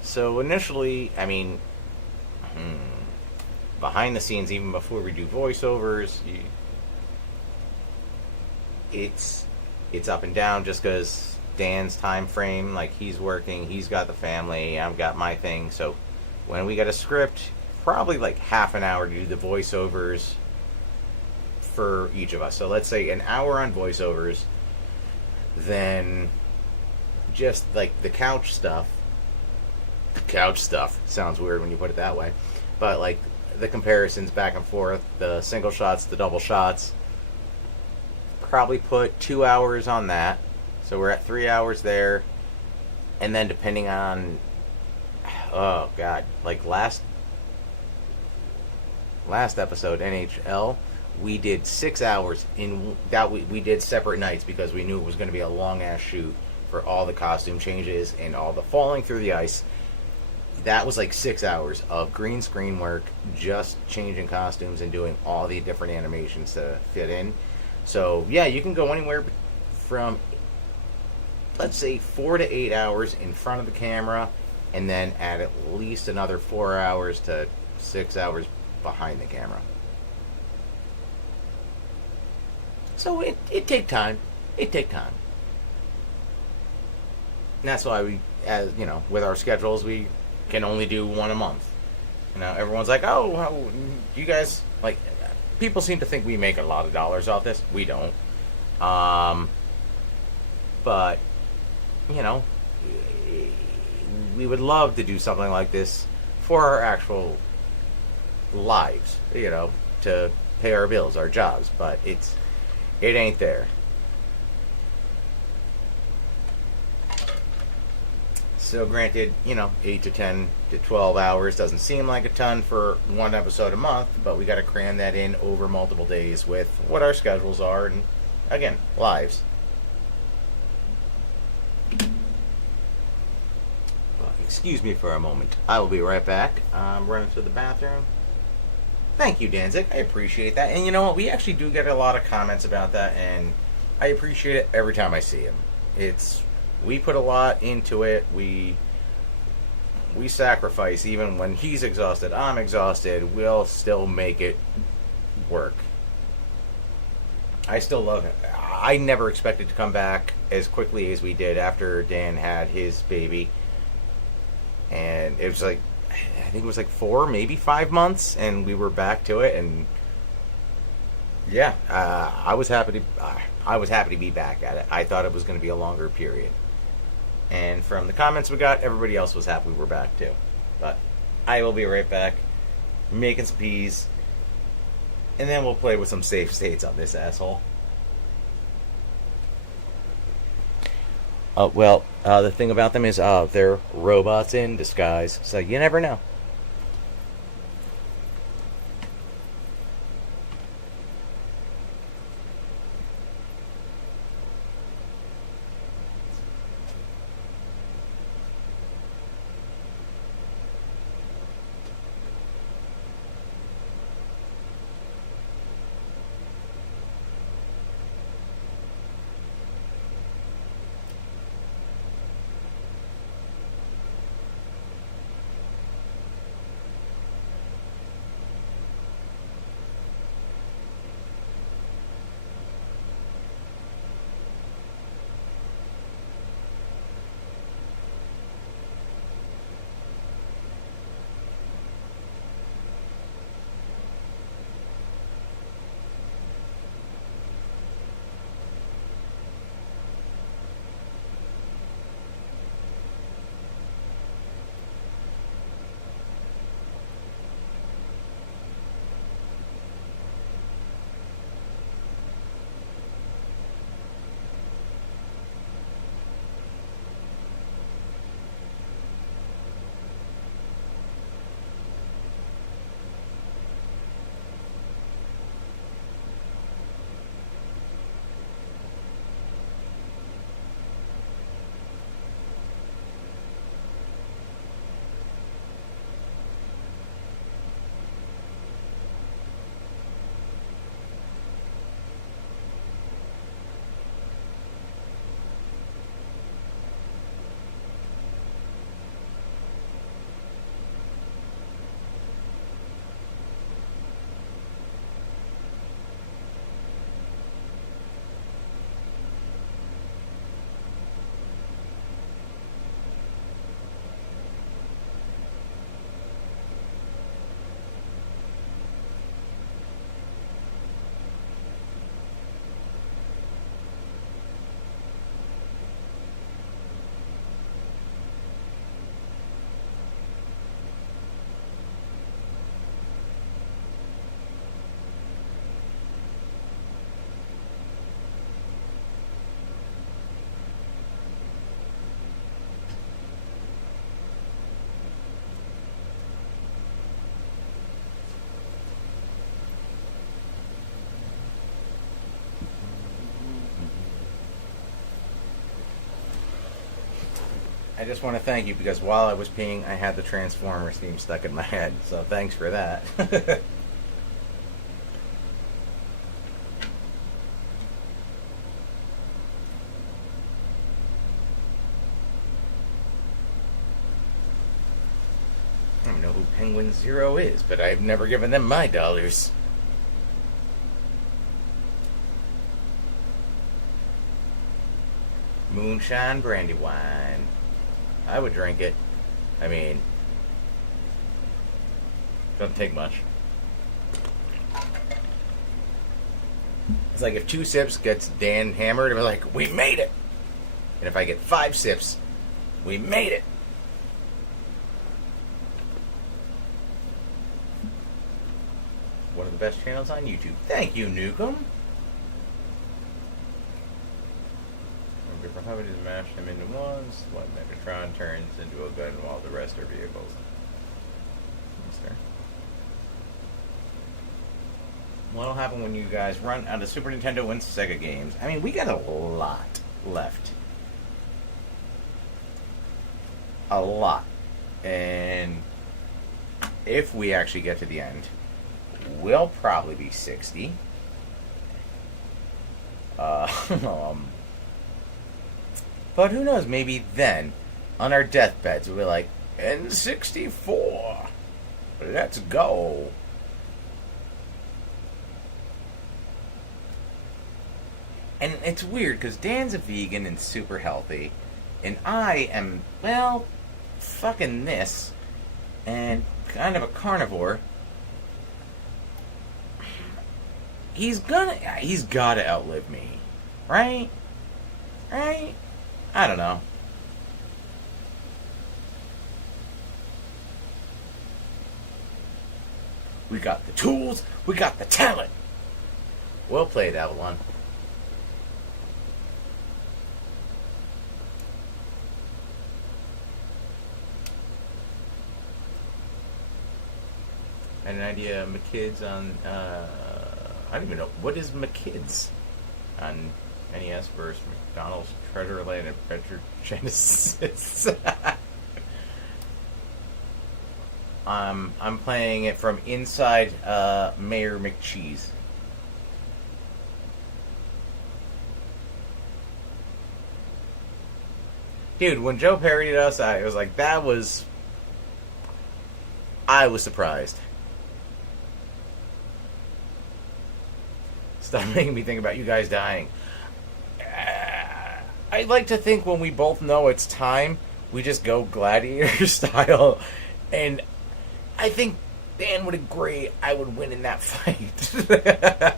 So initially, I mean... behind the scenes, even before we do voiceovers, it's up and down just because Dan's time frame, like he's working, he's got the family, I've got my thing. So when we get a script, probably like half an hour to do the voiceovers for each of us. So let's say an hour on voiceovers, then just like the couch stuff. Couch stuff sounds weird when you put it that way, but like the comparisons back and forth, the single shots, the double shots, probably put 2 hours on that. So we're at 3 hours there. And then depending on, oh god, like last episode, NHL, we did 6 hours in that. We did separate nights because we knew it was going to be a long ass shoot for all the costume changes and all the falling through the ice. That was like 6 hours of green screen work, just changing costumes and doing all the different animations to fit in. So yeah, you can go anywhere from, let's say, 4 to 8 hours in front of the camera, and then add at least another 4 hours to 6 hours behind the camera. So it take time. It take time. And that's why we, as you know, with our schedules, we can only do one a month. You know, everyone's like, oh, how, you guys, like, people seem to think we make a lot of dollars off this. We don't. But, you know, we would love to do something like this for our actual lives, you know, to pay our bills, our jobs, but it ain't there. So granted, you know, 8 to 10 to 12 hours doesn't seem like a ton for one episode a month, but we got to cram that in over multiple days with what our schedules are, and again, lives. Well, excuse me for a moment. I will be right back. I'm running to the bathroom. Thank you, Danzig. I appreciate that. And you know what? We actually do get a lot of comments about that, and I appreciate it every time I see them. We put a lot into it. We sacrifice. Even when he's exhausted, I'm exhausted. We'll still make it work. I still love it. I never expected to come back as quickly as we did after Dan had his baby. And it was like, I think it was like 4, maybe 5 months, and we were back to it. And yeah, I was happy to be back at it. I thought it was going to be a longer period. And from the comments we got, everybody else was happy we were back too. But I will be right back, making some peas, and then we'll play with some save states on this asshole. The thing about them is they're robots in disguise, so you never know. I just want to thank you because while I was peeing, I had the Transformers theme stuck in my head. So thanks for that. I don't know who Penguin Zero is, but I've never given them my dollars. Moonshine Brandywine. I would drink it. I mean, doesn't take much. It's like if 2 sips gets Dan hammered, I'm like, we made it. And if I get 5 sips, we made it. One of the best channels on YouTube. Thank you, Nukem. Different companies mash them into ones. One Megatron turns into a gun while the rest are vehicles. What'll happen when you guys run out of Super Nintendo and Sega games? I mean, we got a lot left. A lot. And if we actually get to the end, we'll probably be 60. But who knows, maybe then, on our deathbeds, we'll be like, N64, let's go. And it's weird because Dan's a vegan and super healthy, and I am, well, fucking this, and kind of a carnivore. He's gotta outlive me, right? Right? I don't know. We got the tools, we got the talent. Well played, Avalon. I had an idea, McKids on, I don't even know, what is McKids on NES versus McDonald's Treasure Land Adventure Genesis? I'm playing it from inside Mayor McCheese. Dude, when Joe parodied us, I was like, I was surprised. Stop making me think about you guys dying. I like to think when we both know it's time, we just go gladiator style. And I think Dan would agree I would win in that fight.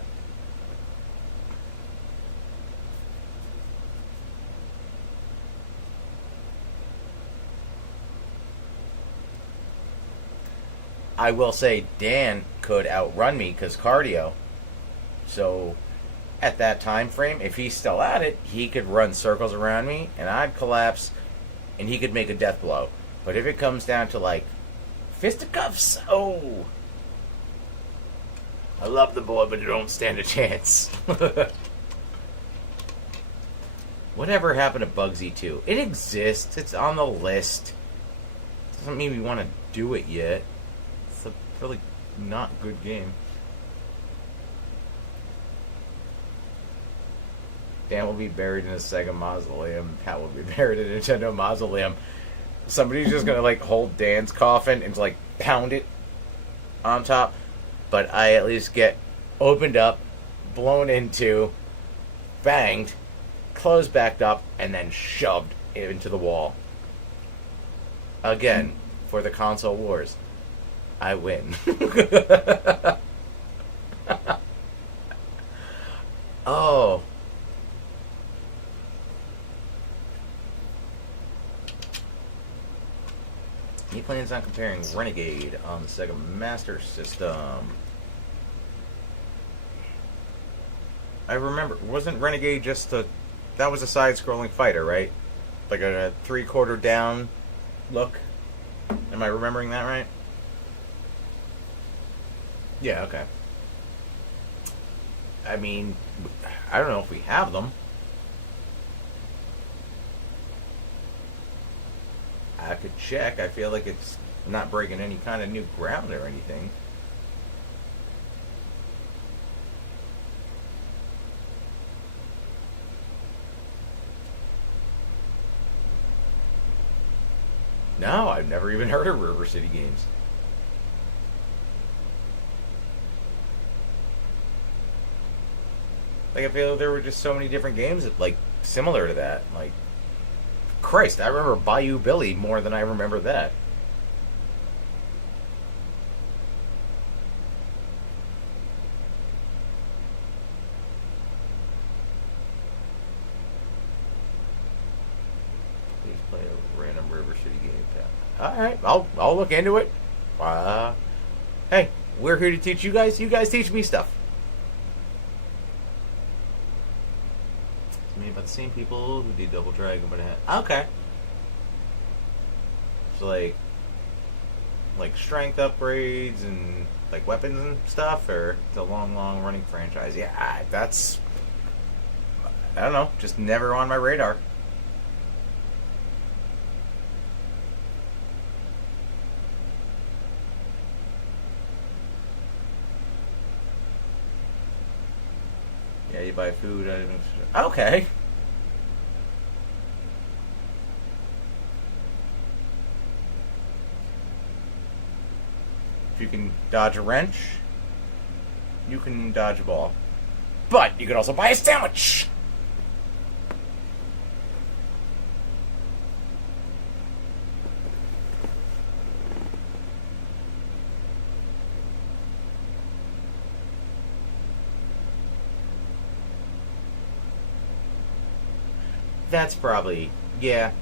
I will say Dan could outrun me because cardio. So, at that time frame, if he's still at it, he could run circles around me, and I'd collapse, and he could make a death blow. But if it comes down to, like, fisticuffs, oh. I love the boy, but it don't stand a chance. Whatever happened to Bugsy 2? It exists. It's on the list. Doesn't mean we want to do it yet. It's a really not good game. Dan will be buried in a Sega mausoleum. Pat will be buried in a Nintendo mausoleum. Somebody's just gonna like hold Dan's coffin and like pound it on top. But I at least get opened up, blown into, banged, closed backed up, and then shoved into the wall. Again, for the console wars, I win. Oh. He plans on comparing Renegade on the Sega Master System. I remember, wasn't Renegade just that was a side-scrolling fighter, right? Like a 3/4 down look? Am I remembering that right? Yeah, okay. I mean, I don't know if we have them. I could check. I feel like it's not breaking any kind of new ground or anything. No, I've never even heard of River City Games. Like, I feel there were just so many different games that, like, similar to that. Like, Christ, I remember Bayou Billy more than I remember that. Please play a random River City game. Alright, I'll look into it. Hey, we're here to teach you guys. You guys teach me stuff. It's made by the same people who did Double Dragon, but it had... Okay. So, like strength upgrades and, like, weapons and stuff, or it's a long running franchise. Yeah, that's... I don't know, just never on my radar. Yeah, you buy food. Okay. If you can dodge a wrench, you can dodge a ball. But you can also buy a sandwich. That's probably, yeah.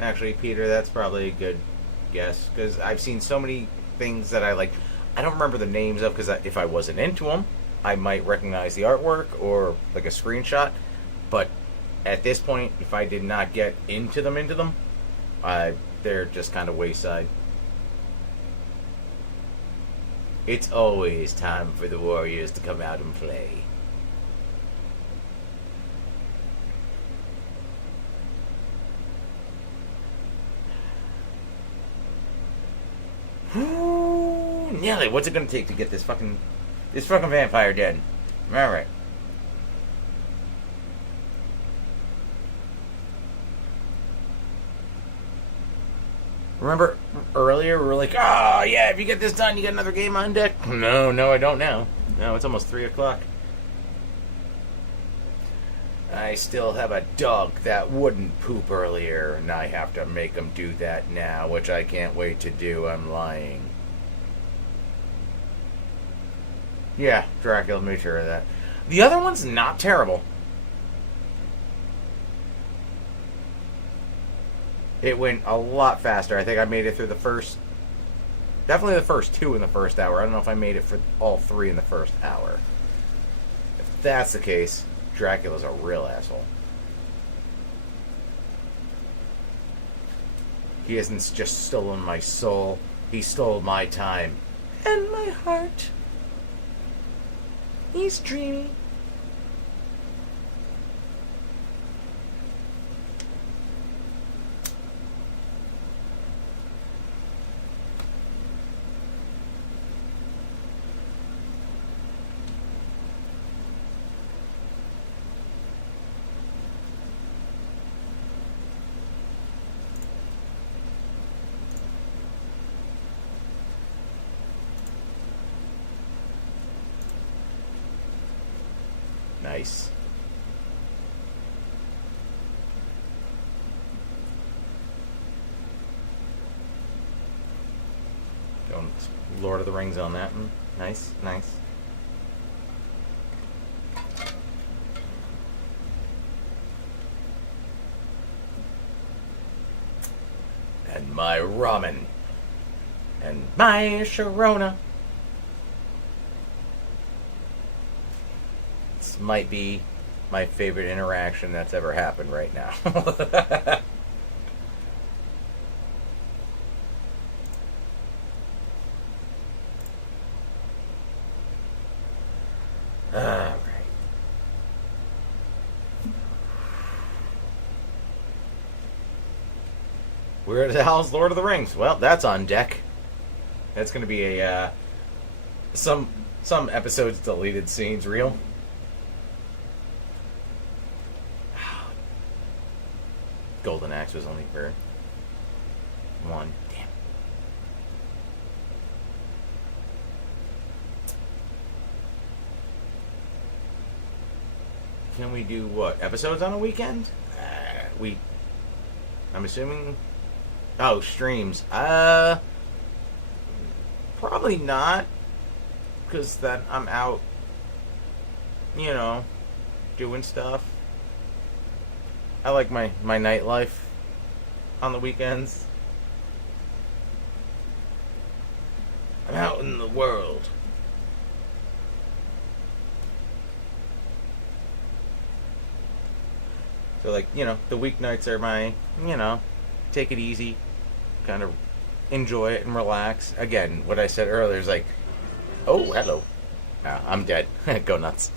Actually, Peter, that's probably a good guess because I've seen so many things that I like. I don't remember the names of because if I wasn't into them, I might recognize the artwork or like a screenshot. But at this point, if I did not get into them, they're just kind of wayside. It's always time for the Warriors to come out and play. Nelly, what's it gonna take to get this fucking vampire dead? Alright. Remember earlier we were like, oh yeah, if you get this done, you get another game on deck. No, I don't now. No, it's almost 3 o'clock. I still have a dog that wouldn't poop earlier, and I have to make him do that now, which I can't wait to do. I'm lying. Yeah, Dracula made sure of that. The other one's not terrible. It went a lot faster. I think I made it through definitely the first 2 in the first hour. I don't know if I made it for all 3 in the first hour. If that's the case, Dracula's a real asshole. He hasn't just stolen my soul. He stole my time. And my heart. He's dreamy. Nice. Going Lord of the Rings on that one. Nice. And my ramen. And my Sharona. This might be my favorite interaction that's ever happened right now. Alright. Where the hell's Lord of the Rings? Well, that's on deck. That's going to be a some episodes deleted scenes reel. Golden Axe was only for 1. Damn. Can we do what? Episodes on a weekend? I'm assuming. Oh, streams. Probably not, because then I'm out, doing stuff. I like my nightlife on the weekends. I'm out in the world. So, the weeknights are my, take it easy, kind of enjoy it and relax. Again, what I said earlier is like, oh, hello. I'm dead. Go nuts.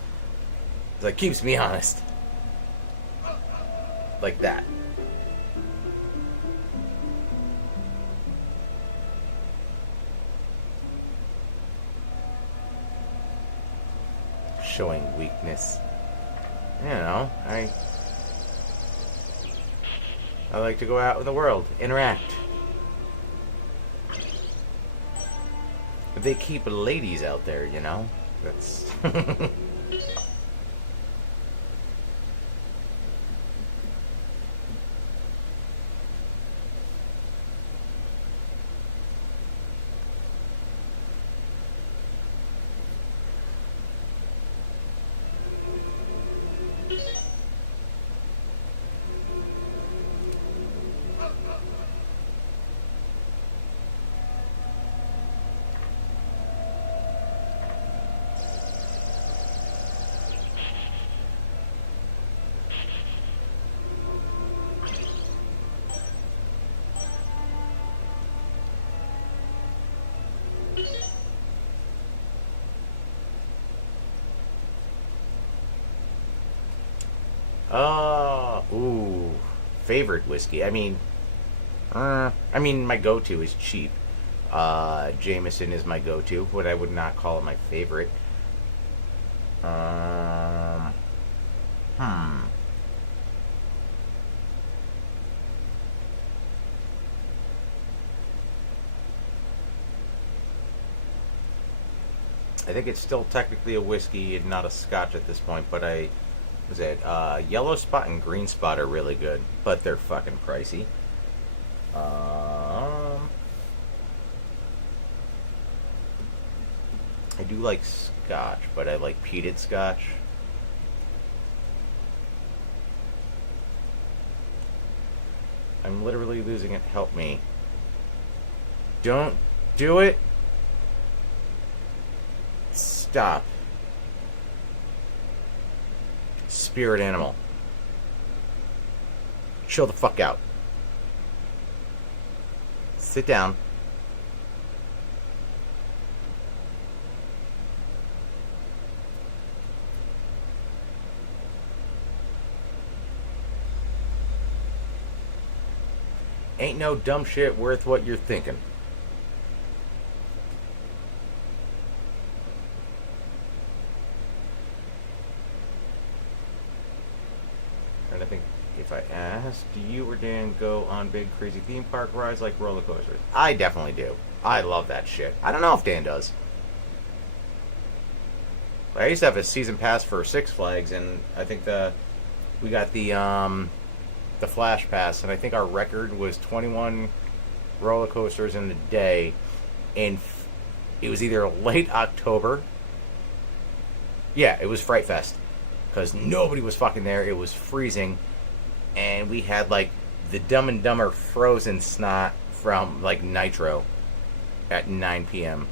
It's like, keeps me honest. Like that. Showing weakness. I like to go out in the world, interact. But they keep ladies out there, That's Ooh, favorite whiskey. My go-to is cheap. Jameson is my go-to, but I would not call it my favorite. Hmm. I think it's still technically a whiskey and not a scotch at this point, but Yellow Spot and Green Spot are really good, but they're fucking pricey. I do like scotch, but I like peated scotch. I'm literally losing it. Help me. Don't do it. Stop. Spirit animal. Chill the fuck out. Sit down. Ain't no dumb shit worth what you're thinking. And I think if I asked, do you or Dan go on big crazy theme park rides like roller coasters? I definitely do. I love that shit. I don't know if Dan does. I used to have a season pass for Six Flags, and I think we got the Flash Pass, and I think our record was 21 roller coasters in a day, and it was either late October. Yeah, it was Fright Fest, because nobody was fucking there. It was freezing, and we had like the Dumb and Dumber Frozen snot from like Nitro at 9 p.m.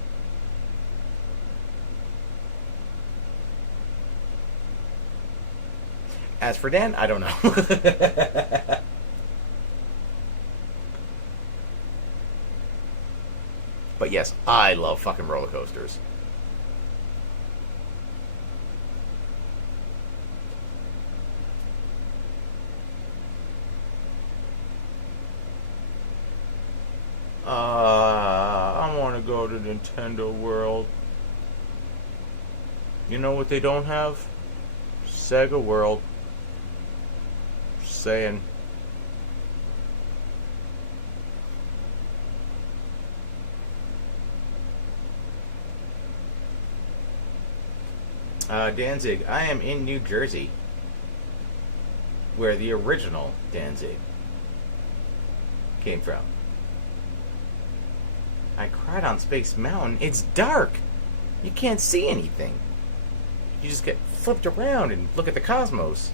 As for Dan, I don't know. But yes, I love fucking roller coasters. I want to go to Nintendo World. You know what they don't have? Sega World. Saying. Danzig. I am in New Jersey, where the original Danzig came from. I cried on Space Mountain. It's dark. You can't see anything. You just get flipped around and look at the cosmos.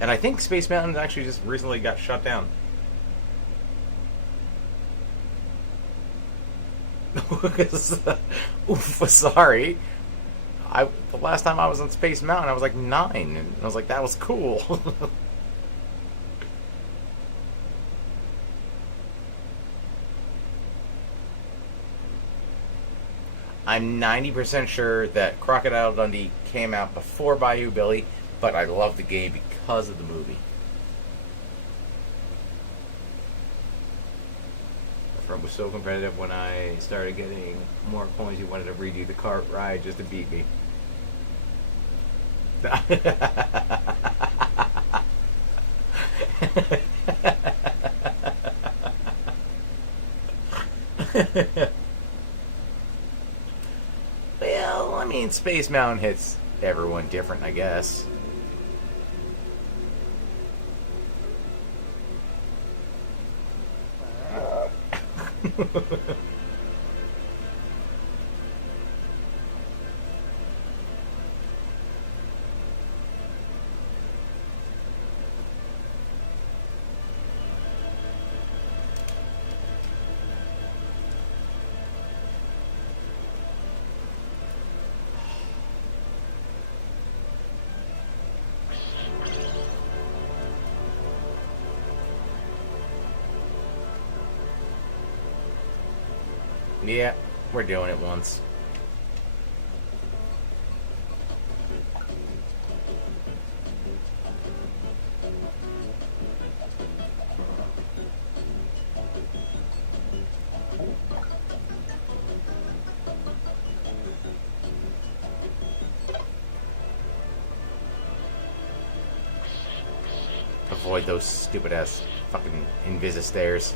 And I think Space Mountain actually just recently got shut down. Oof, sorry. The last time I was on Space Mountain, I was like 9, and I was like, that was cool. I'm 90% sure that Crocodile Dundee came out before Bayou Billy, but I love the game because of the movie. My friend was so competitive when I started getting more coins, he wanted to redo the cart ride just to beat me. Well, I mean, Space Mountain hits everyone different, I guess. Yeah, we're doing it once. avoid those stupid ass fucking Invisa stairs.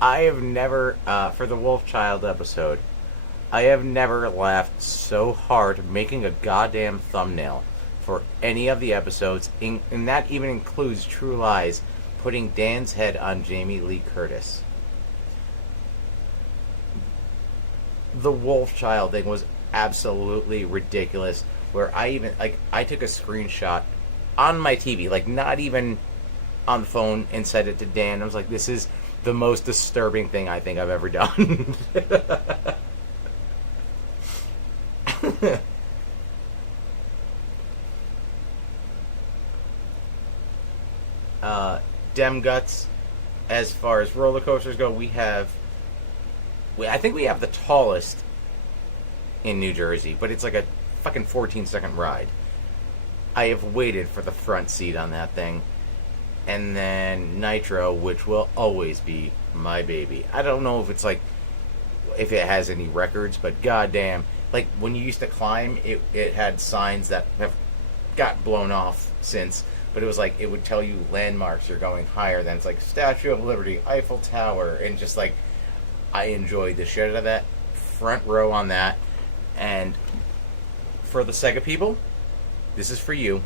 I have never, for the Wolf Child episode, I have never laughed so hard making a goddamn thumbnail for any of the episodes, and that even includes True Lies, putting Dan's head on Jamie Lee Curtis. The Wolf Child thing was absolutely ridiculous, where I even, like, I took a screenshot on my TV, like, not even on the phone, and sent it to Dan. I was like, this is the most disturbing thing I think I've ever done. Dem Guts, as far as roller coasters go, I think we have the tallest in New Jersey, but it's like a fucking 14-second ride. I have waited for the front seat on that thing. And then Nitro, which will always be my baby. I don't know if it's like, if it has any records, but goddamn, like when you used to climb, it had signs that have got blown off since, but it was like, it would tell you landmarks are going higher than, it's like Statue of Liberty, Eiffel Tower, and just like, I enjoyed the shit out of that. Front row on that. And for the Sega people, this is for you.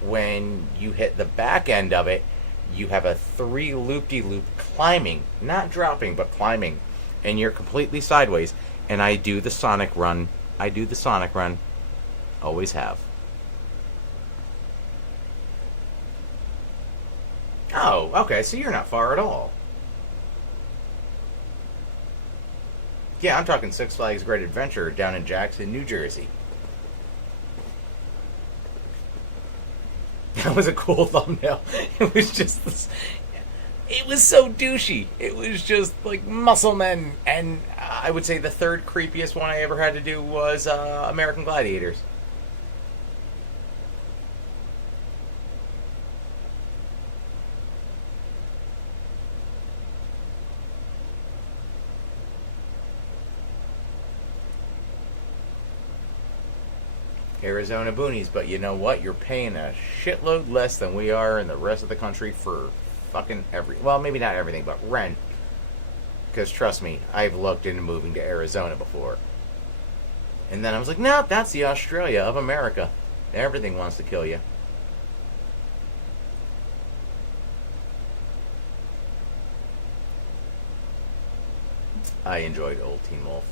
When you hit the back end of it, you have a 3 loop-de-loop climbing, not dropping, but climbing, and you're completely sideways. And I do the Sonic run. Always have. Oh, okay, so you're not far at all. Yeah, I'm talking Six Flags Great Adventure down in Jackson, New Jersey. That was a cool thumbnail. It was just this, it was so douchey. It was just like muscle men. And I would say the third creepiest one I ever had to do was American Gladiators. Arizona boonies, but you know what? You're paying a shitload less than we are in the rest of the country for fucking well, maybe not everything, but rent. Because trust me, I've looked into moving to Arizona before. And then I was like, no, that's the Australia of America. Everything wants to kill you. I enjoyed Old Teen Wolf.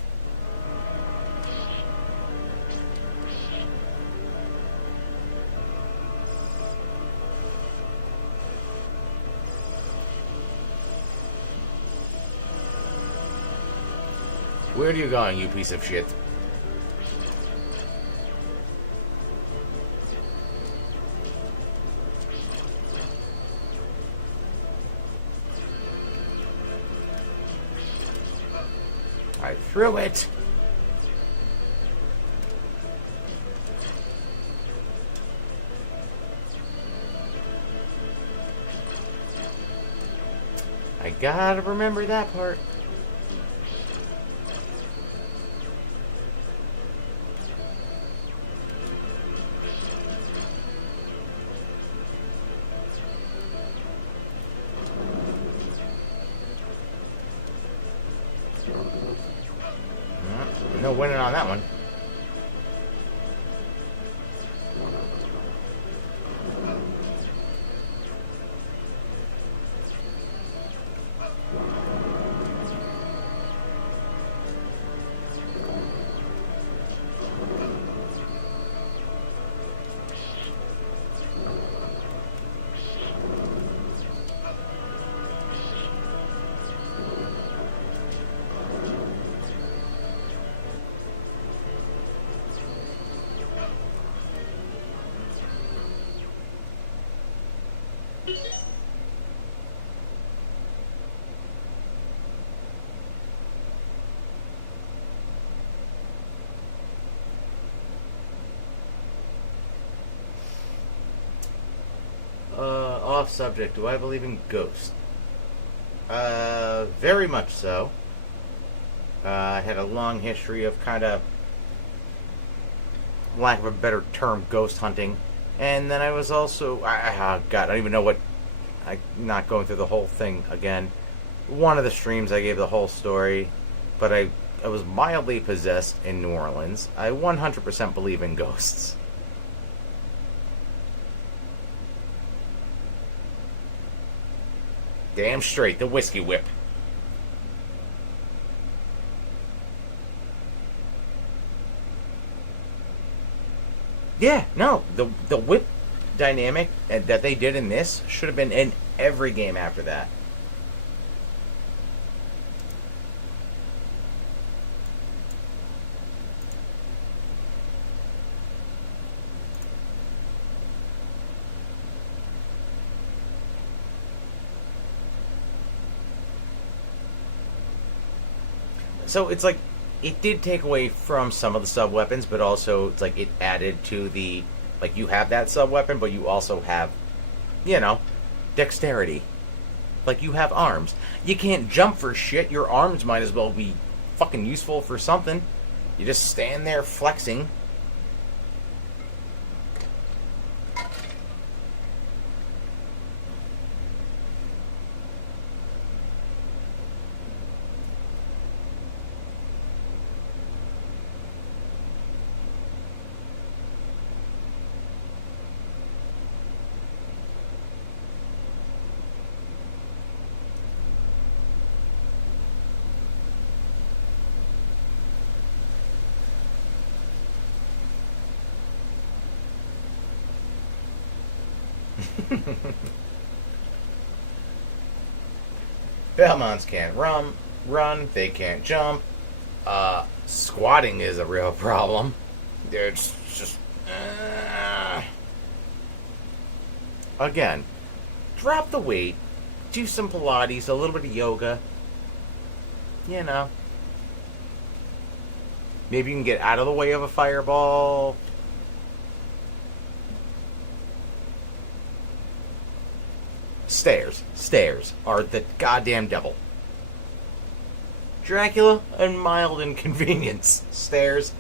Where are you going, you piece of shit? I threw it. I gotta remember that part. No winning on that one. off subject. Do I believe in ghosts? Very much so. I had a long history of kind of, lack of a better term, ghost hunting. And then I was also, God, I don't even know what, I'm not going through the whole thing again. One of the streams I gave the whole story, but I was mildly possessed in New Orleans. I 100% believe in ghosts. Damn straight, the whiskey whip. Yeah, no, the whip dynamic that they did in this should have been in every game after that. So it's like, it did take away from some of the sub-weapons, but also it's like it added to the, like, you have that sub-weapon, but you also have, you know, dexterity. Like, you have arms. You can't jump for shit. Your arms might as well be fucking useful for something. You just stand there flexing. Belmonts can't run, they can't jump. Squatting is a real problem. It's just... Again, drop the weight, do some Pilates, a little bit of yoga. You know. Maybe you can get out of the way of a fireball. Stairs are the goddamn devil. Dracula, a mild inconvenience. Stairs,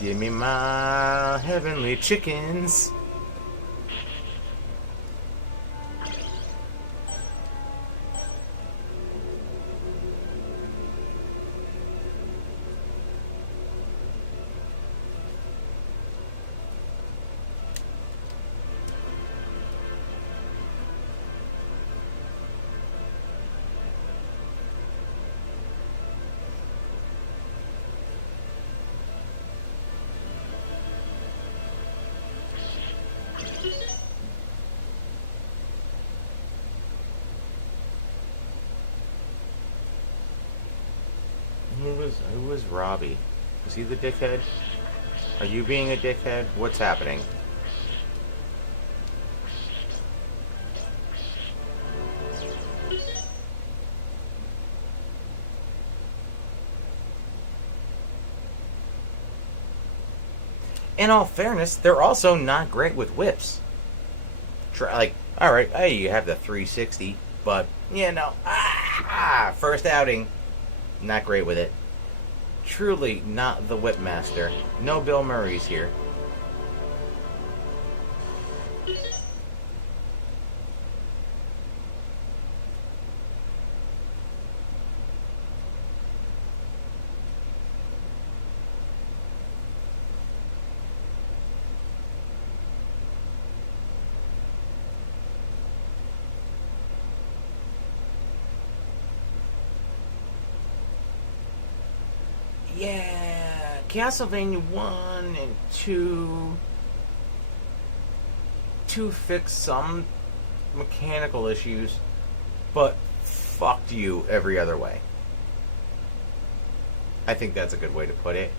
Give me my heavenly chickens. Who was Robbie? Was he the dickhead? Are you being a dickhead? What's happening? In all fairness, they're also not great with whips. Like, alright, hey, you have the 360, but, you know, first outing, not great with it. Truly not the whip master. No Bill Murray's here. Yeah, Castlevania 1 and 2 fixed some mechanical issues, but fucked you every other way. I think that's a good way to put it.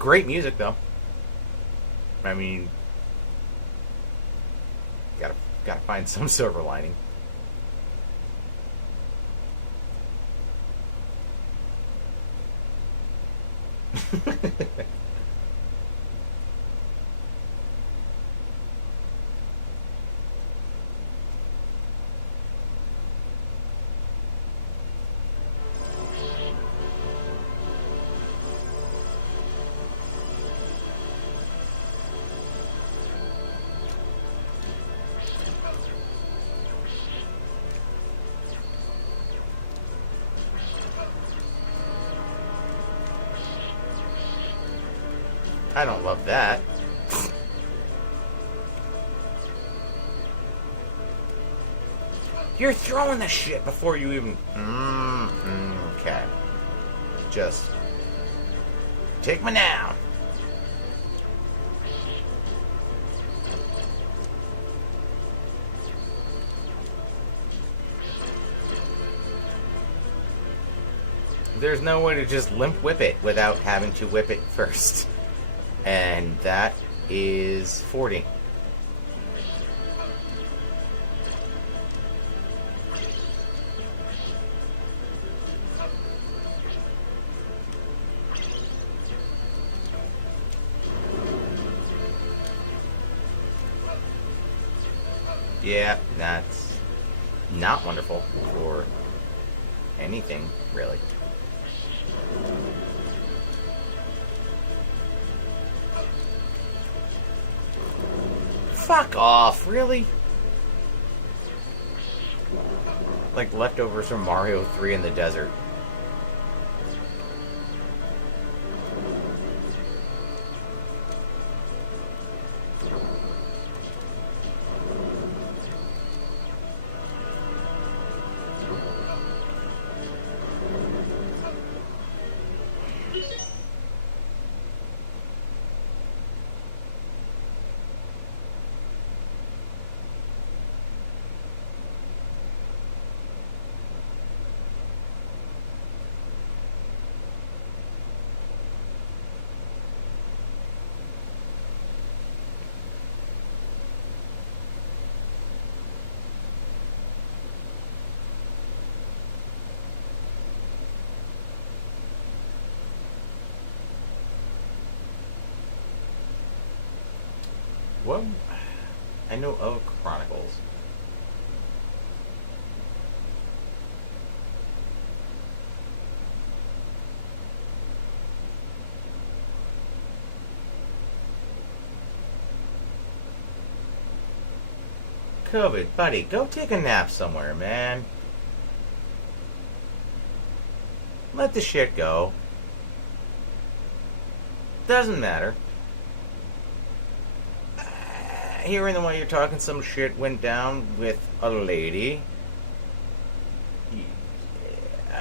Great music, though. I mean, gotta find some silver lining. I don't love that. You're throwing the shit before you even... okay. Just... take me now. There's no way to just limp whip it without having to whip it first. And that is 40. Yeah, that's not wonderful for anything, really. Fuck off, really? Like leftovers from Mario 3 in the desert. What? I know of Chronicles. COVID, buddy, go take a nap somewhere, man. Let the shit go. Doesn't matter. Hearing the way you're talking, some shit went down with a lady.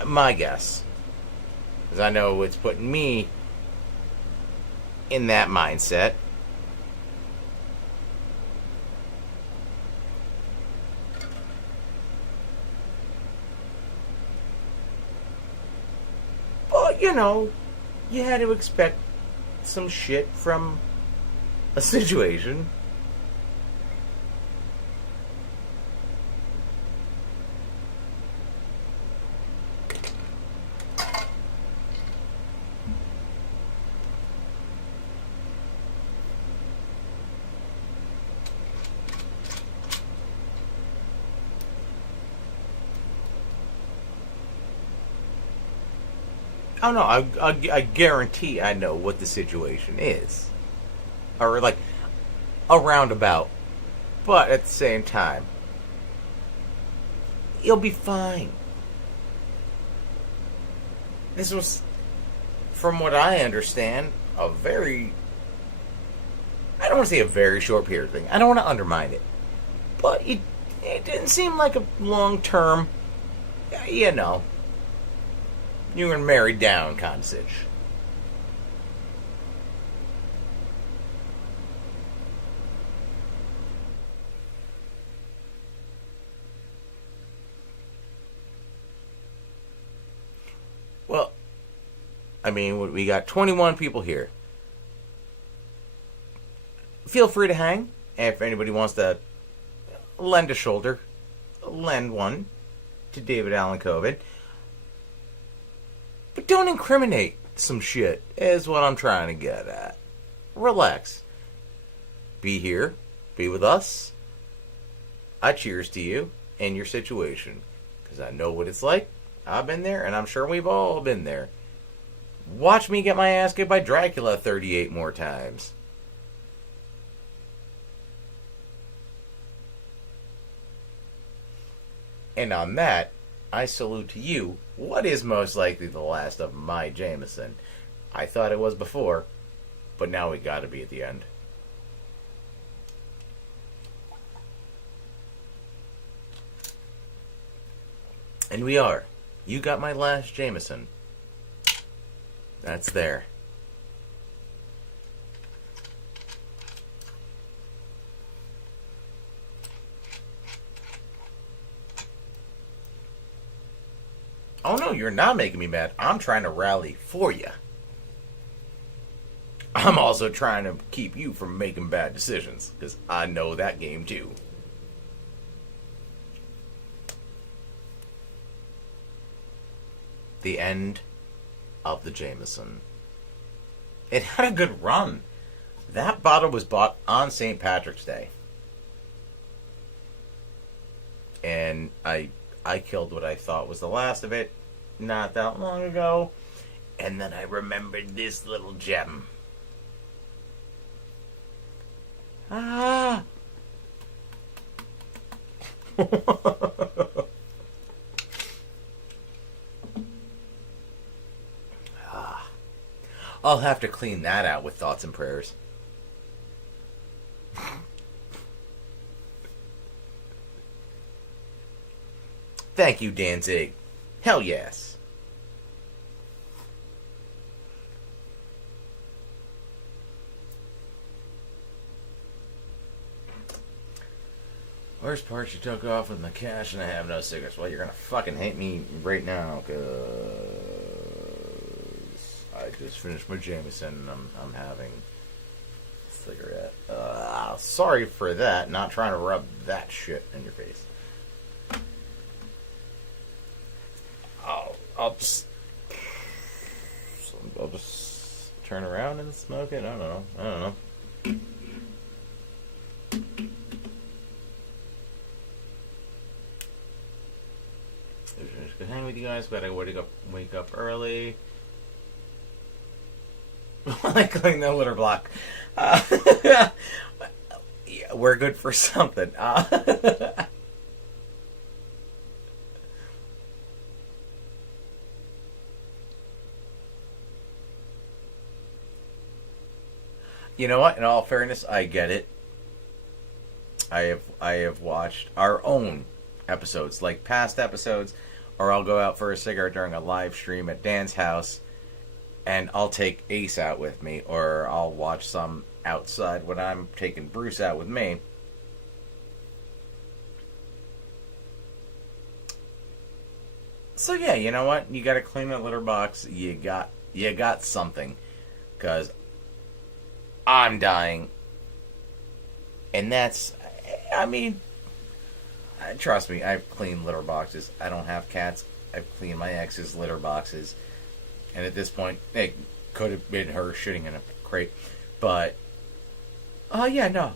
My guess. Because I know it's putting me in that mindset. But, you know, you had to expect some shit from a situation. Oh no, I guarantee I know what the situation is. Or like, a roundabout. But at the same time, you'll be fine. This was, from what I understand, a very... I don't want to say a very short period thing. I don't want to undermine it. But it didn't seem like a long-term, you know... you were married down kind of situation. Well, I mean, we got 21 people here. feel free to hang. If anybody wants to lend a shoulder, lend one to David Allen Coven. But don't incriminate some shit, is what I'm trying to get at. Relax. Be here. Be with us. I cheers to you and your situation. Because I know what it's like. I've been there, and I'm sure we've all been there. Watch me get my ass kicked by Dracula 38 more times. And on that, I salute to you. What is most likely the last of my Jameson? I thought it was before, but now we gotta be at the end. And we are. You got my last Jameson. That's there. Oh no, you're not making me mad. I'm trying to rally for you. I'm also trying to keep you from making bad decisions, because I know that game too. The end of the Jameson. It had a good run. That bottle was bought on St. Patrick's Day. And I killed what I thought was the last of it not that long ago. And then I remembered this little gem. Ah! I'll have to clean that out with thoughts and prayers. Thank you, Danzig. Hell yes. Worst part, you took off with my cash and I have no cigarettes. Well, you're gonna fucking hate me right now, cause I just finished my Jameson and I'm having a cigarette. Sorry for that. Not trying to rub that shit in your face. I'll just turn around and smoke it. I don't know. Just hang with you guys, but I wake up early. I clean the litter block. Yeah, we're good for something. You know what? In all fairness, I get it. I have watched our own episodes, like past episodes, or I'll go out for a cigarette during a live stream at Dan's house, and I'll take Ace out with me, or I'll watch some outside when I'm taking Bruce out with me. So yeah, you know what? You got to clean that litter box. You got something, because I'm dying, and that's, I mean, trust me, I've cleaned litter boxes. I don't have cats. I've cleaned my ex's litter boxes, and at this point, it could have been her shitting in a crate, but yeah, no,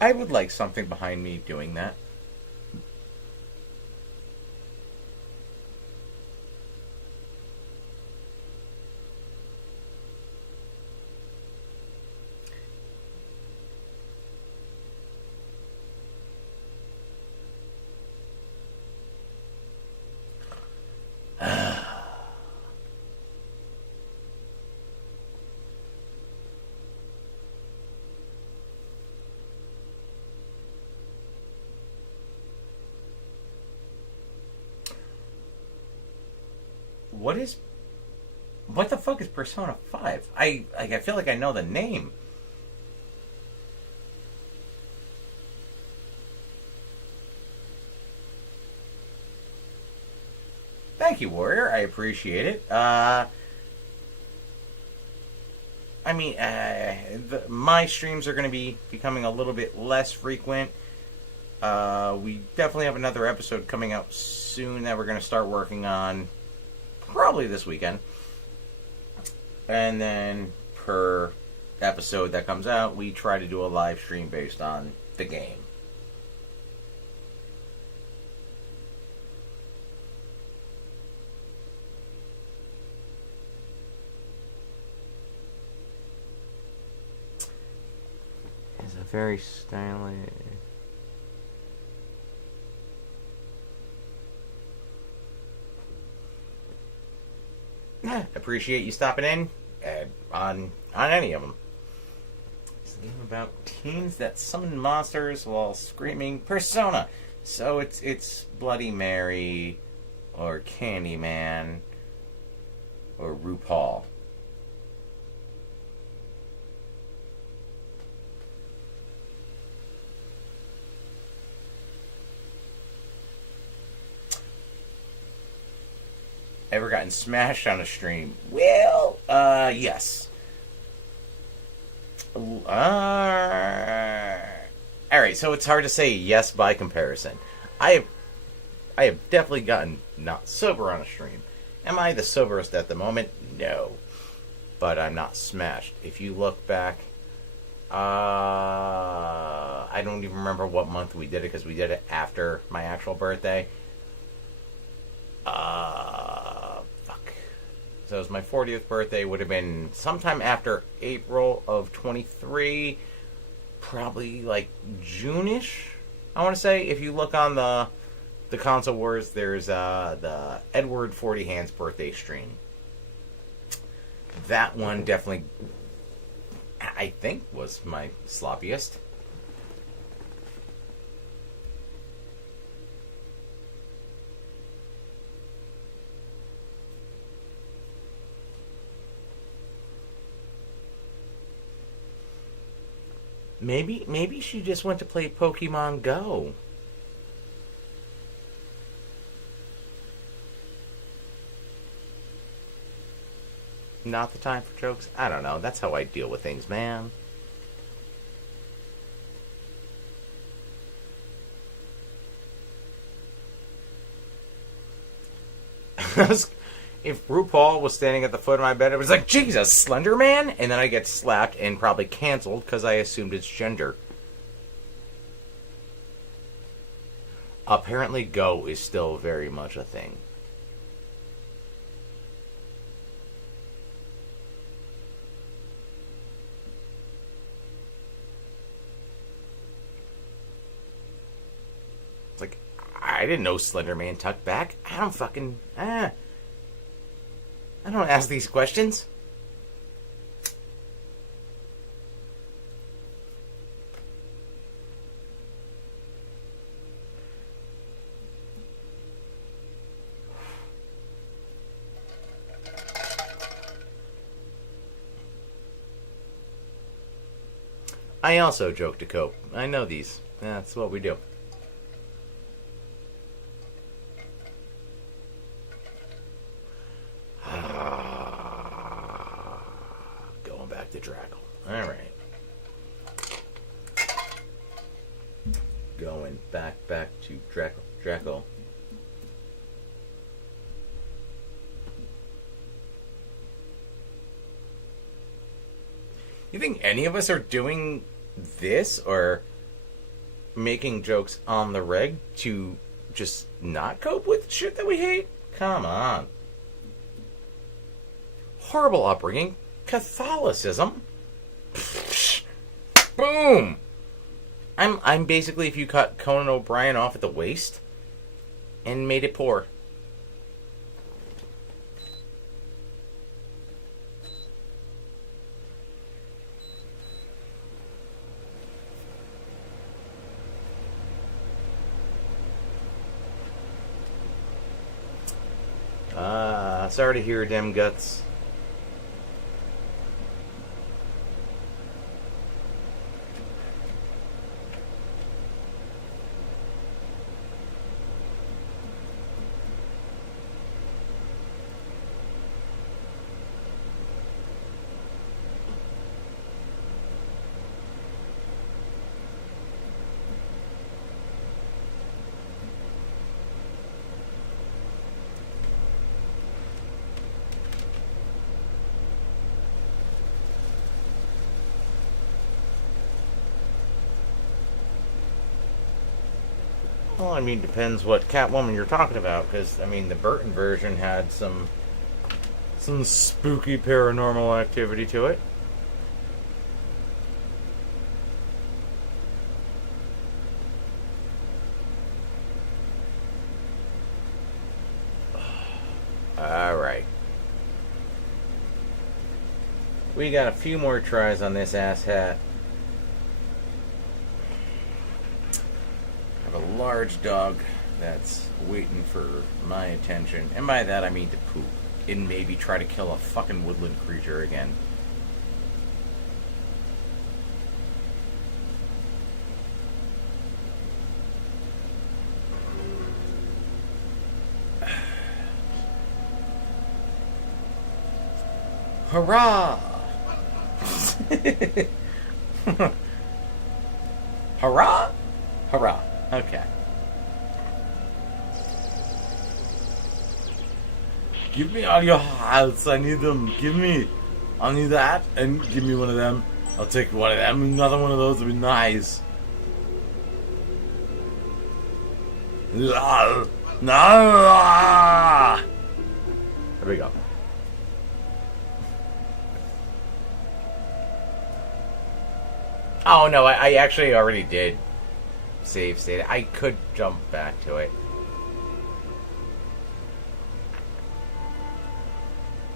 I would like something behind me doing that. What the fuck is Persona 5? I feel like I know the name. Thank you, Warrior. I appreciate it. I mean, my streams are going to be becoming a little bit less frequent. We definitely have another episode coming out soon that we're going to start working on, probably this weekend. And then per episode that comes out, we try to do a live stream based on the game. It's a very stylish. Appreciate you stopping in on any of them. It's a game about teens that summon monsters while screaming Persona. So it's Bloody Mary or Candyman or RuPaul. Ever gotten smashed on a stream? Well, yes. Alright, so it's hard to say yes by comparison. I have definitely gotten not sober on a stream. Am I the soberest at the moment? No. But I'm not smashed. If you look back, I don't even remember what month we did it, because we did it after my actual birthday. So it was my 40th birthday, would have been sometime after April of 23, probably like June-ish, I want to say. If you look on the Console Wars, there's the Edward 40 Hands birthday stream. That one definitely, I think, was my sloppiest. Maybe she just went to play Pokemon Go. Not the time for jokes? I don't know. That's how I deal with things, man. If RuPaul was standing at the foot of my bed, it was like, Jesus, Slender Man? And then I get slapped and probably canceled because I assumed its gender. Apparently Go is still very much a thing. It's like, I didn't know Slender Man tucked back. I don't fucking... I don't ask these questions. I also joke to cope. I know these. That's what we do. Going back to Dracula. Alright. Going back to Dracula. You think any of us are doing this or making jokes on the reg to just not cope with shit that we hate? Come on. Horrible upbringing. Catholicism. Boom. I'm basically if you cut Conan O'Brien off at the waist and made it poor. Sorry to hear them guts. Well, I mean, depends what Catwoman you're talking about, because, I mean, the Burton version had some spooky paranormal activity to it. Alright. We got a few more tries on this asshat. I have a large dog that's waiting for my attention. And by that I mean to poop. And maybe try to kill a fucking woodland creature again. Hurrah! Hurrah? Hurrah. Okay. Give me all your hearts. I need them. I need that. And give me one of them. I'll take one of them. Another one of those would be nice. No. There we go. Oh no, I actually already did save state. I could jump back to it.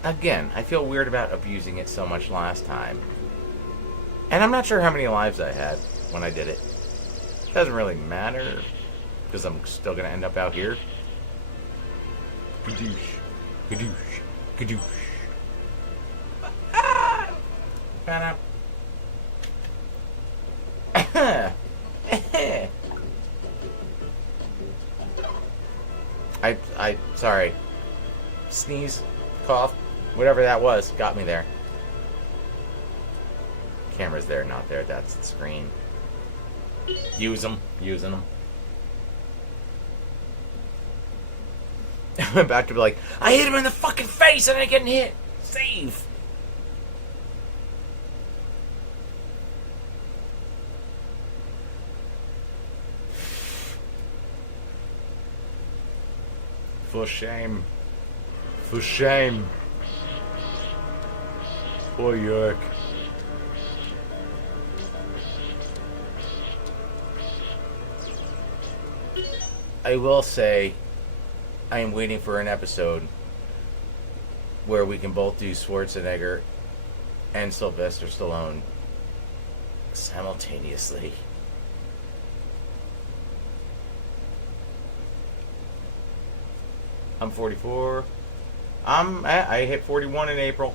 Again, I feel weird about abusing it so much last time. And I'm not sure how many lives I had when I did it. Doesn't really matter, because I'm still going to end up out here. Kadoosh. Kadoosh. Kadoosh. Ah! Banana. Sorry. Sneeze, cough, whatever that was, got me there. Camera's there, not there, that's the screen. Using them. I'm about to be like, I hit him in the fucking face and I getting hit. Save. For shame. For shame. Poor Yerk. I will say, I am waiting for an episode where we can both do Schwarzenegger and Sylvester Stallone simultaneously. I'm 44. I hit 41 in April.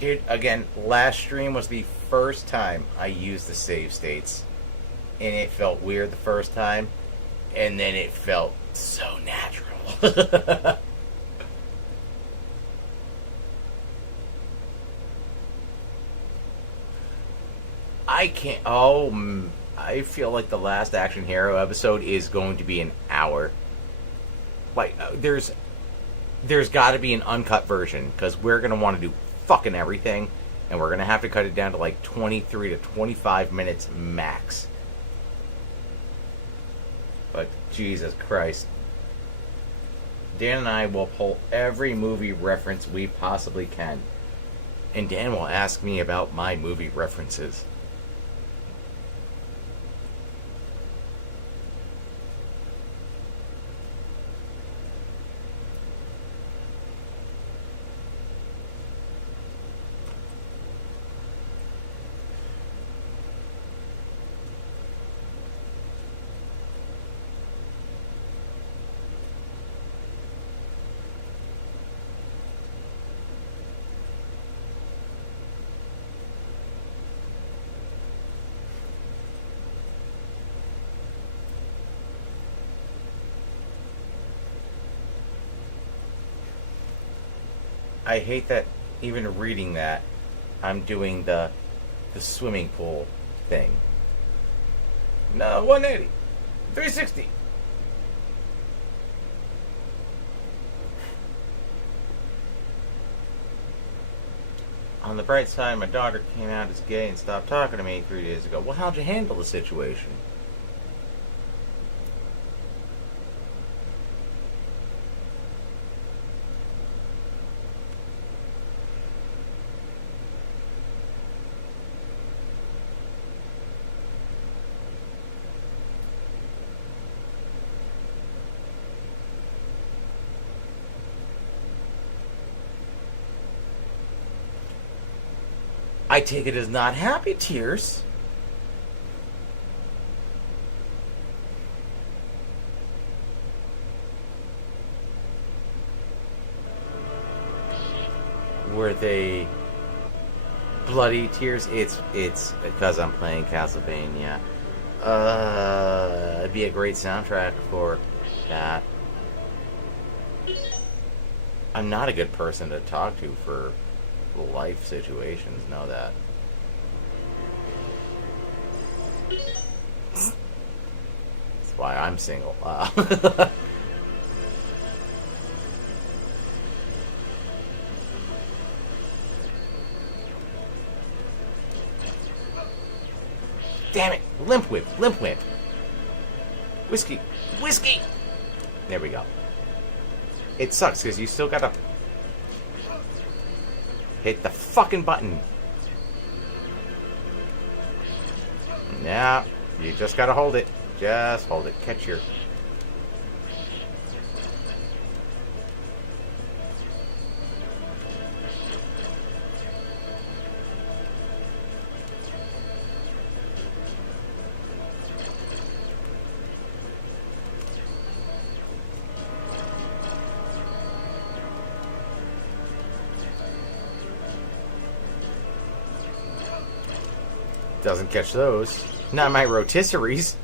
Dude, again, last stream was the first time I used the save states. And it felt weird the first time. And then it felt so natural. I can't... Oh, I feel like the last Action Hero episode is going to be an hour. Like, there's got to be an uncut version. Because we're going to want to do fucking everything. And we're going to have to cut it down to like 23 to 25 minutes max. But, Jesus Christ. Dan and I will pull every movie reference we possibly can. And Dan will ask me about my movie references. I hate that even reading that, I'm doing the swimming pool thing. No, 180. 360. On the bright side, my daughter came out as gay and stopped talking to me 3 days ago. Well, how'd you handle the situation? I take it as not happy tears. Were they bloody tears? It's because I'm playing Castlevania. It'd be a great soundtrack for that. I'm not a good person to talk to for life situations, know that. That's why I'm single. Damn it! Limp whip! Limp whip! Whiskey! Whiskey! There we go. It sucks because you still gotta hit the fucking button. Nah, you just gotta hold it. Just hold it. Catch your... Doesn't catch those. Not my rotisseries.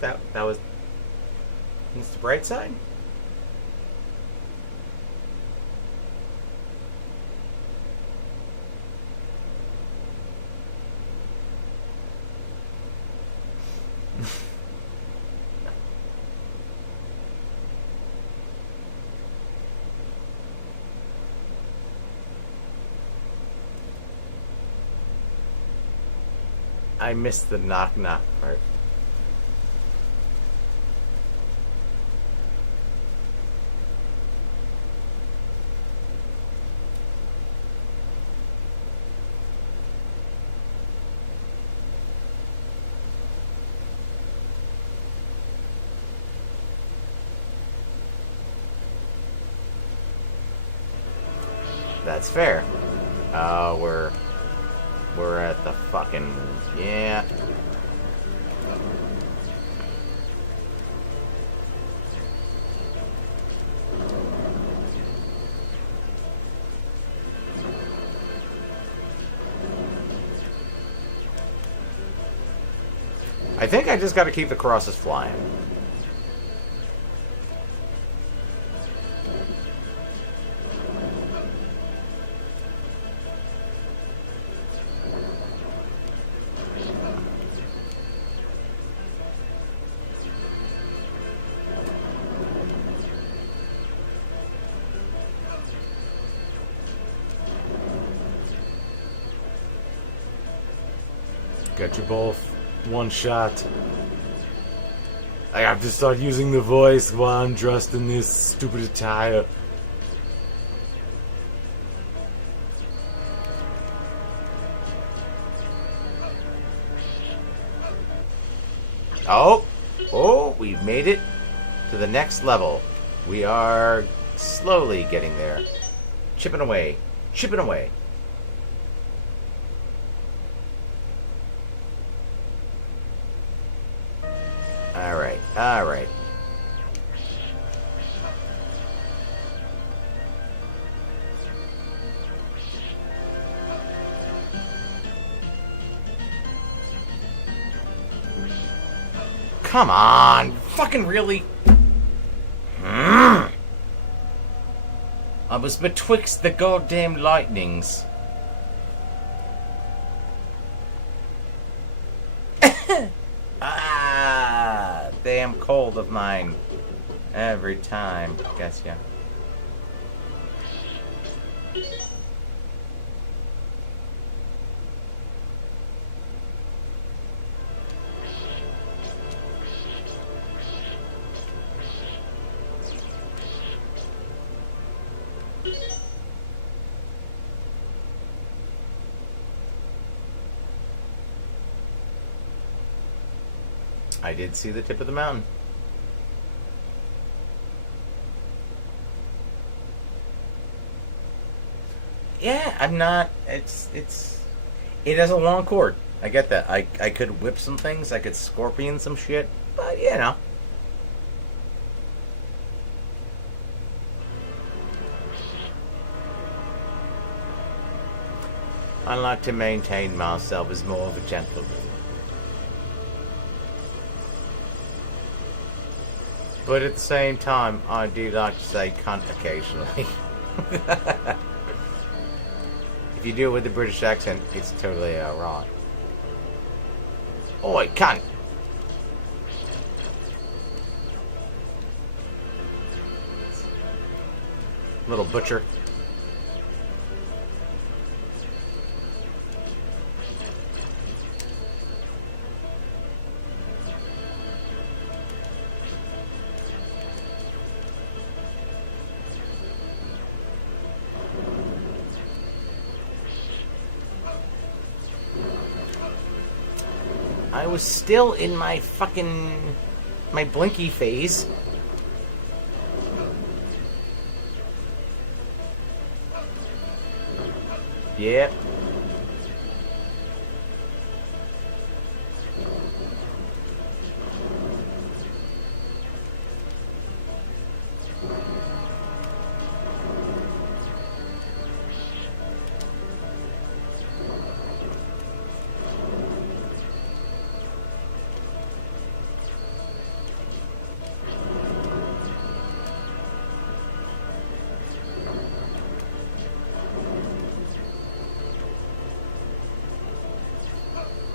That was... It's the bright side? I missed the knock knock part. That's fair. We're at the fucking... Yeah. I think I just gotta keep the crosses flying. Got you both. One shot. I have to start using the voice while I'm dressed in this stupid attire. Oh, we've made it to the next level. We are slowly getting there. Chipping away. Chipping away. Alright. Come on! Fucking really? was betwixt the goddamn lightnings. Ah, damn cold of mine. Every time. Guess ya. I did see the tip of the mountain. Yeah, I'm not. It has a long cord. I get that. I could whip some things. I could scorpion some shit. But you know. I like to maintain myself as more of a gentleman. But at the same time, I do like to say cunt occasionally. If you do it with the British accent, it's totally right. Oi, cunt! Little butcher. I was still in my blinky phase. Yep.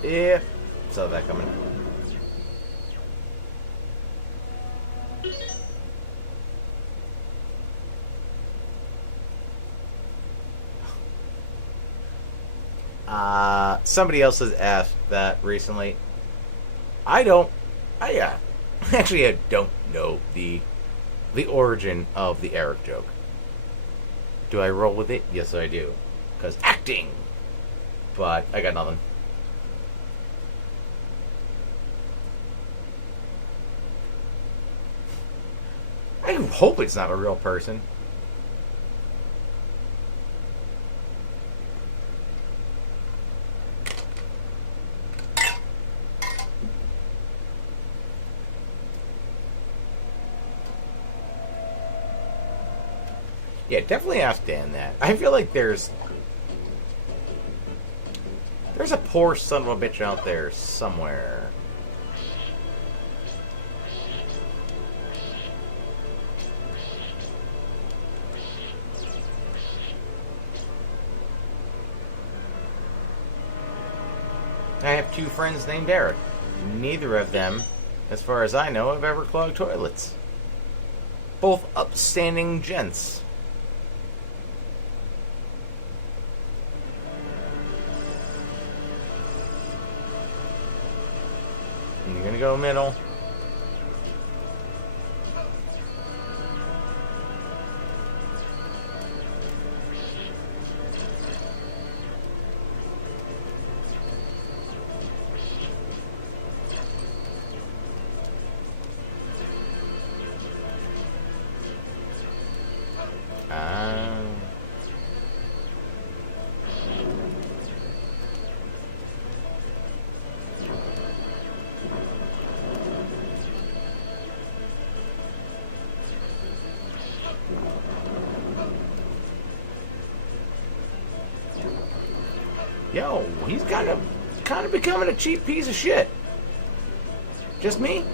Yeah, saw that coming. Somebody else has asked that recently. I actually don't know the origin of the Eric joke. Do I roll with it? Yes, I do. Because acting! But I got nothing. I hope it's not a real person. Yeah, definitely ask Dan that. I feel like there's a poor son of a bitch out there somewhere. I have 2 friends named Eric. Neither of them, as far as I know, have ever clogged toilets. Both upstanding gents. You're gonna go middle. Yo, he's kind of becoming a cheap piece of shit. Just me?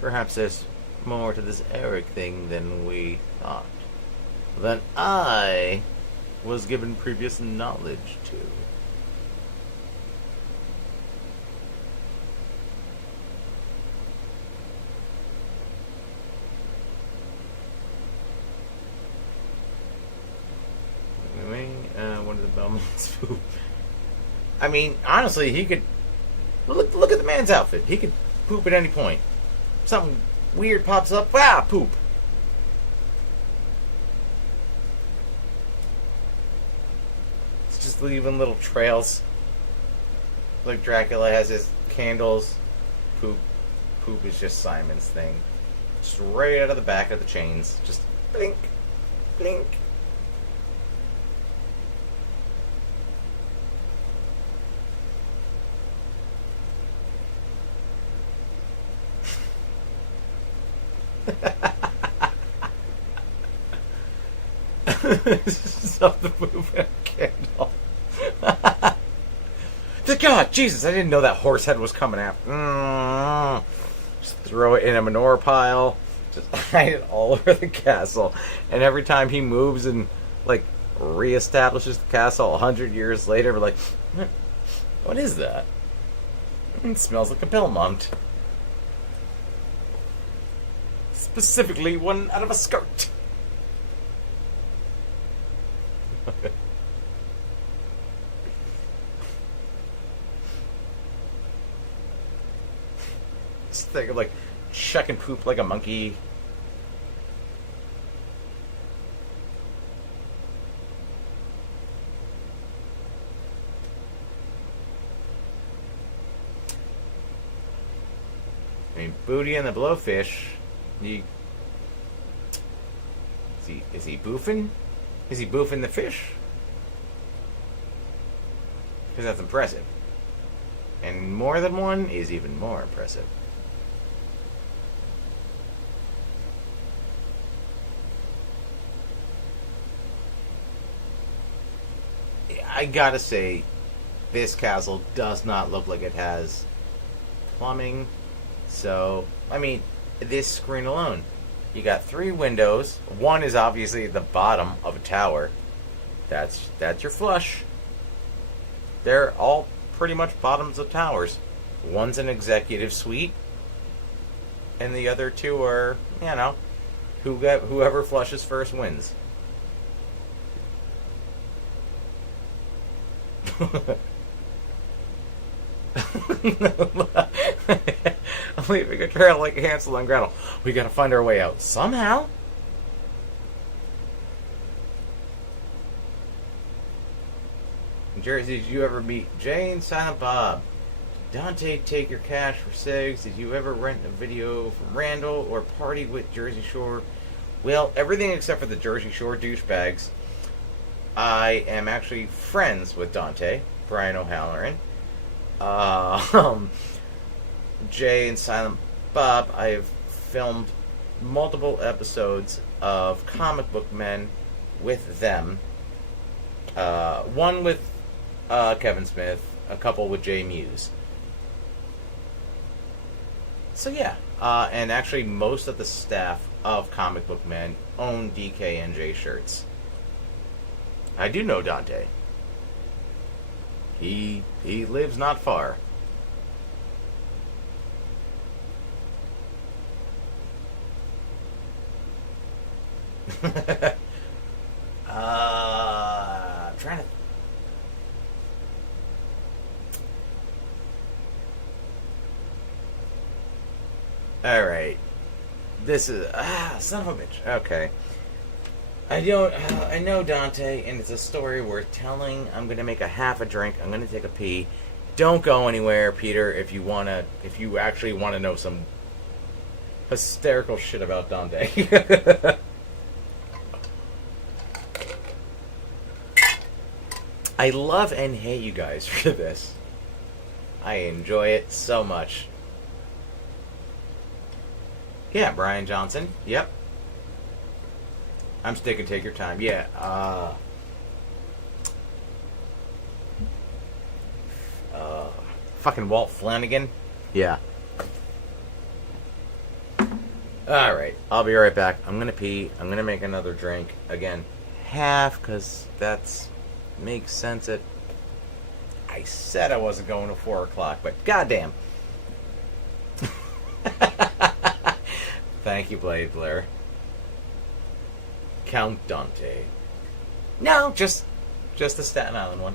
Perhaps there's more to this Eric thing than we thought. Than I was given previous knowledge to. One of the Belmonts poop. I mean, honestly, he could look at the man's outfit. He could poop at any point. Something weird pops up. Ah, poop. It's just leaving little trails. Like Dracula has his candles. Poop. Poop is just Simon's thing. Just right out of the back of the chains. Just blink, blink. Stuff the poop in a candle. God, Jesus, I didn't know that horse head was coming out. Just throw it in a manure pile. Just hide it all over the castle. And every time he moves and, like, reestablishes the castle 100 years later, we're like, what is that? It smells like a Belmont. Specifically, one out of a skirt. Just think of like check and poop like a monkey. I mean, Booty and the Blowfish. Is he boofing? Is he boofing the fish? Because that's impressive. And more than one is even more impressive. I gotta say, this castle does not look like it has plumbing. So, I mean, this screen alone. You got 3 windows. One is obviously at the bottom of a tower. That's your flush. They're all pretty much bottoms of towers. One's an executive suite, and the other 2 are, you know, whoever flushes first wins. I'm leaving a trail like Hansel and Gretel. We gotta find our way out somehow. In Jersey, did you ever meet Jay and Silent Bob? Did Dante take your cash for cigs? Did you ever rent a video from Randall or party with Jersey Shore? Well, everything except for the Jersey Shore douchebags. I am actually friends with Dante, Brian O'Halloran. Jay and Silent Bob, I've filmed multiple episodes of Comic Book Men with them. One with Kevin Smith, a couple with Jay Muse. So yeah, and actually most of the staff of Comic Book Men own DKNJ shirts. I do know Dante. He lives not far. Trying to. All right. This is son of a bitch. Okay. I know Dante, and it's a story worth telling. I'm gonna make a half a drink. I'm gonna take a pee. Don't go anywhere, Peter. If you actually wanna know some hysterical shit about Dante. I love and hate you guys for this. I enjoy it so much. Yeah, Brian Johnson. Yep. I'm sticking. Take your time. Yeah. fucking Walt Flanagan? Yeah. Alright, I'll be right back. I'm gonna pee. I'm gonna make another drink. Again, half, because that's makes sense. I said I wasn't going to 4 o'clock, but goddamn. Thank you, Blade Blair. Count Dante. No, just the Staten Island one.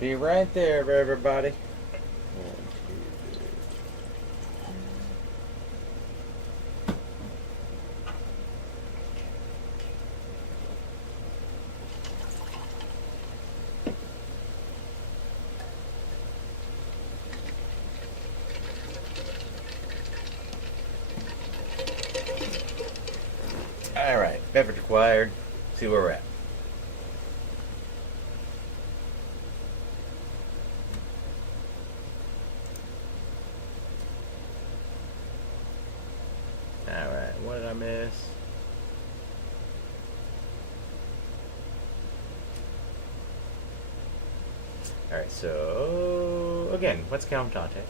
Be right there, everybody. Alright, beverage required. See where we're at. I miss? Alright, so... Again, let's count Dante.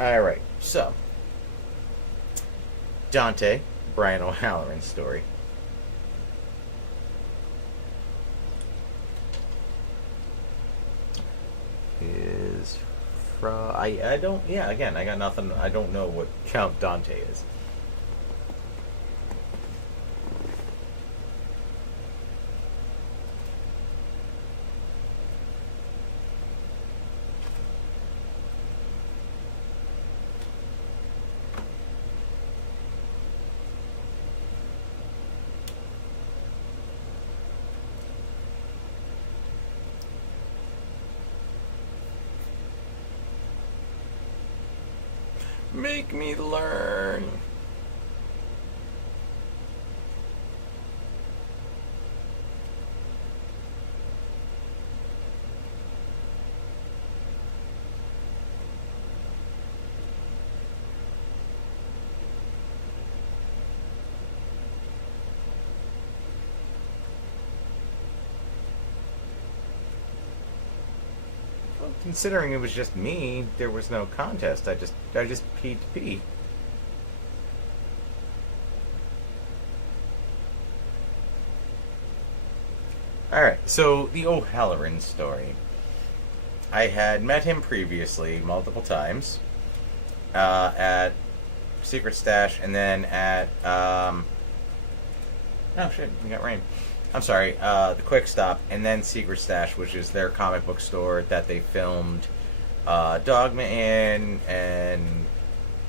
Alright, so Dante, Brian O'Halloran's story. Is from I don't again I got nothing. I don't know what Count Dante is. Make me learn. Well, considering it was just me, there was no contest. I just peed to pee. Alright, so the O'Halloran story. I had met him previously multiple times at Secret Stash and then at oh shit, we got rain. I'm sorry, the Quick Stop and then Secret Stash, which is their comic book store that they filmed Dogma in and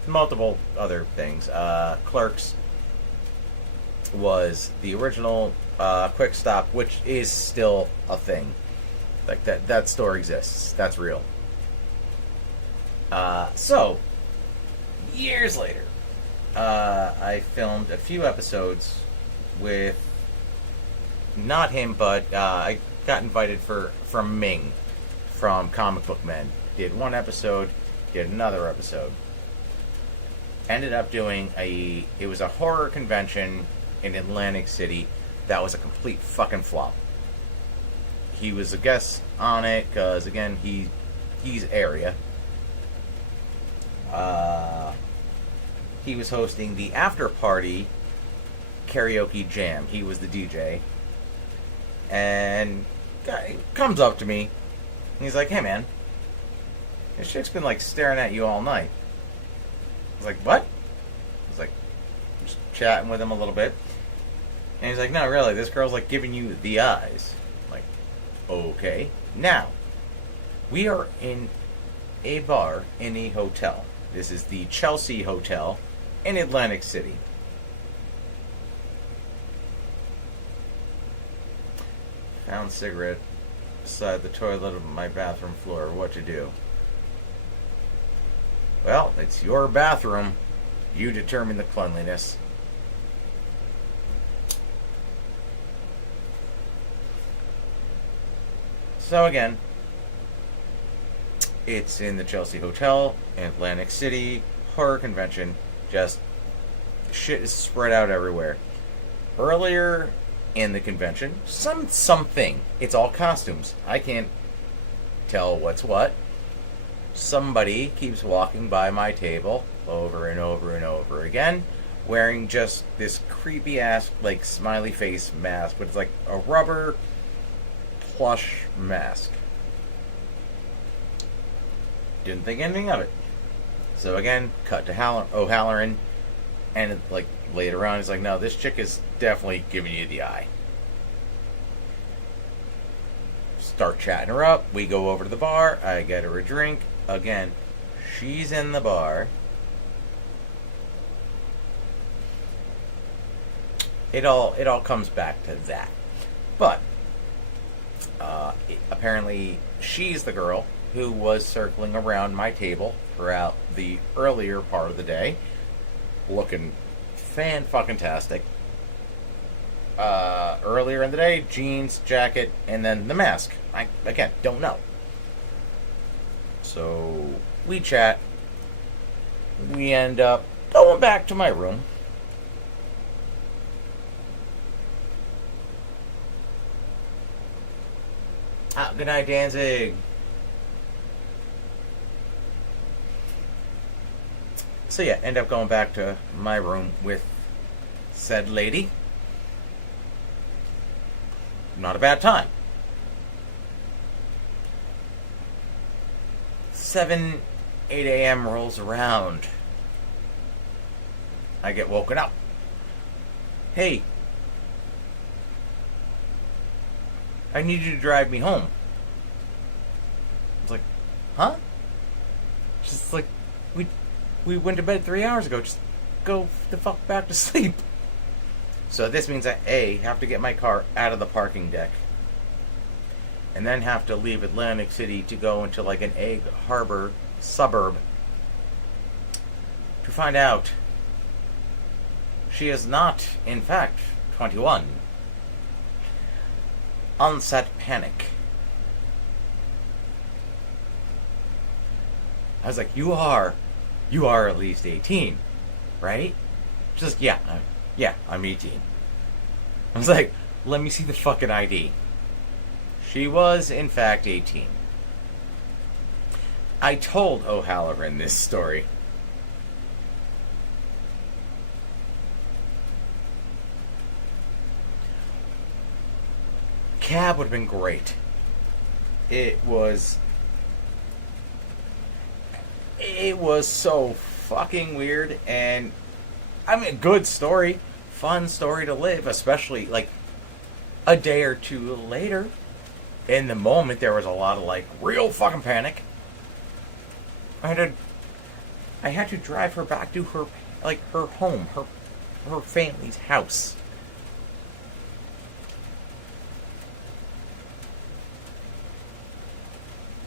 multiple other things. Clerks was the original Quick Stop, which is still a thing. Like that store exists. That's real. So years later, I filmed a few episodes with not him, but I got invited from Ming from Comic Book Men. Did one episode, did another episode. Ended up doing it was a horror convention in Atlantic City that was a complete fucking flop. He was a guest on it because, again, he's area. He was hosting the after party karaoke jam. He was the DJ. And guy comes up to me and he's like, "Hey man, this chick's been like staring at you all night." I was like, "What?" I was like, just chatting with him a little bit. And he's like, "No, really, this girl's like giving you the eyes." I'm like, okay. Now, we are in a bar in a hotel. This is the Chelsea Hotel in Atlantic City. Found cigarette beside the toilet of my bathroom floor. What to do? Well, it's your bathroom. You determine the cleanliness. So again, it's in the Chelsea Hotel in Atlantic City. Horror convention. Just shit is spread out everywhere. Earlier in the convention, something. It's all costumes. I can't tell what's what. Somebody keeps walking by my table over and over and over again, wearing just this creepy ass like smiley face mask, but it's like a rubber plush mask. Didn't think anything of it. So again, cut to O'Halloran, and it, like later on, he's like, "No, this chick is definitely giving you the eye." Start chatting her up. We go over to the bar. I get her a drink. Again, she's in the bar. it all comes back to that. But apparently, she's the girl who was circling around my table throughout the earlier part of the day, looking fan-fucking-tastic. Earlier in the day, jeans, jacket, and then the mask. I, again, don't know. So, we chat. We end up going back to my room. Good night, Danzig. So yeah, end up going back to my room with said lady. Not a bad time. 7, 8 a.m. rolls around. I get woken up. Hey, I need you to drive me home. I was like, huh? Just like, we went to bed 3 hours ago. Just go the fuck back to sleep. So this means I, A, have to get my car out of the parking deck. And then have to leave Atlantic City to go into like an Egg Harbor suburb. To find out she is not, in fact, 21. Onset panic. I was like, you are at least 18, right? Just, yeah, I'm 18. I was like, let me see the fucking ID. She was, in fact, 18. I told O'Halloran this story. Cab would have been great. It was so fucking weird, and I mean, good story, fun story to live, especially like a day or two later. In the moment, there was a lot of like real fucking panic. I had to drive her back to her home, her family's house.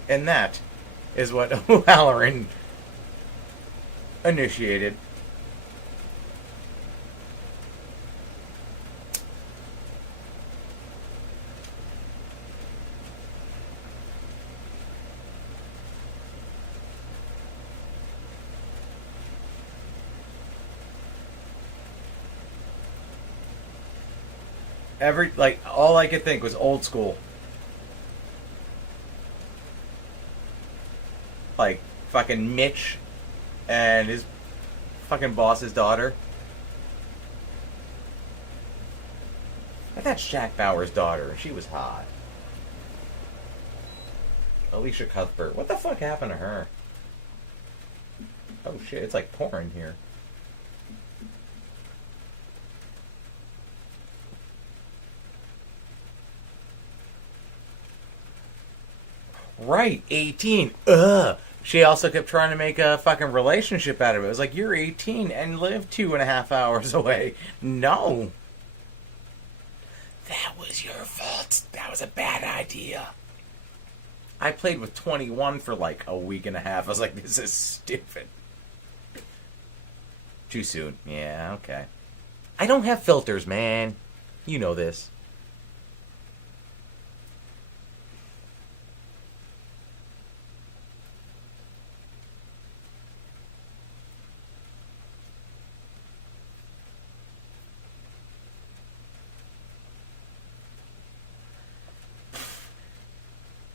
And that is what O'Halloran initiated. All I could think was old school. Like, fucking Mitch and his fucking boss's daughter. That's Jack Bauer's daughter. She was hot. Alicia Cuthbert. What the fuck happened to her? Oh shit, it's like pouring here. Right, 18. Ugh. She also kept trying to make a fucking relationship out of it. It was like, you're 18 and live 2.5 hours away. No. That was your fault. That was a bad idea. I played with 21 for like a week and a half. I was like, this is stupid. Too soon. Yeah, okay. I don't have filters, man. You know this.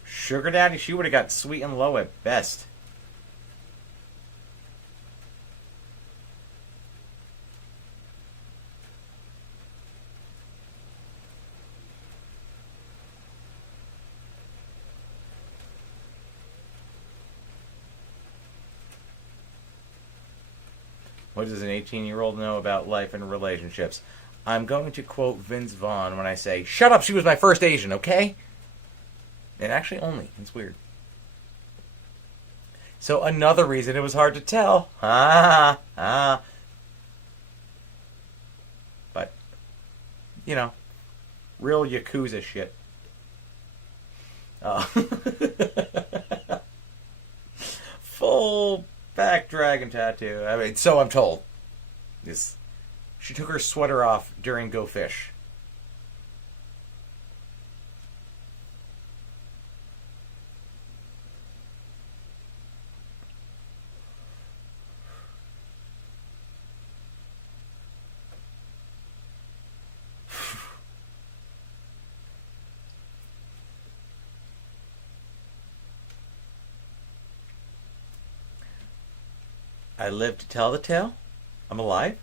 Sugar Daddy, she would have got sweet and low at best. What does an 18-year-old know about life and relationships? I'm going to quote Vince Vaughn when I say, shut up, she was my first Asian, okay? And actually only. It's weird. So another reason it was hard to tell. But You know, real Yakuza shit. Uh, full back dragon tattoo. I mean, so I'm told. This, she took her sweater off during Go Fish. I live to tell the tale. I'm alive.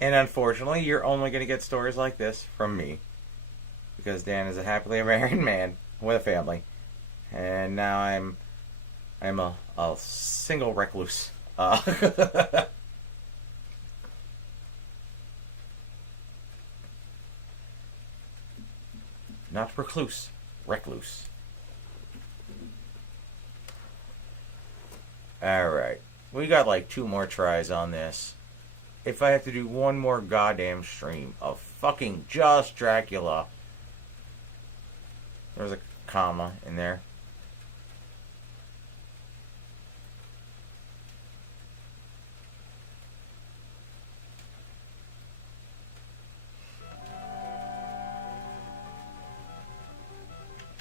And unfortunately, you're only going to get stories like this from me. Because Dan is a happily married man with a family. And now I'm a single recluse. Not recluse, recluse. Alright. We got like 2 more tries on this. If I have to do one more goddamn stream of fucking just Dracula. There's a comma in there.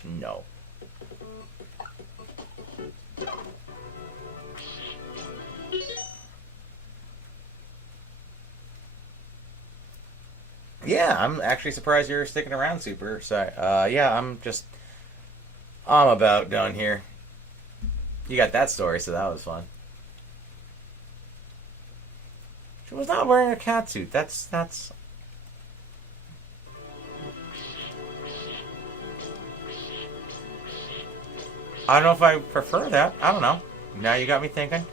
No. Yeah, I'm actually surprised you're sticking around, Super. So, yeah, I'm about done here. You got that story, so that was fun. She was not wearing a catsuit. That's. I don't know if I prefer that. I don't know. Now you got me thinking.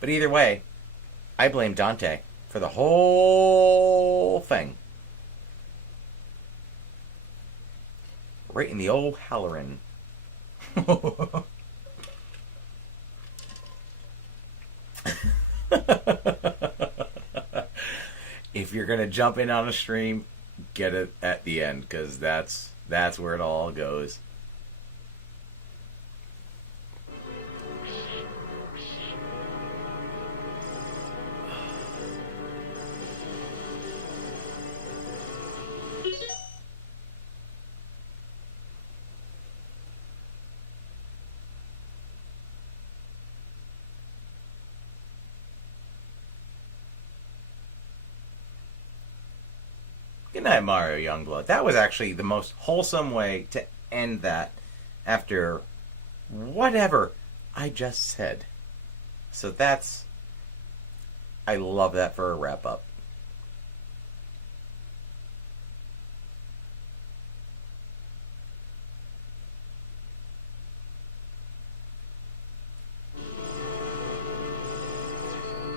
But either way, I blame Dante for the whole thing. Right in the old Halloran. If you're gonna jump in on a stream, get it at the end, because that's where it all goes. Good night, Mario Youngblood. That was actually the most wholesome way to end that after whatever I just said. So that's... I love that for a wrap-up.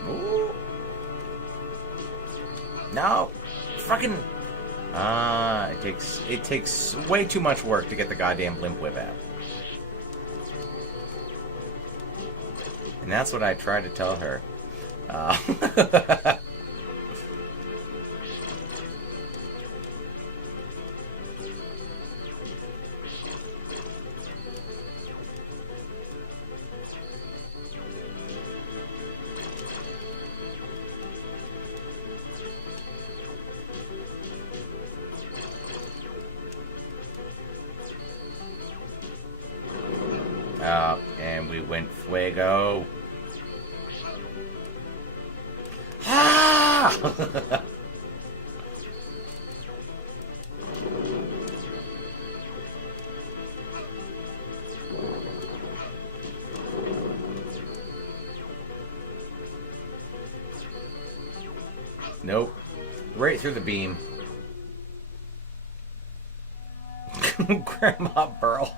Ooh. No. Fucking... it takes way too much work to get the goddamn limp whip out. And that's what I tried to tell her. And we went fuego. Ah! Nope. Right through the beam. Grandma Burl.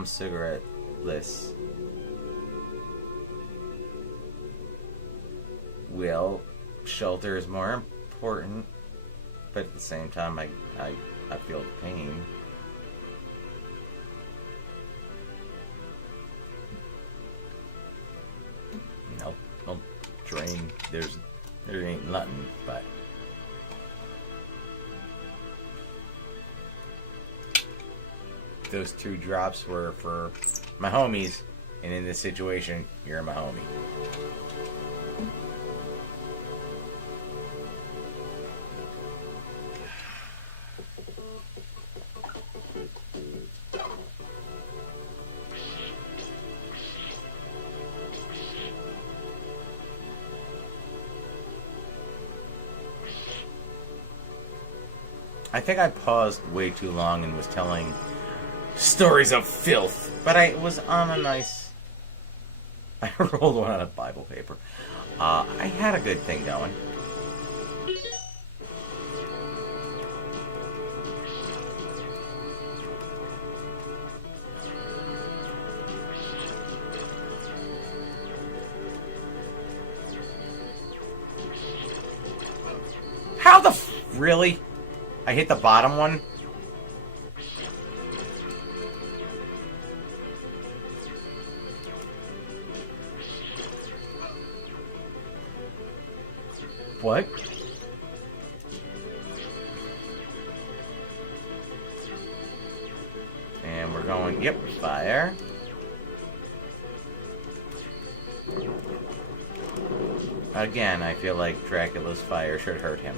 I'm cigarette-less. Well, shelter is more important, but at the same time, I feel the pain. Nope, drain. There ain't nothing, but those 2 drops were for my homies, and in this situation, you're my homie. I think I paused way too long and was telling stories of filth, but I was on a nice... I rolled one on a Bible paper. I had a good thing going. How the really? I hit the bottom one? What? And we're going, yep, fire. Again, I feel like Dracula's fire should hurt him.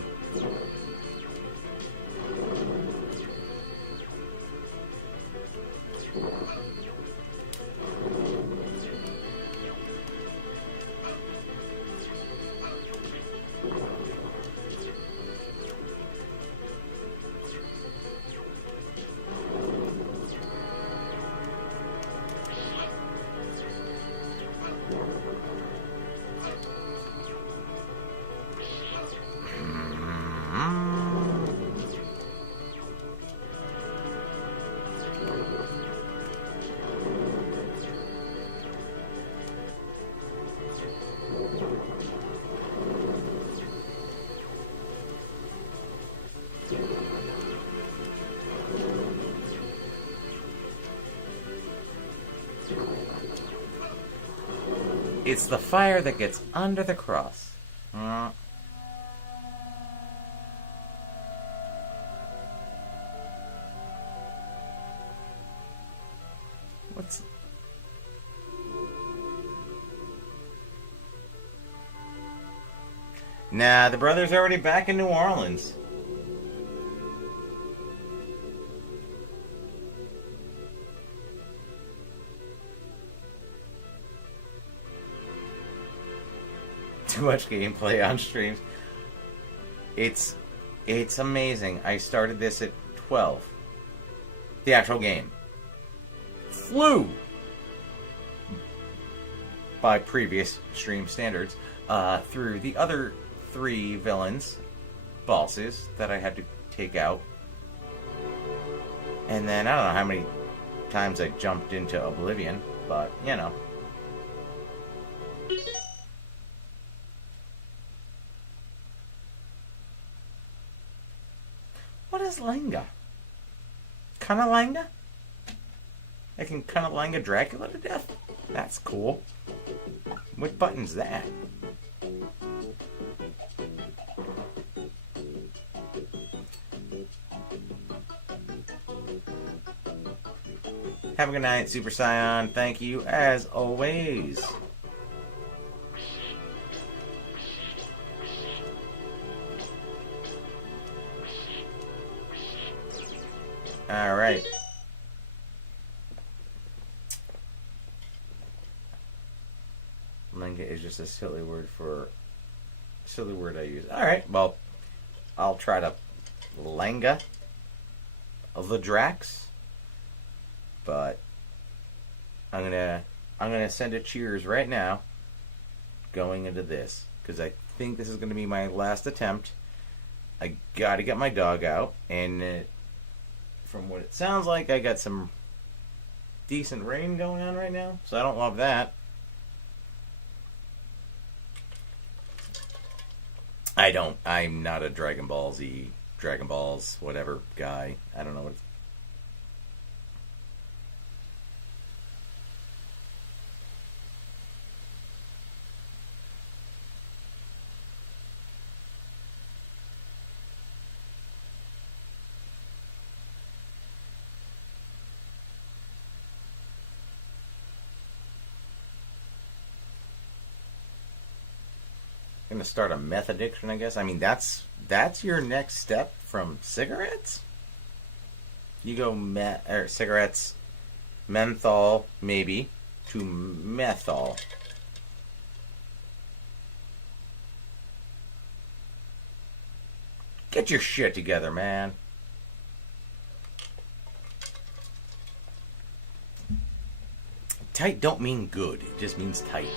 It's the fire that gets under the cross. What's... Nah, the brother's already back in New Orleans. Too much gameplay on streams. It's amazing. I started this at 12. The actual game flew by previous stream standards through the other 3 villains, bosses that I had to take out, and then I don't know how many times I jumped into Oblivion, but you know. What is Lenga? Cunnilinga? I can Cunnilinga Dracula to death? That's cool. What button's that? Have a good night, Super Scion. Thank you, as always. Alright. Lenga is just a silly word I use. Alright, well, I'll try to Lenga the Drax. But I'm gonna send a cheers right now going into this, because I think this is gonna be my last attempt. I gotta get my dog out, and from what it sounds like, I got some decent rain going on right now, so I don't love that. I'm not a Dragon Ball Z, Dragon Balls, whatever guy. I don't know what it's. Gonna start a meth addiction, I guess. I mean, that's your next step from cigarettes. You go cigarettes, menthol maybe, to methyl. Get your shit together, man. Tight don't mean good. It just means tight.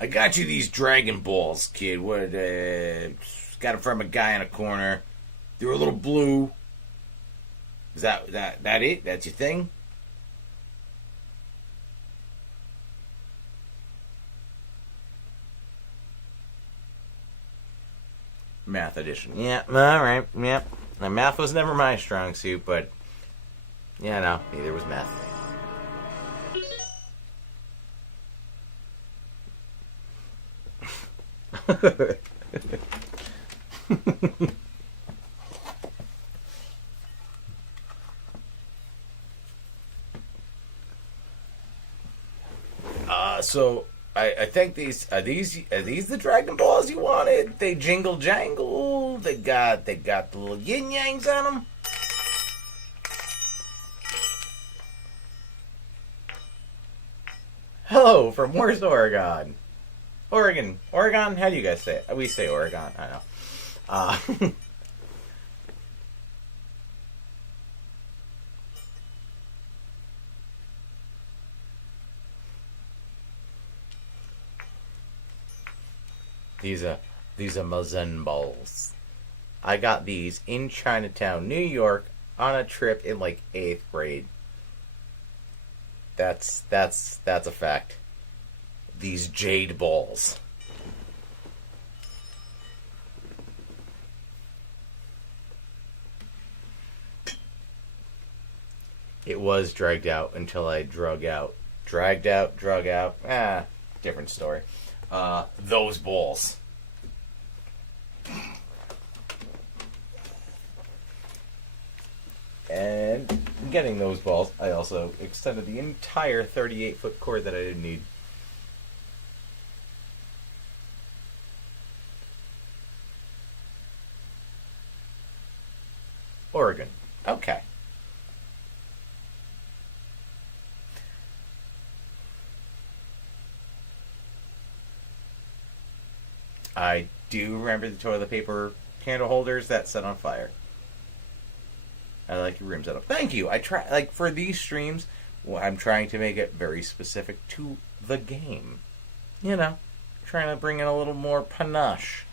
I got you these Dragon Balls, kid. What? Got them from a guy in a corner. They were a little blue. Is that it? That's your thing? Math edition. Yeah, all right. Yeah, now, math was never my strong suit, but yeah, no, neither was math. So I think these are these the Dragon Balls you wanted? They jingle jangle. They got the little yin yangs on them. Hello from where's Oregon? Oregon. How do you guys say it? We say Oregon. I know. These are Mazen balls. I got these in Chinatown, New York, on a trip in like 8th grade. That's a fact. These jade balls. It was dragged out until I drug out. Dragged out, drug out. Different story. Those balls. And getting those balls, I also extended the entire 38-foot cord that I didn't need. Oregon. Okay. I do remember the toilet paper candle holders that set on fire. I like your room setup. Thank you. I try, like, for these streams, I'm trying to make it very specific to the game. You know, trying to bring in a little more panache.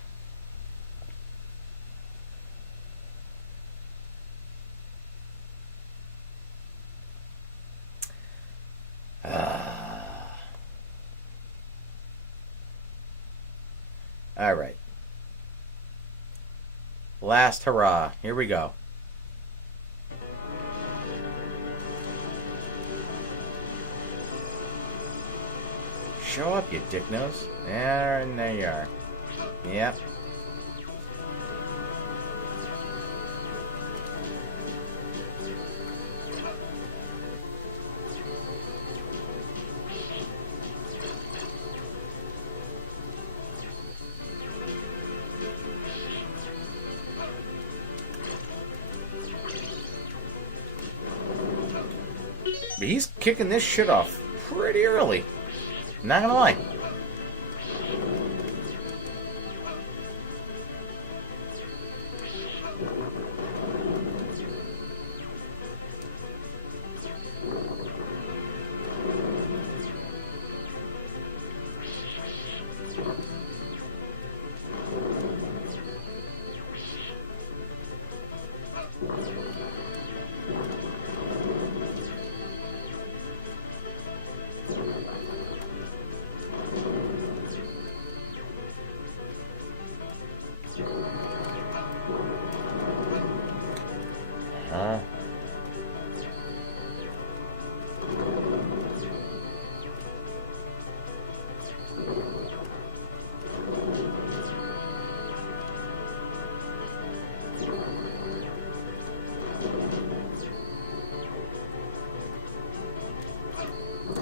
All right. Last hurrah. Here we go. Show up, you dick nose. And there you are. Yep. But he's kicking this shit off pretty early. Not gonna lie. Huh?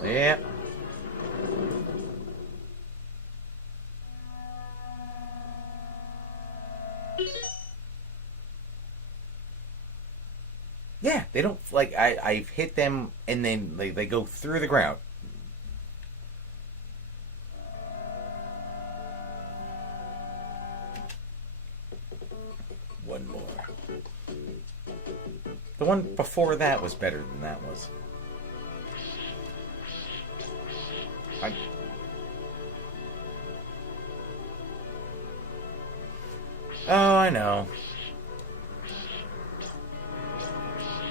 Yeah. Yeah, they don't like I've hit them and then they go through the ground. One more. The one before that was better than that was. Oh, I know.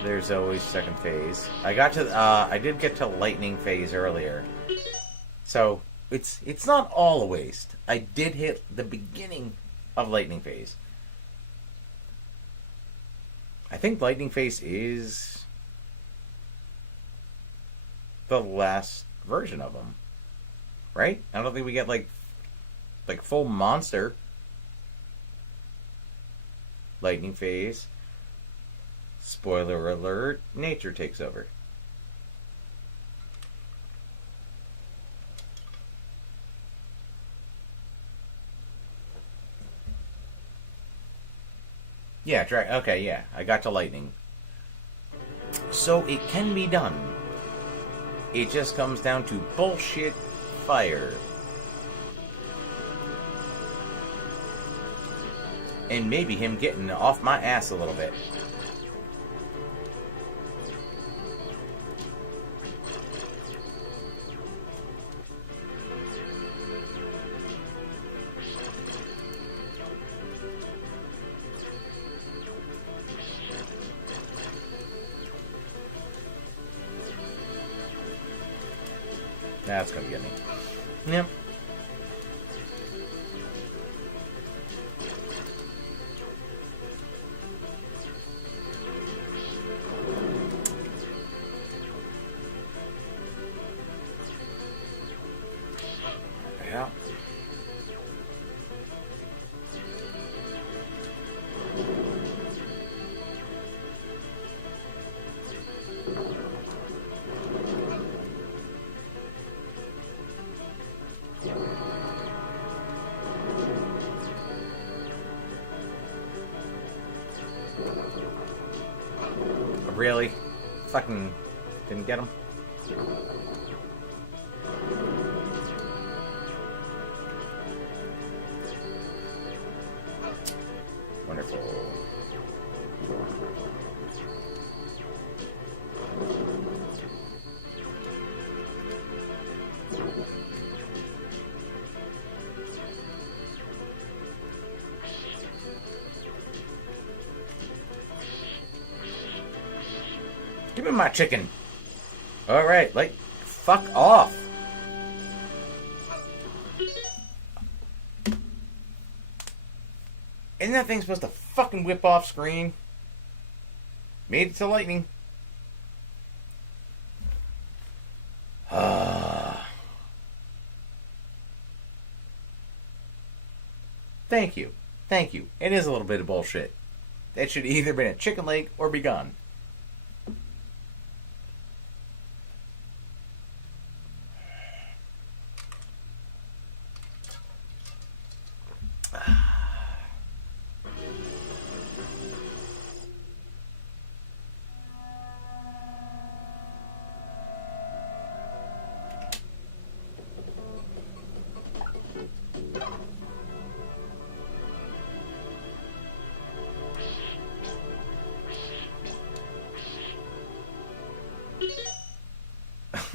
There's always second phase. I did get to lightning phase earlier. So, it's not all a waste. I did hit the beginning of lightning phase. I think lightning phase is the last version of them. Right? I don't think we get like full monster lightning phase. Spoiler alert, nature takes over. Yeah, okay, yeah. I got to lightning. So it can be done. It just comes down to bullshit fire. And maybe him getting off my ass a little bit. That's gonna get me. Yep. Yeah. Really? Fucking didn't get him? Wonderful. Give me my chicken. Alright, like, fuck off. Isn't that thing supposed to fucking whip off screen? Made it to lightning. Thank you. Thank you. It is a little bit of bullshit. That should either been a chicken leg or be gone.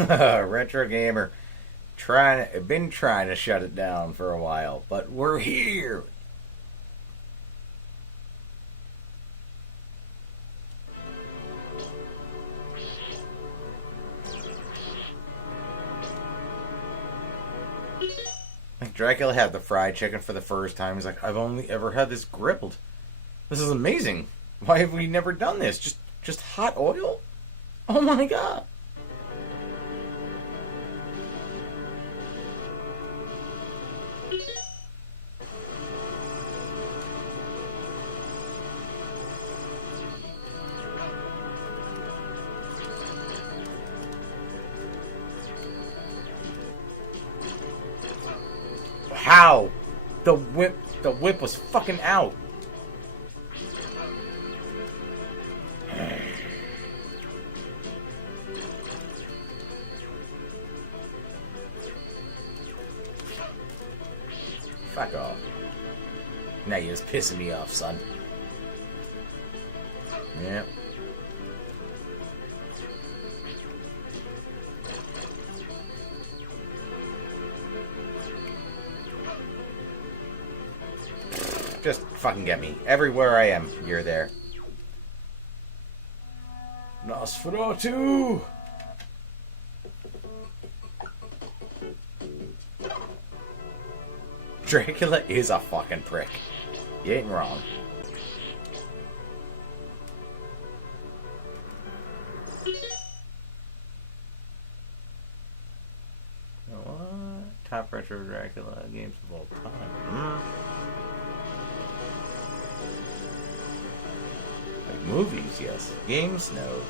Retro gamer, been trying to shut it down for a while, but we're here. Dracula had the fried chicken for the first time. He's like, I've only ever had this grilled. This is amazing. Why have we never done this? Just hot oil? Oh my god. How? The whip was fucking out. Fuck off. Now you're just pissing me off, son. Yeah. Just fucking get me. Everywhere I am, you're there. Nosferatu! Dracula is a fucking prick. You ain't wrong. What? Top retro Dracula games of all time. Like movies, yes. Games, no.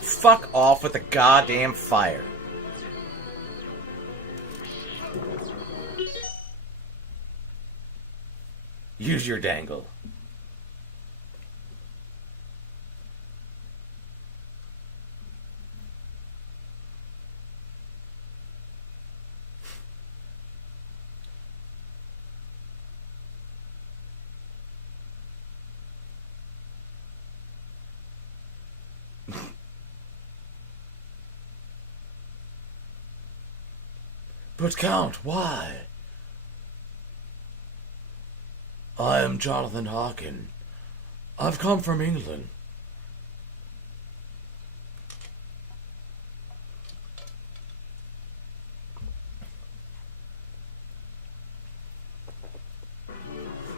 Fuck off with the goddamn fire. Use your dangle. But Count, why? I am Jonathan Harkin. I've come from England.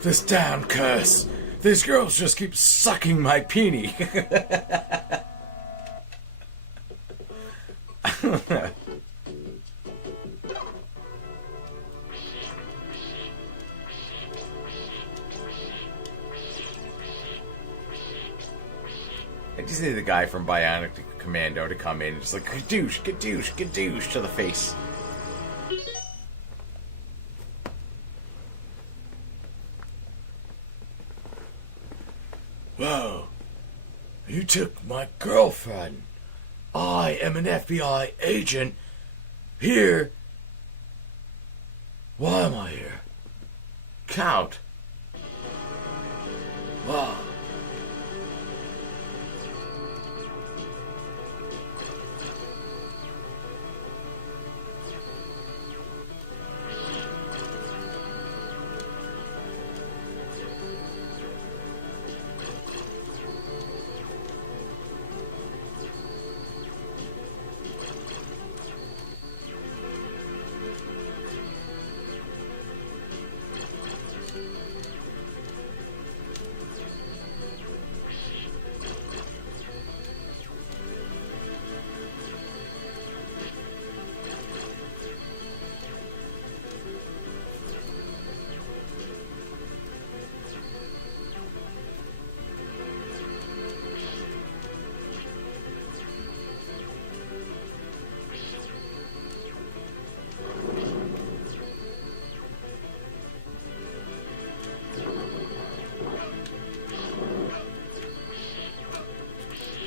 This damn curse! These girls just keep sucking my peenie. I just need the guy from Bionic Commando to come in and just like, gadoosh, gadoosh, gadoosh to the face. Whoa. You took my girlfriend. I am an FBI agent. Here. Why am I here? Count. Wow.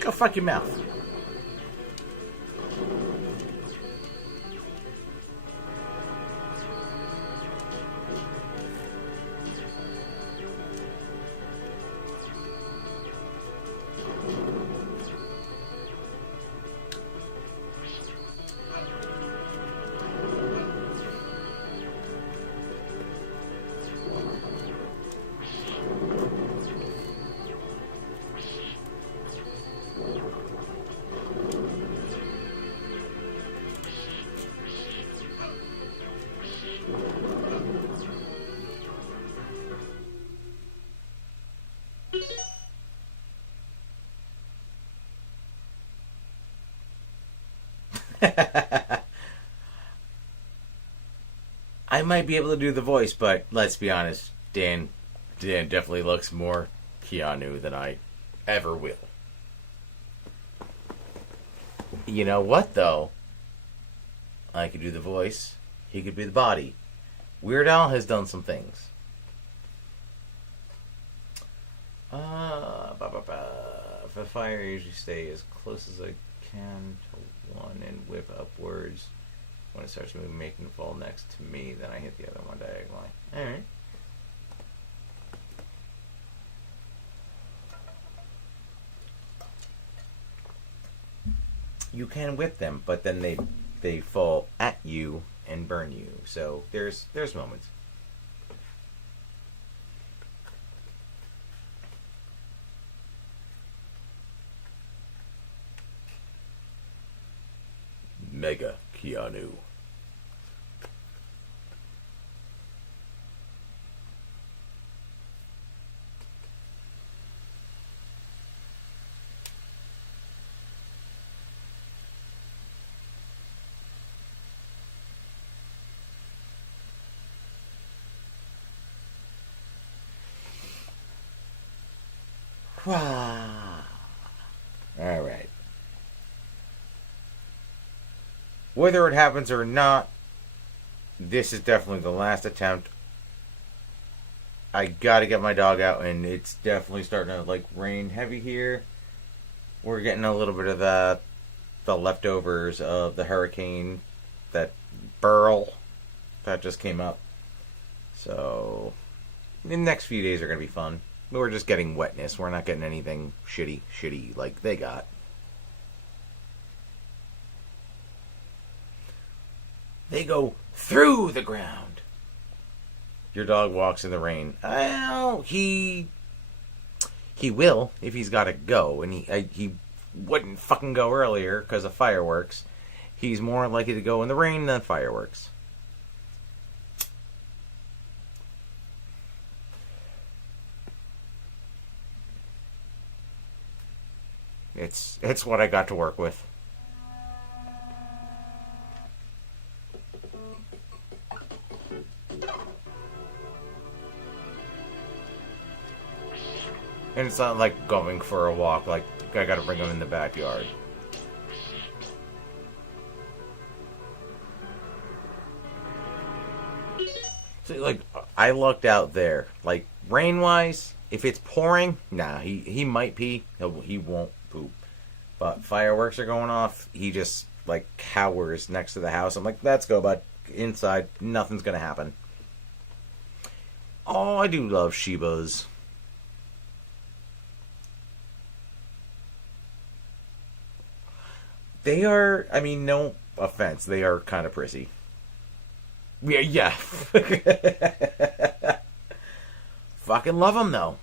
Go fuck your mouth. I might be able to do the voice, but let's be honest, Dan definitely looks more Keanu than I ever will. You know what, though? I could do the voice. He could be the body. Weird Al has done some things. If a fire, I usually stay as close as I can to one and whip upwards. When it starts moving, making it fall next to me, then I hit the other one diagonally. Alright. You can whip them, but then they fall at you and burn you. So there's moments. Mega Keanu. All right. Whether it happens or not, this is definitely the last attempt. I gotta get my dog out, and it's definitely starting to like rain heavy here. We're getting a little bit of the leftovers of the hurricane, that burl that just came up. So the next few days are gonna be fun. We're just getting wetness. We're not getting anything shitty like they got. They go through the ground. Your dog walks in the rain. Well, he will if he's got to go, and he wouldn't fucking go earlier because of fireworks. He's more likely to go in the rain than fireworks. It's what I got to work with. And it's not like going for a walk, like I gotta bring him in the backyard. So, like, I looked out there. Like, rain-wise, if it's pouring, nah, he might pee. He won't poop. But fireworks are going off, he just, like, cowers next to the house. I'm like, let's go, bud. Inside, nothing's gonna happen. Oh, I do love Shibas. They are, I mean, no offense, they are kind of prissy. Yeah. Fucking love them, though.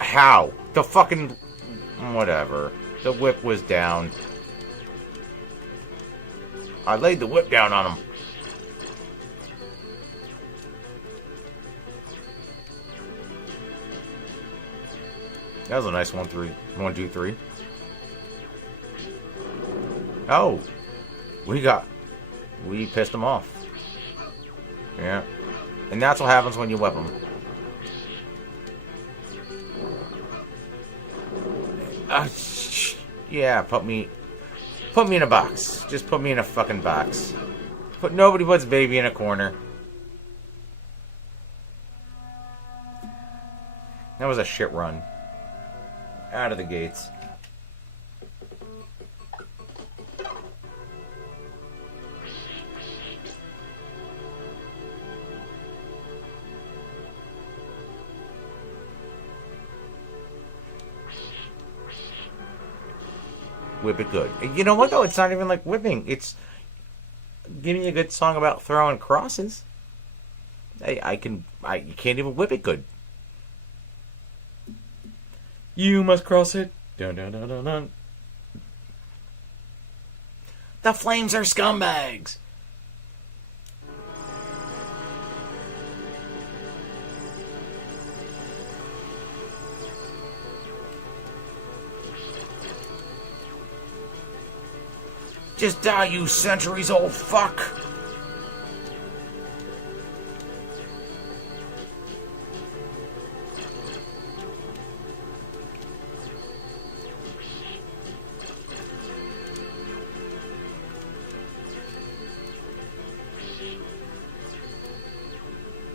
How? The fucking... Whatever. The whip was down. I laid the whip down on him. That was a nice 1, 2, 3. Oh, we pissed them off. Yeah. And that's what happens when you whip them. Yeah, put me in a box. Just put me in a fucking box. Nobody puts baby in a corner. That was a shit run. Out of the gates. Whip it good. You know what though? It's not even like whipping. It's give me a good song about throwing crosses. You can't even whip it good. You must cross it. Dun, dun, dun, dun, dun. The flames are scumbags. Just die, you centuries-old fuck!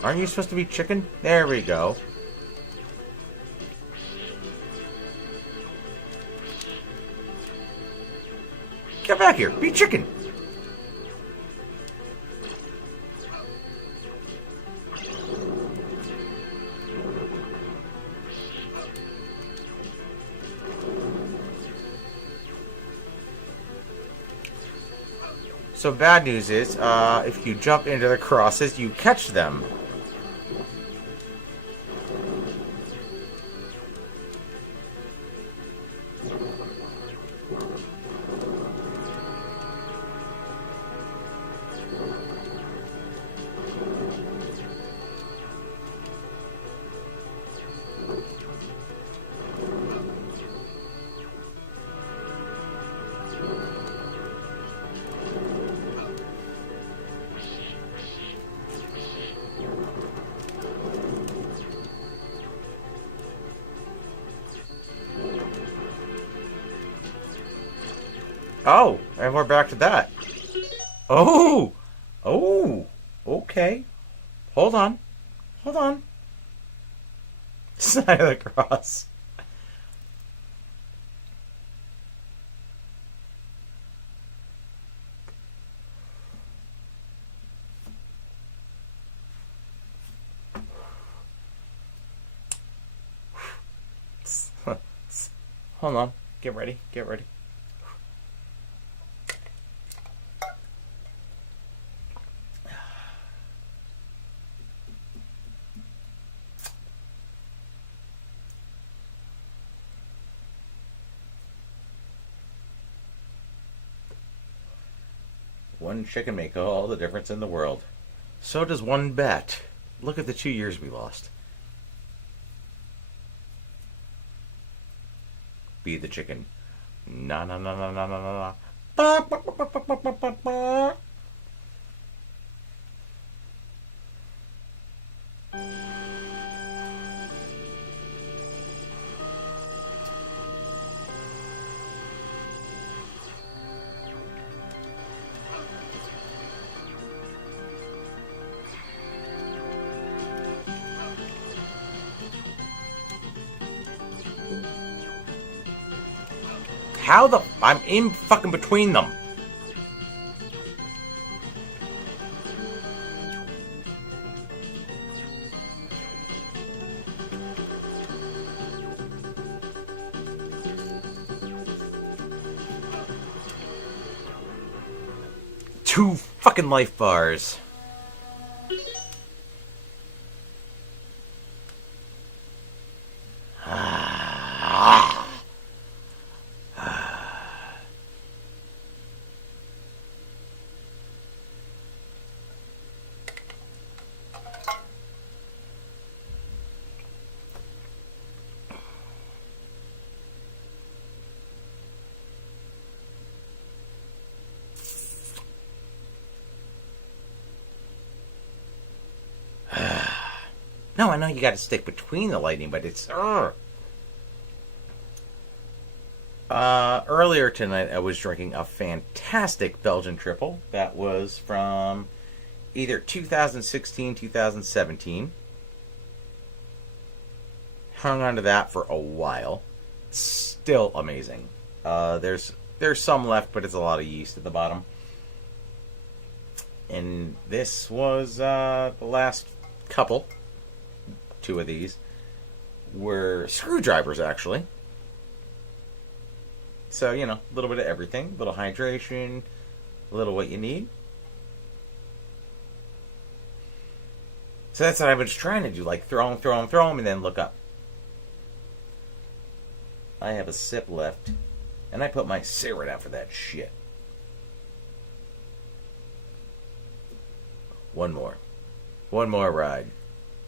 Aren't you supposed to be chicken? There we go. Get back here. Be chicken. So bad news is, if you jump into the crosses, you catch them. Oh, and we're back to that. Oh! Oh! Okay. Hold on. Hold on. Side of the cross. Hold on. Get ready. Get ready. One chicken make all the difference in the world. So does one bet. Look at the 2 years we lost. Be the chicken. Na na na na na na na. Ba, ba, ba, ba, ba, ba, ba, ba. How the... I'm in fucking between them. Two fucking life bars. No, I know you got to stick between the lightning, but it's... Earlier tonight, I was drinking a fantastic Belgian triple. That was from either 2016, 2017. Hung on to that for a while. Still amazing. There's some left, but it's a lot of yeast at the bottom. And this was the last couple. 2 of these were screwdrivers, actually. So, you know, a little bit of everything. A little hydration, a little what you need. So that's what I was trying to do. Like, throw them, and then look up. I have a sip left. And I put my syrup out for that shit. One more. One more ride.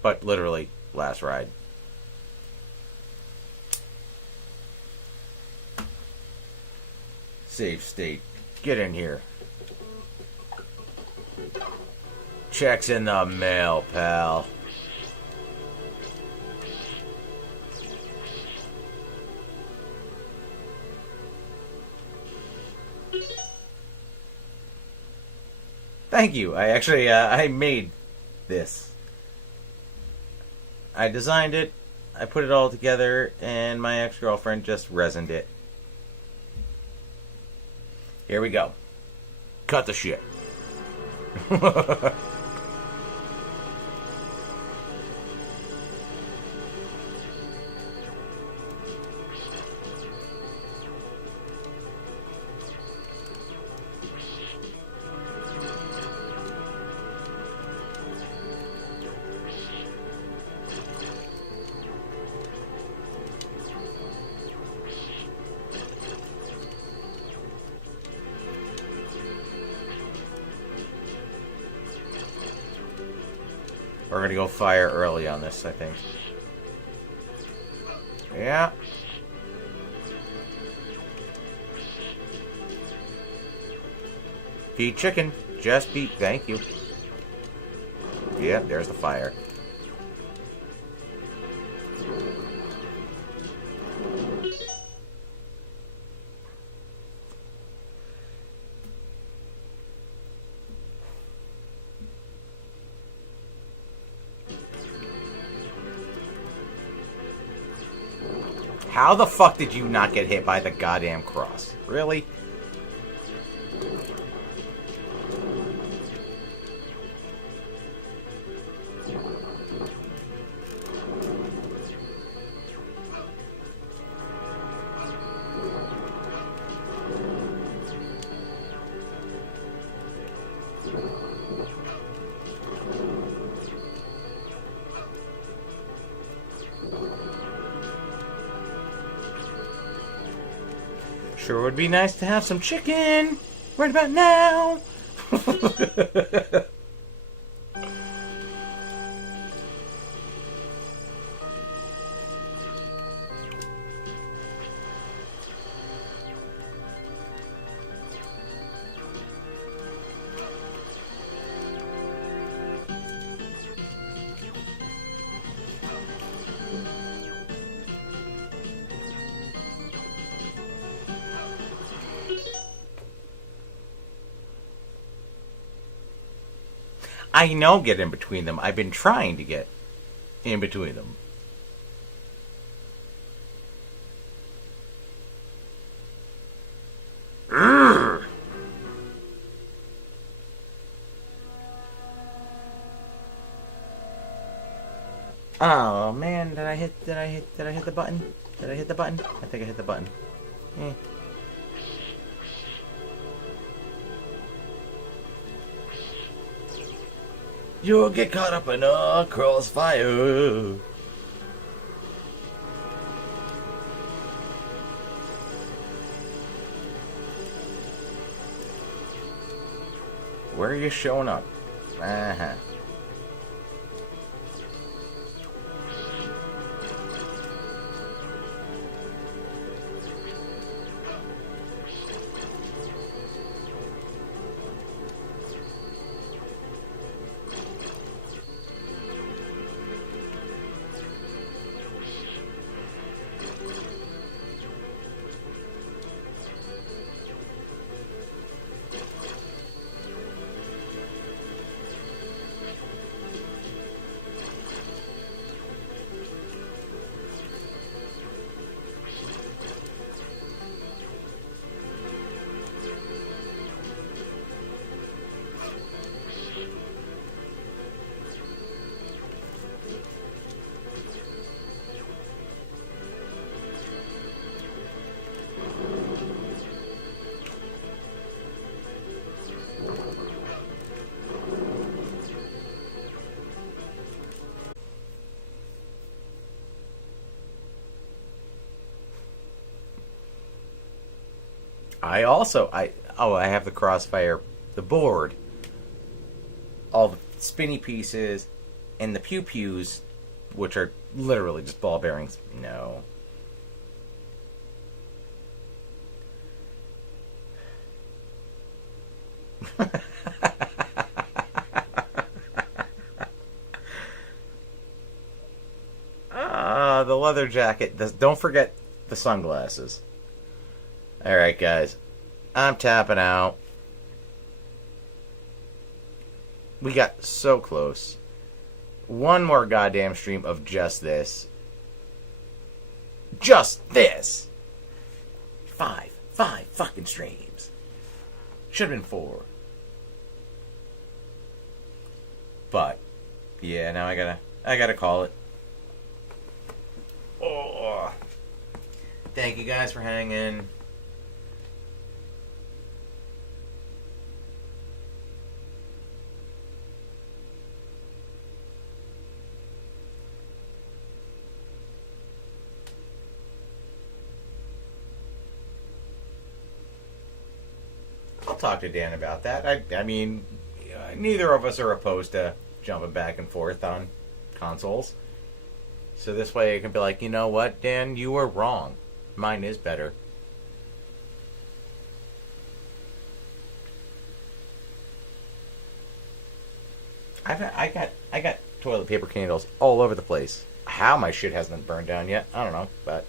But literally, last ride. Safe state. Get in here. Check's in the mail, pal. Thank you. I actually, I made this. I designed it, I put it all together, and my ex-girlfriend just resined it. Here we go. Cut the shit. We're gonna go fire early on this, I think. Yeah. Feed chicken. Just beat. Thank you. Yeah, there's the fire. How the fuck did you not get hit by the goddamn cross? Really? Sure would be nice to have some chicken right about now. I know get in between them. I've been trying to get in between them. Urgh. Oh man, did I hit the button? Did I hit the button? I think I hit the button. Eh. You'll get caught up in a crossfire. Where are you showing up? Uh-huh. I have the Crossfire, the board, all the spinny pieces, and the pew-pews, which are literally just ball bearings. No. The leather jacket. Don't forget the sunglasses. Alright, guys. I'm tapping out. We got so close. One more goddamn stream of just this. Just this! Five fucking streams. Should have been 4. But, yeah, now I gotta call it. Oh. Thank you guys for hanging. I'll talk to Dan about that. I mean, neither of us are opposed to jumping back and forth on consoles. So this way I can be like, you know what, Dan, you were wrong. Mine is better. I got toilet paper candles all over the place. How my shit hasn't been burned down yet, I don't know, but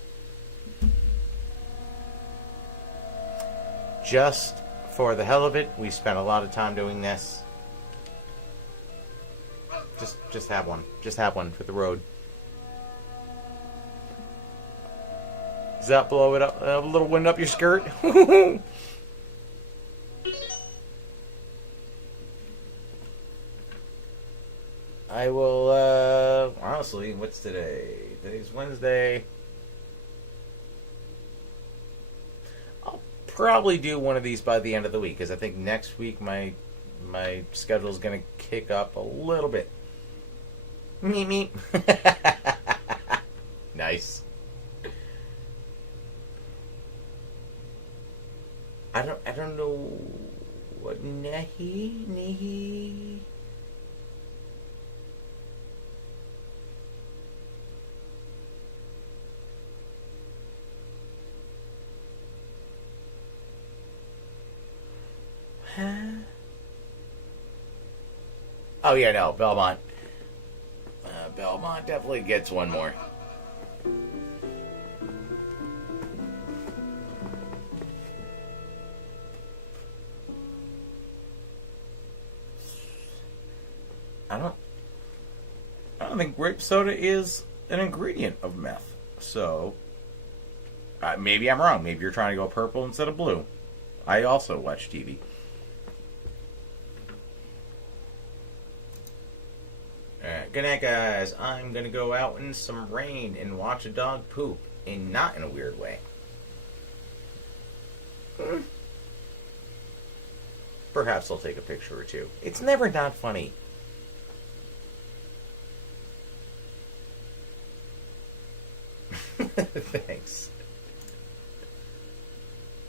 just for the hell of it, we spent a lot of time doing this. Just have one. Just have one for the road. Does that blow it up? A little wind up your skirt? I will, honestly, what's today? Today's Wednesday. I'll probably do one of these by the end of the week, because I think next week my schedule is going to kick up a little bit. Meep meep. Nice. I don't know what Nehi. Huh? Oh yeah, no, Belmont. Belmont definitely gets one more. I don't think grape soda is an ingredient of meth. So, maybe I'm wrong. Maybe you're trying to go purple instead of blue. I also watch TV. Alright, good night, guys. I'm gonna go out in some rain and watch a dog poop, and not in a weird way. Perhaps I'll take a picture or two. It's never not funny. Thanks.